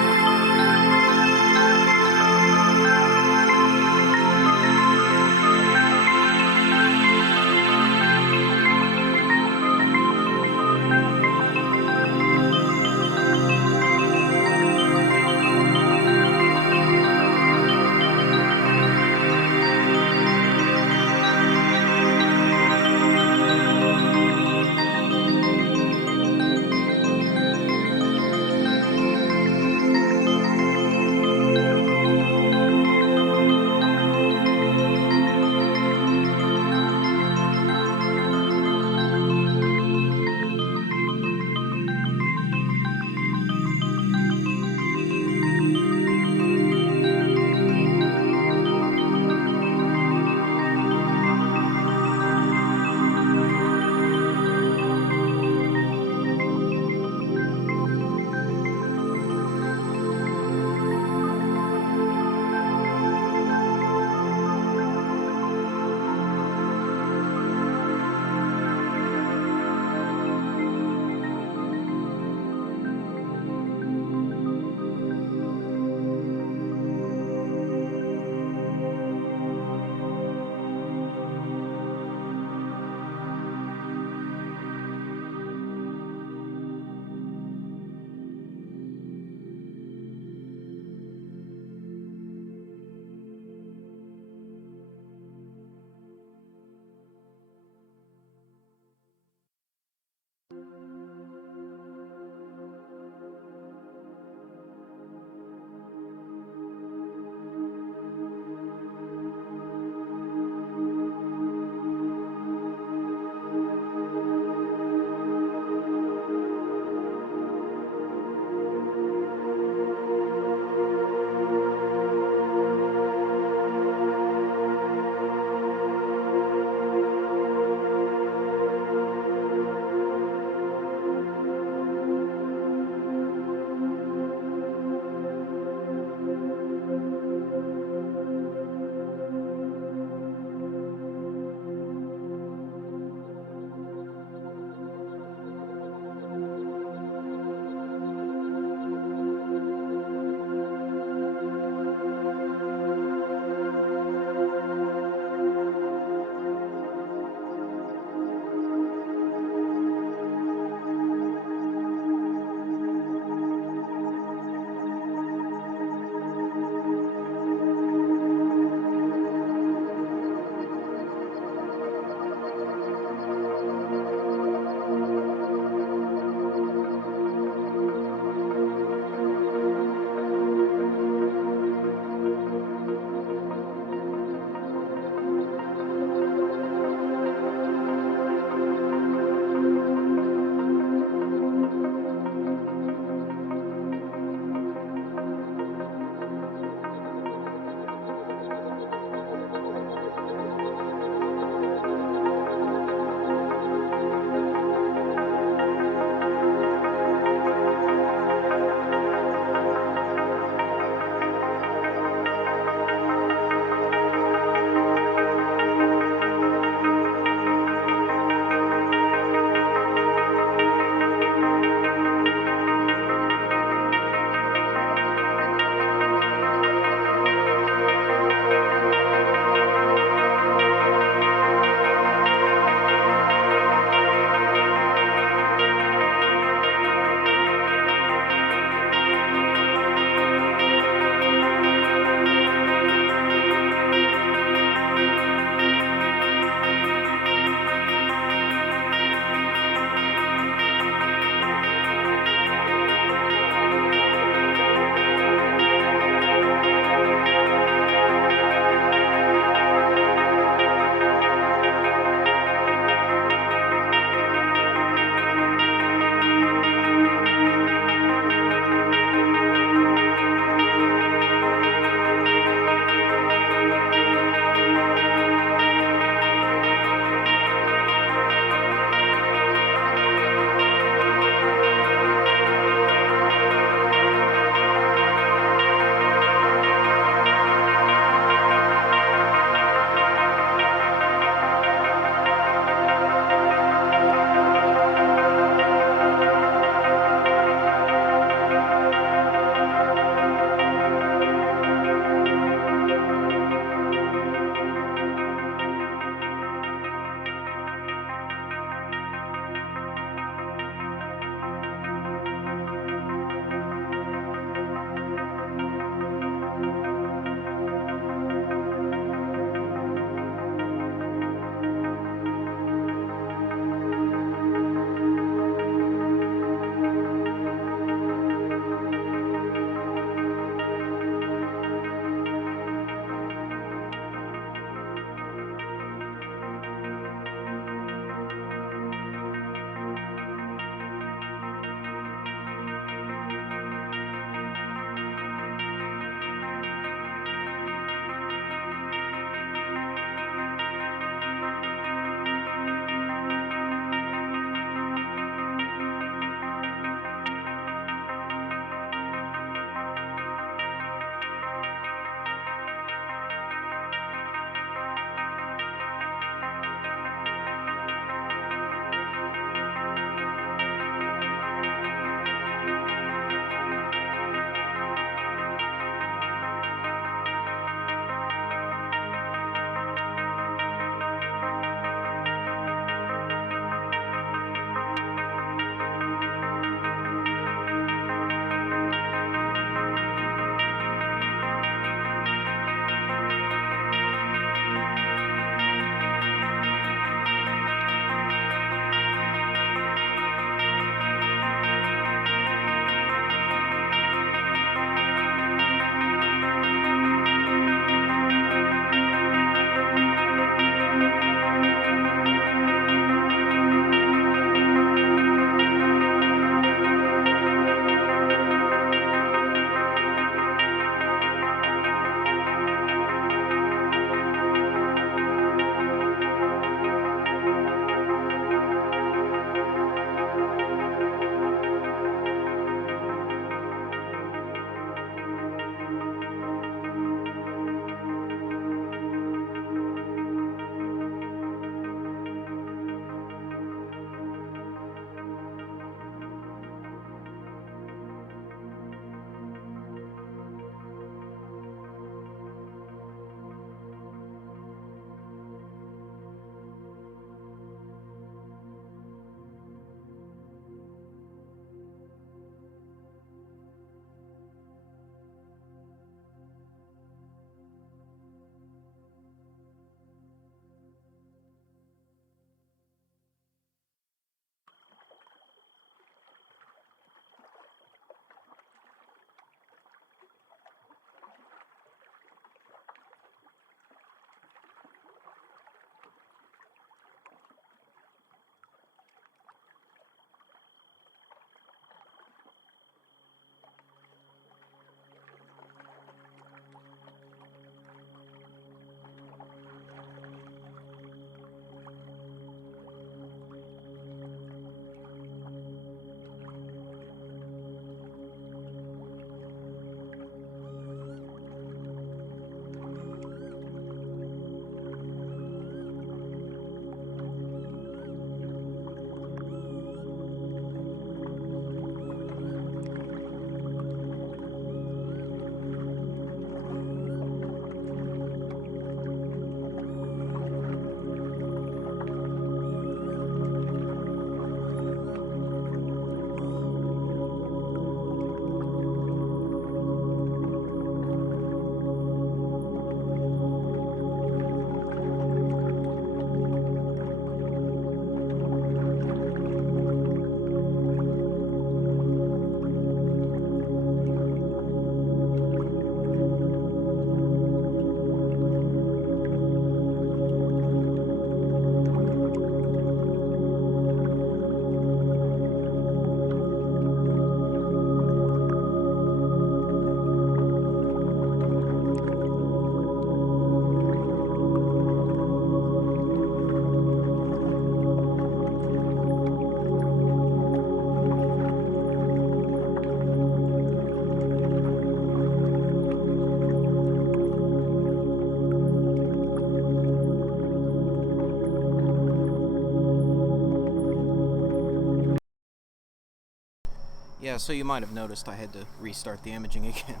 Yeah, so you might have noticed I had to restart the imaging again.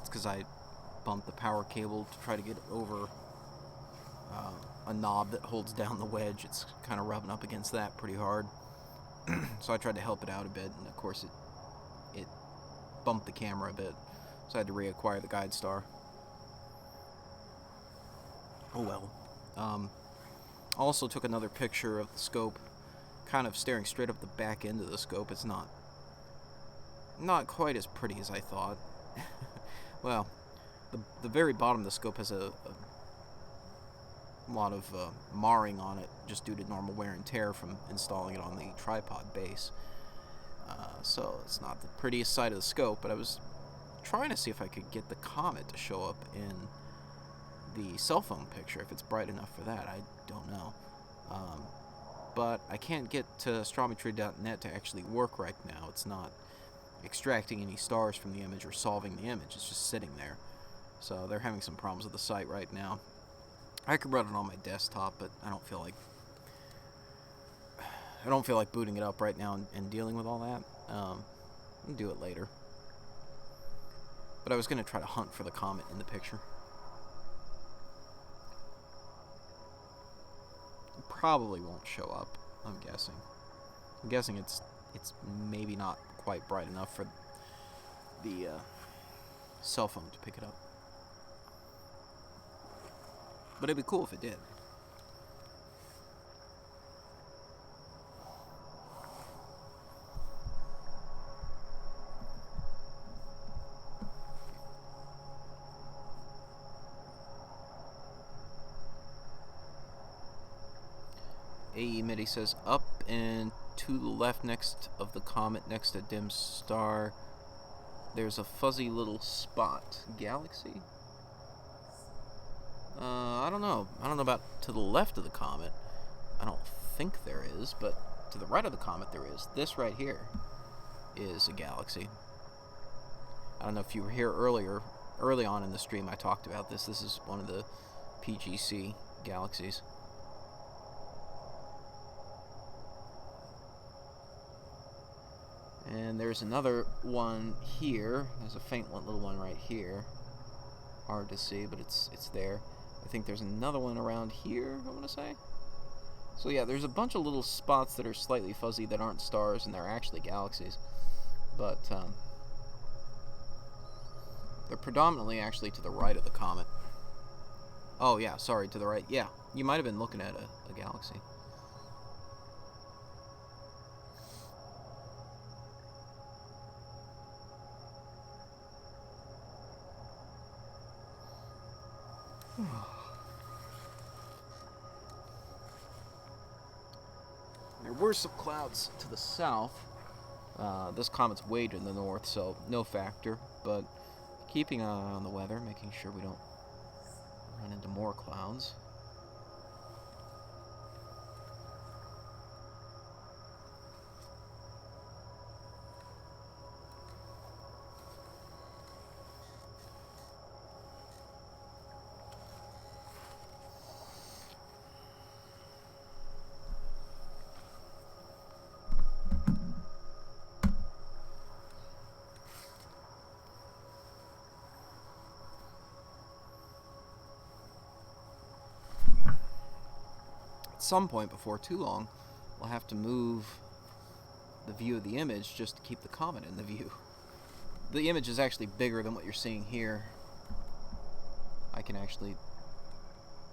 It's because I bumped the power cable to try to get over a knob that holds down the wedge. It's kind of rubbing up against that pretty hard. So I tried to help it out a bit, and of course it bumped the camera a bit. So I had to reacquire the guide star. Oh well. Also took another picture of the scope, kind of staring straight up the back end of the scope. It's not quite as pretty as I thought. Well, the very bottom of the scope has a lot of marring on it, just due to normal wear and tear from installing it on the tripod base. So it's not the prettiest side of the scope, but I was trying to see if I could get the comet to show up in the cell phone picture, if it's bright enough for that. I don't know. But I can't get to astrometry.net to actually work right now. It's not extracting any stars from the image or solving the image. It's just sitting there. So they're having some problems with the site right now. I could run it on my desktop, but I don't feel like booting it up right now and dealing with all that. I'll do it later. But I was going to try to hunt for the comet in the picture. It probably won't show up, I'm guessing. I'm guessing it's maybe not quite bright enough for the cell phone to pick it up. But it'd be cool if it did. AE Meade says, up and to the left next of the comet, next to dim star, there's a fuzzy little spot. Galaxy? I don't know. I don't know about to the left of the comet. I don't think there is, but to the right of the comet there is. This right here is a galaxy. I don't know if you were here early on in the stream I talked about this. This is one of the PGC galaxies. And there's another one here. There's a faint little one right here. Hard to see, but it's there. I think there's another one around here, I want to say. So yeah, there's a bunch of little spots that are slightly fuzzy that aren't stars, and they're actually galaxies. But they're predominantly actually to the right of the comet. Oh yeah, sorry, to the right. Yeah, you might have been looking at a galaxy. There were some clouds to the south. This comet's way to the north, so no factor, but keeping an eye on the weather, making sure we don't run into more clouds. At some point before too long, we'll have to move the view of the image just to keep the comet in the view. The image is actually bigger than what you're seeing here. I can actually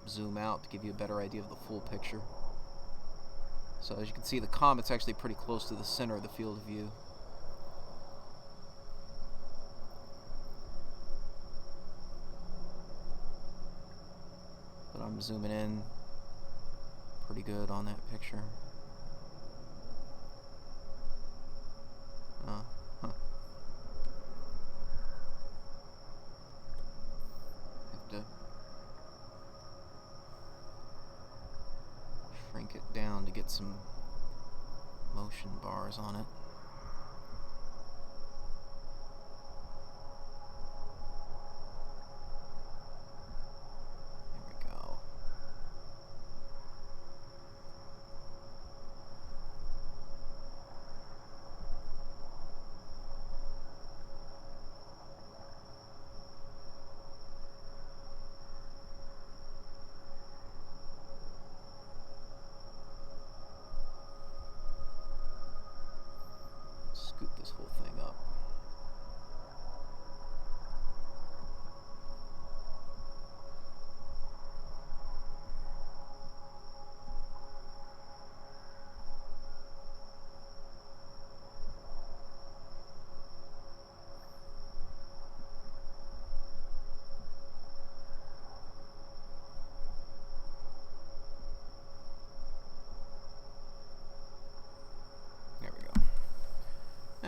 zoom out to give you a better idea of the full picture. So as you can see, the comet's actually pretty close to the center of the field of view. But I'm zooming in pretty good on that picture. Have to shrink it down to get some motion bars on it.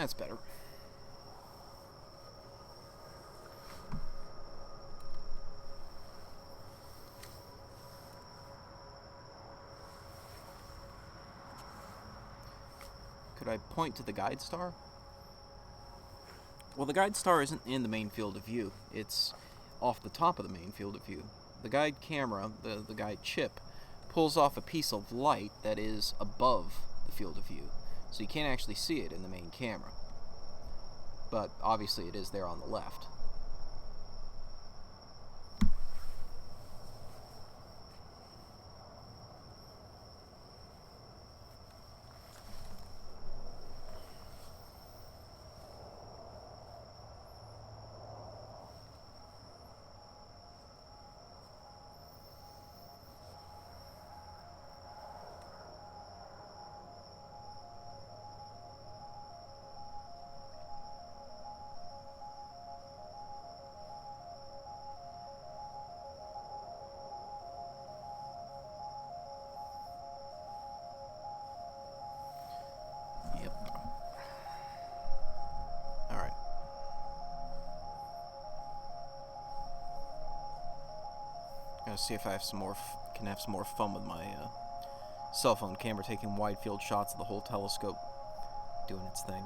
That's better. Could I point to the guide star? Well, the guide star isn't in the main field of view. It's off the top of the main field of view. The guide camera, the guide chip, pulls off a piece of light that is above the field of view, so you can't actually see it in the main camera. But obviously it is there on the left. See if I have can have some more fun with my cell phone camera, taking wide field shots of the whole telescope doing its thing.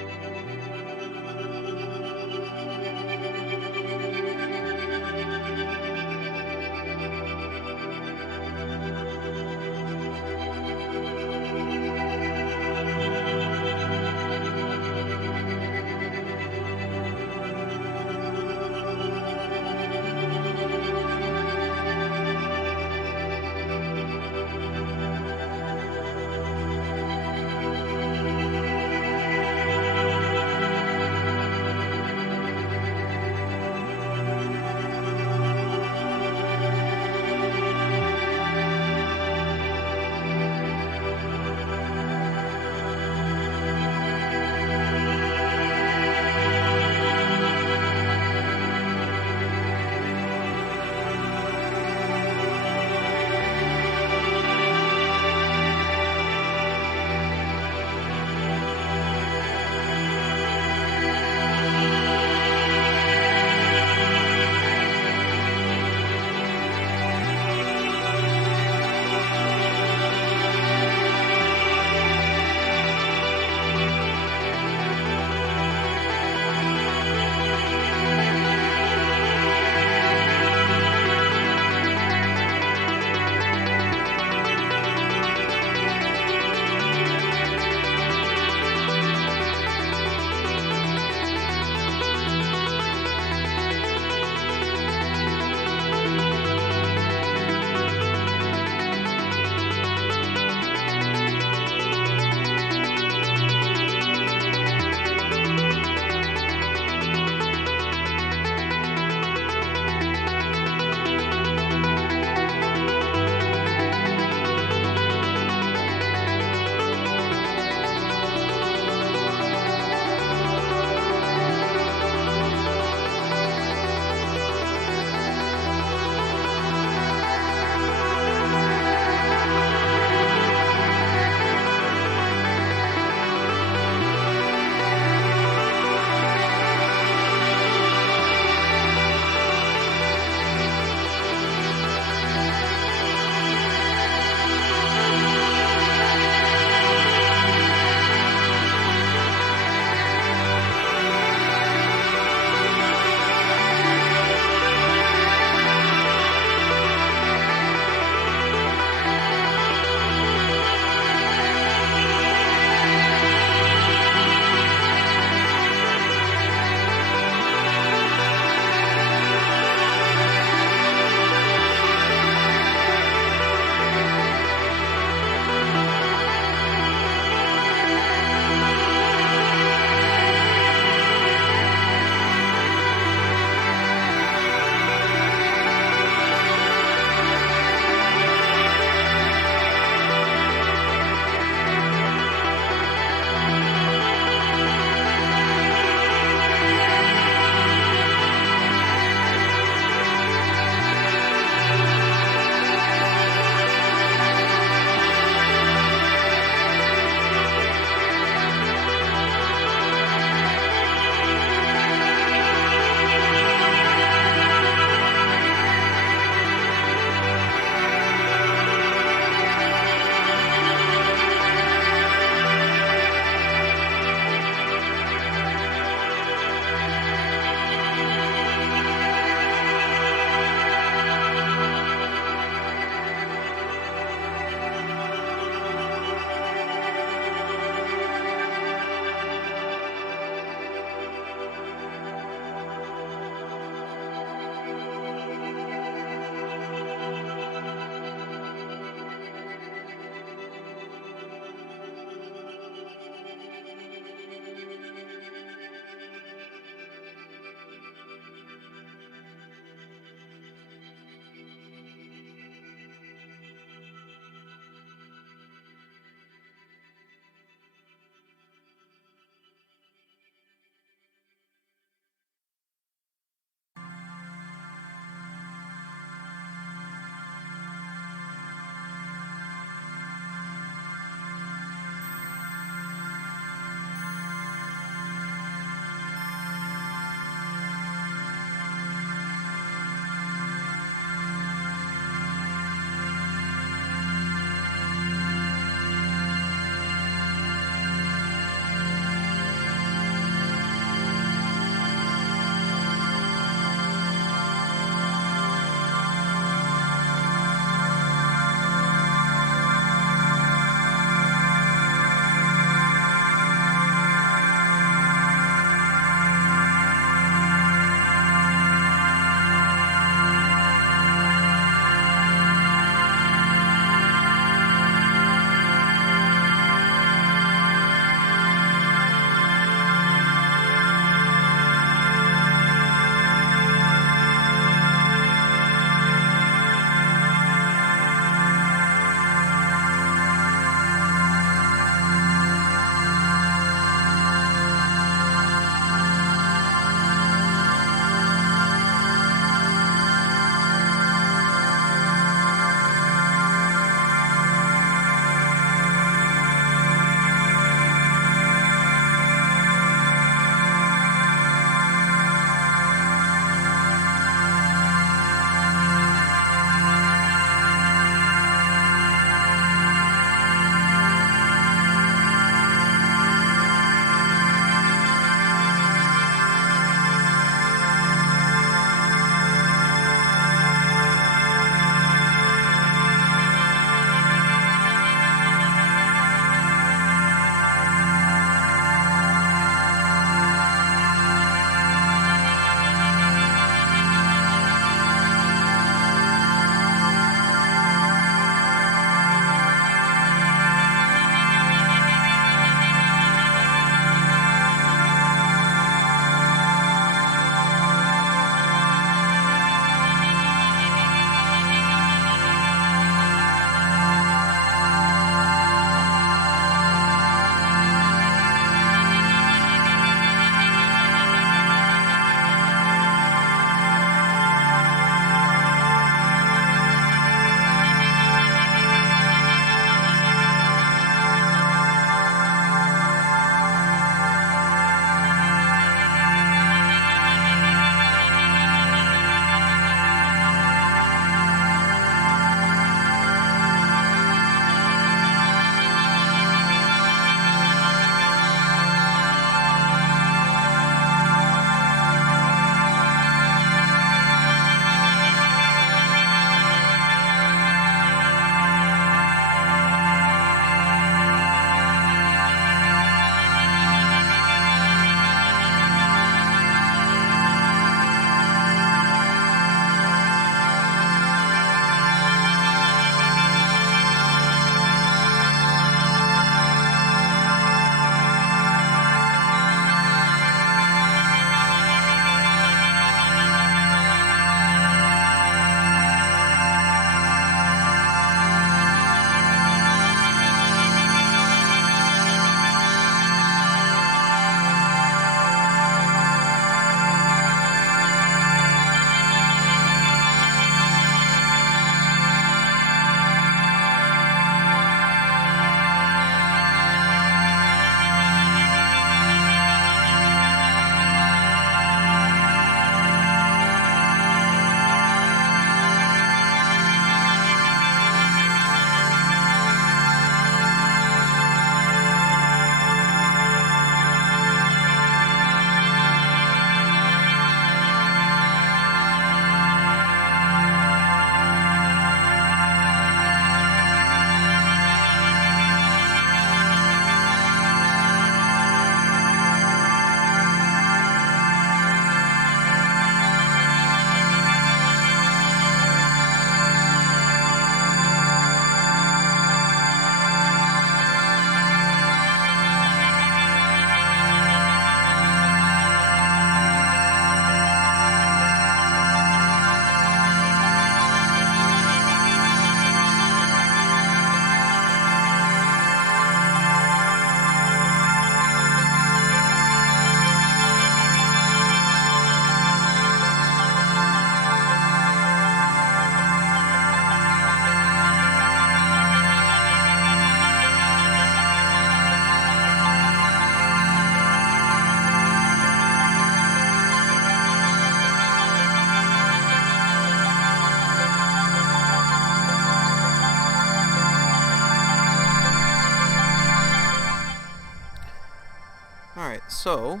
So,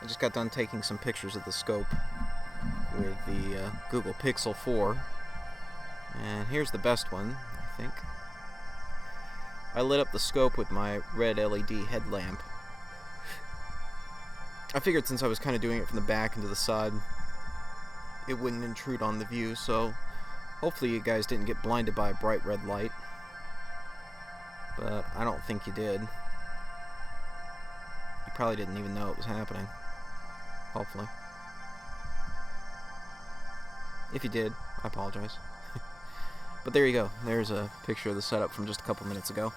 I just got done taking some pictures of the scope with the Google Pixel 4. And here's the best one, I think. I lit up the scope with my red LED headlamp. I figured since I was kind of doing it from the back and to the side, it wouldn't intrude on the view, so hopefully you guys didn't get blinded by a bright red light. But I don't think you did. You probably didn't even know it was happening. Hopefully. If you did, I apologize. But there you go. There's a picture of the setup from just a couple minutes ago.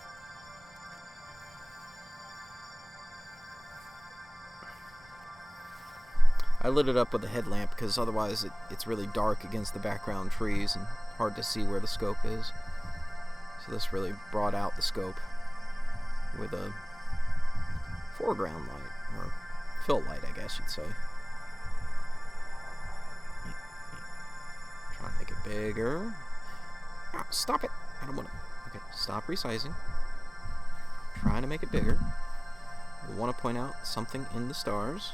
I lit it up with a headlamp because otherwise it's really dark against the background trees and hard to see where the scope is. So this really brought out the scope with a foreground light, or fill light, I guess you'd say. Try to make it bigger. Ah, stop it! I don't want to. Okay, stop resizing. Trying to make it bigger. We want to point out something in the stars.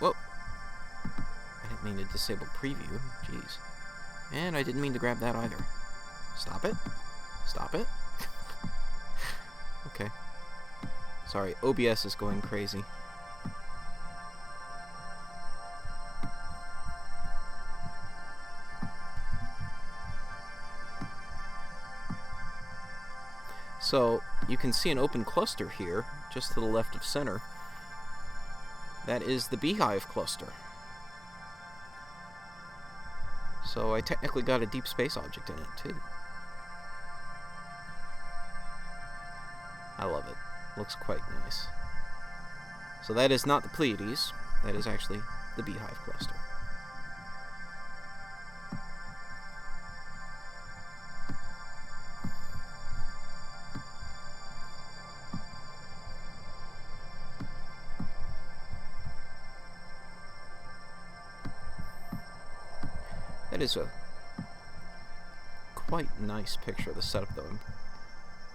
Whoa! I didn't mean to disable preview. Jeez. And I didn't mean to grab that either. Stop it. Stop it. Okay. Sorry, OBS is going crazy. So, you can see an open cluster here, just to the left of center. That is the Beehive cluster. So I technically got a deep space object in it, too. I love it. Looks quite nice. So that is not the Pleiades. That is actually the Beehive cluster. That is a quite nice picture of the setup, though. I'm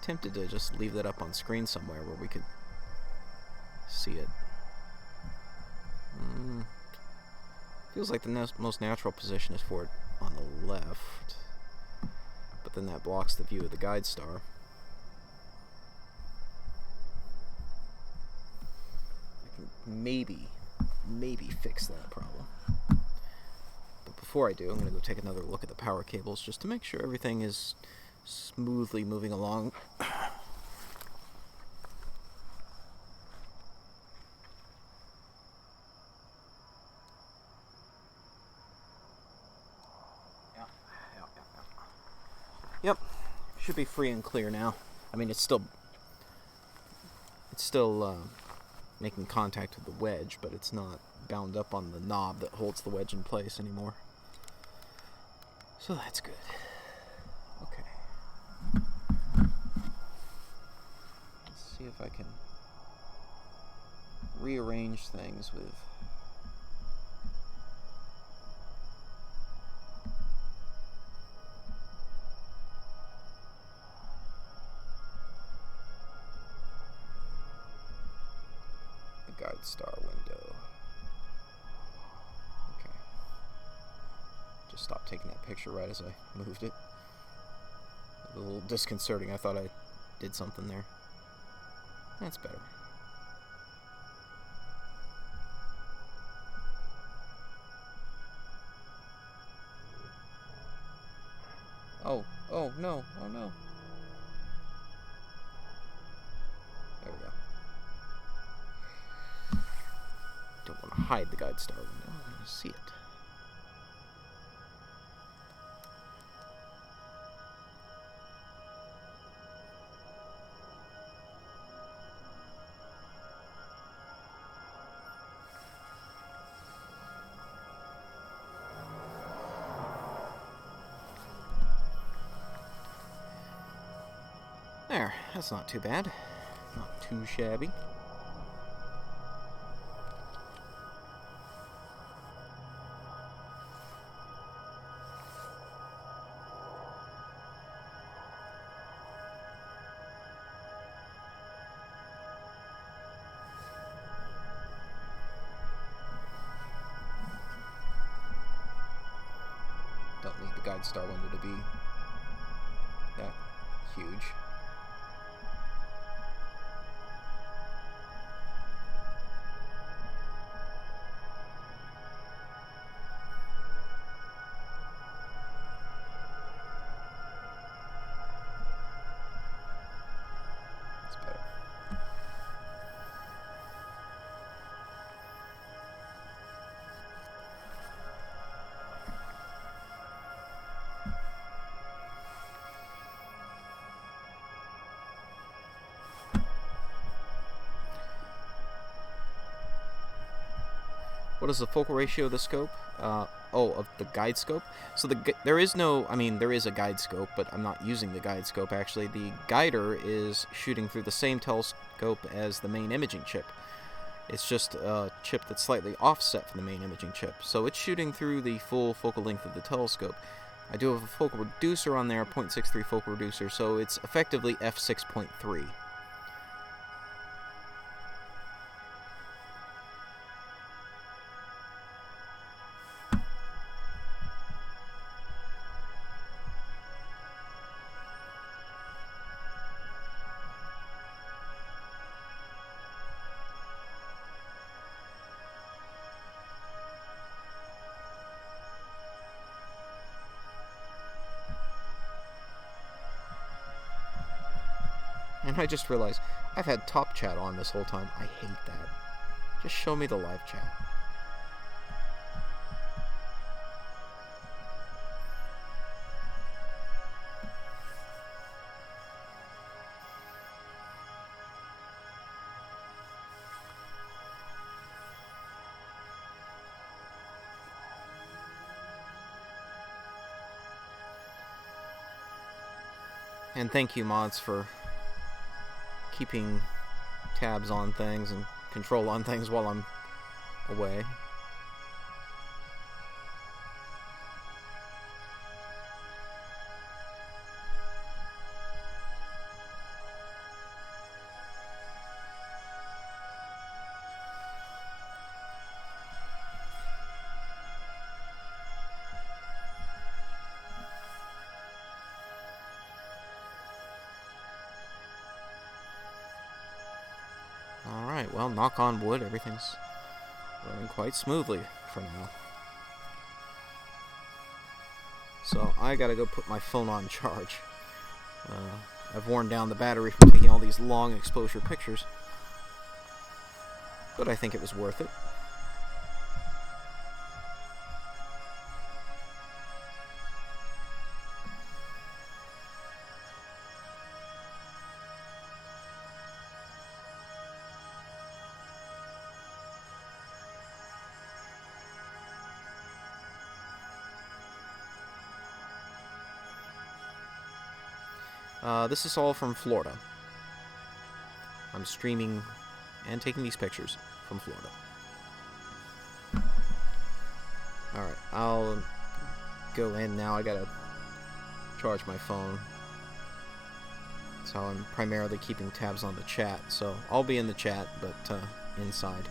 tempted to just leave that up on screen somewhere where we could see it. Feels like the most natural position is for it on the left, but then that blocks the view of the guide star. I can maybe fix that problem. Before I do, I'm going to go take another look at the power cables just to make sure everything is smoothly moving along. Yep, should be free and clear now. I mean, it's still making contact with the wedge, but it's not bound up on the knob that holds the wedge in place anymore. So that's good. Okay. Let's see if I can rearrange things with the guide star window. Just stopped taking that picture right as I moved it. A little disconcerting. I thought I did something there. That's better. Oh no, oh no. There we go. Don't want to hide the guide star window. I want to see it. There, that's not too bad. Not too shabby. need the guide star window to be that huge. It's better. What is the focal ratio of the scope? Of the guide scope. So there is a guide scope, but I'm not using the guide scope actually. The guider is shooting through the same telescope as the main imaging chip. It's just a chip that's slightly offset from the main imaging chip. So it's shooting through the full focal length of the telescope. I do have a focal reducer on there, 0.63 focal reducer, so it's effectively f6.3. And I just realized I've had top chat on this whole time. I hate that. Just show me the live chat. And thank you, mods, for keeping tabs on things and control on things while I'm away. Alright, well, knock on wood, everything's running quite smoothly for now. So, I gotta go put my phone on charge. I've worn down the battery from taking all these long exposure pictures. But I think it was worth it. This is all from Florida. I'm streaming and taking these pictures from Florida. Alright, I'll go in now. I gotta charge my phone. So I'm primarily keeping tabs on the chat. So I'll be in the chat, but inside.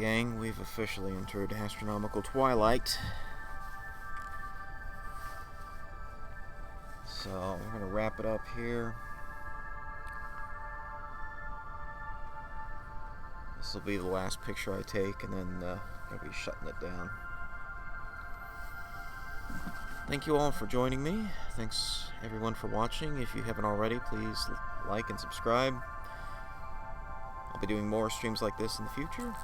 gang, we've officially entered astronomical twilight. So we're going to wrap it up here. This will be the last picture I take, and then I'll be shutting it down. Thank you all for joining me. Thanks everyone for watching. If you haven't already, please like and subscribe. I'll be doing more streams like this in the future.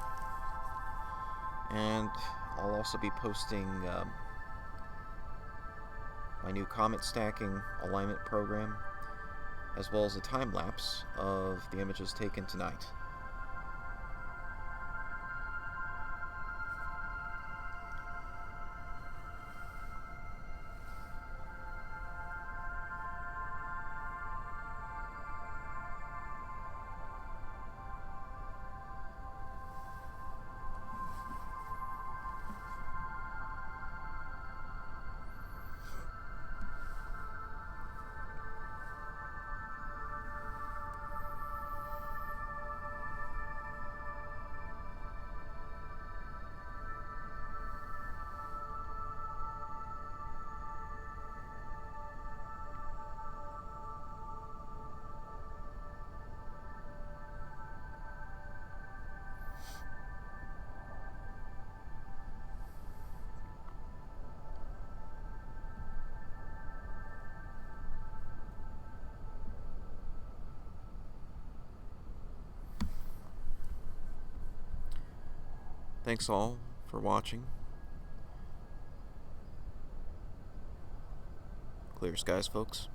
And I'll also be posting my new comet stacking alignment program, as well as a time lapse of the images taken tonight. Thanks all for watching. Clear skies, folks.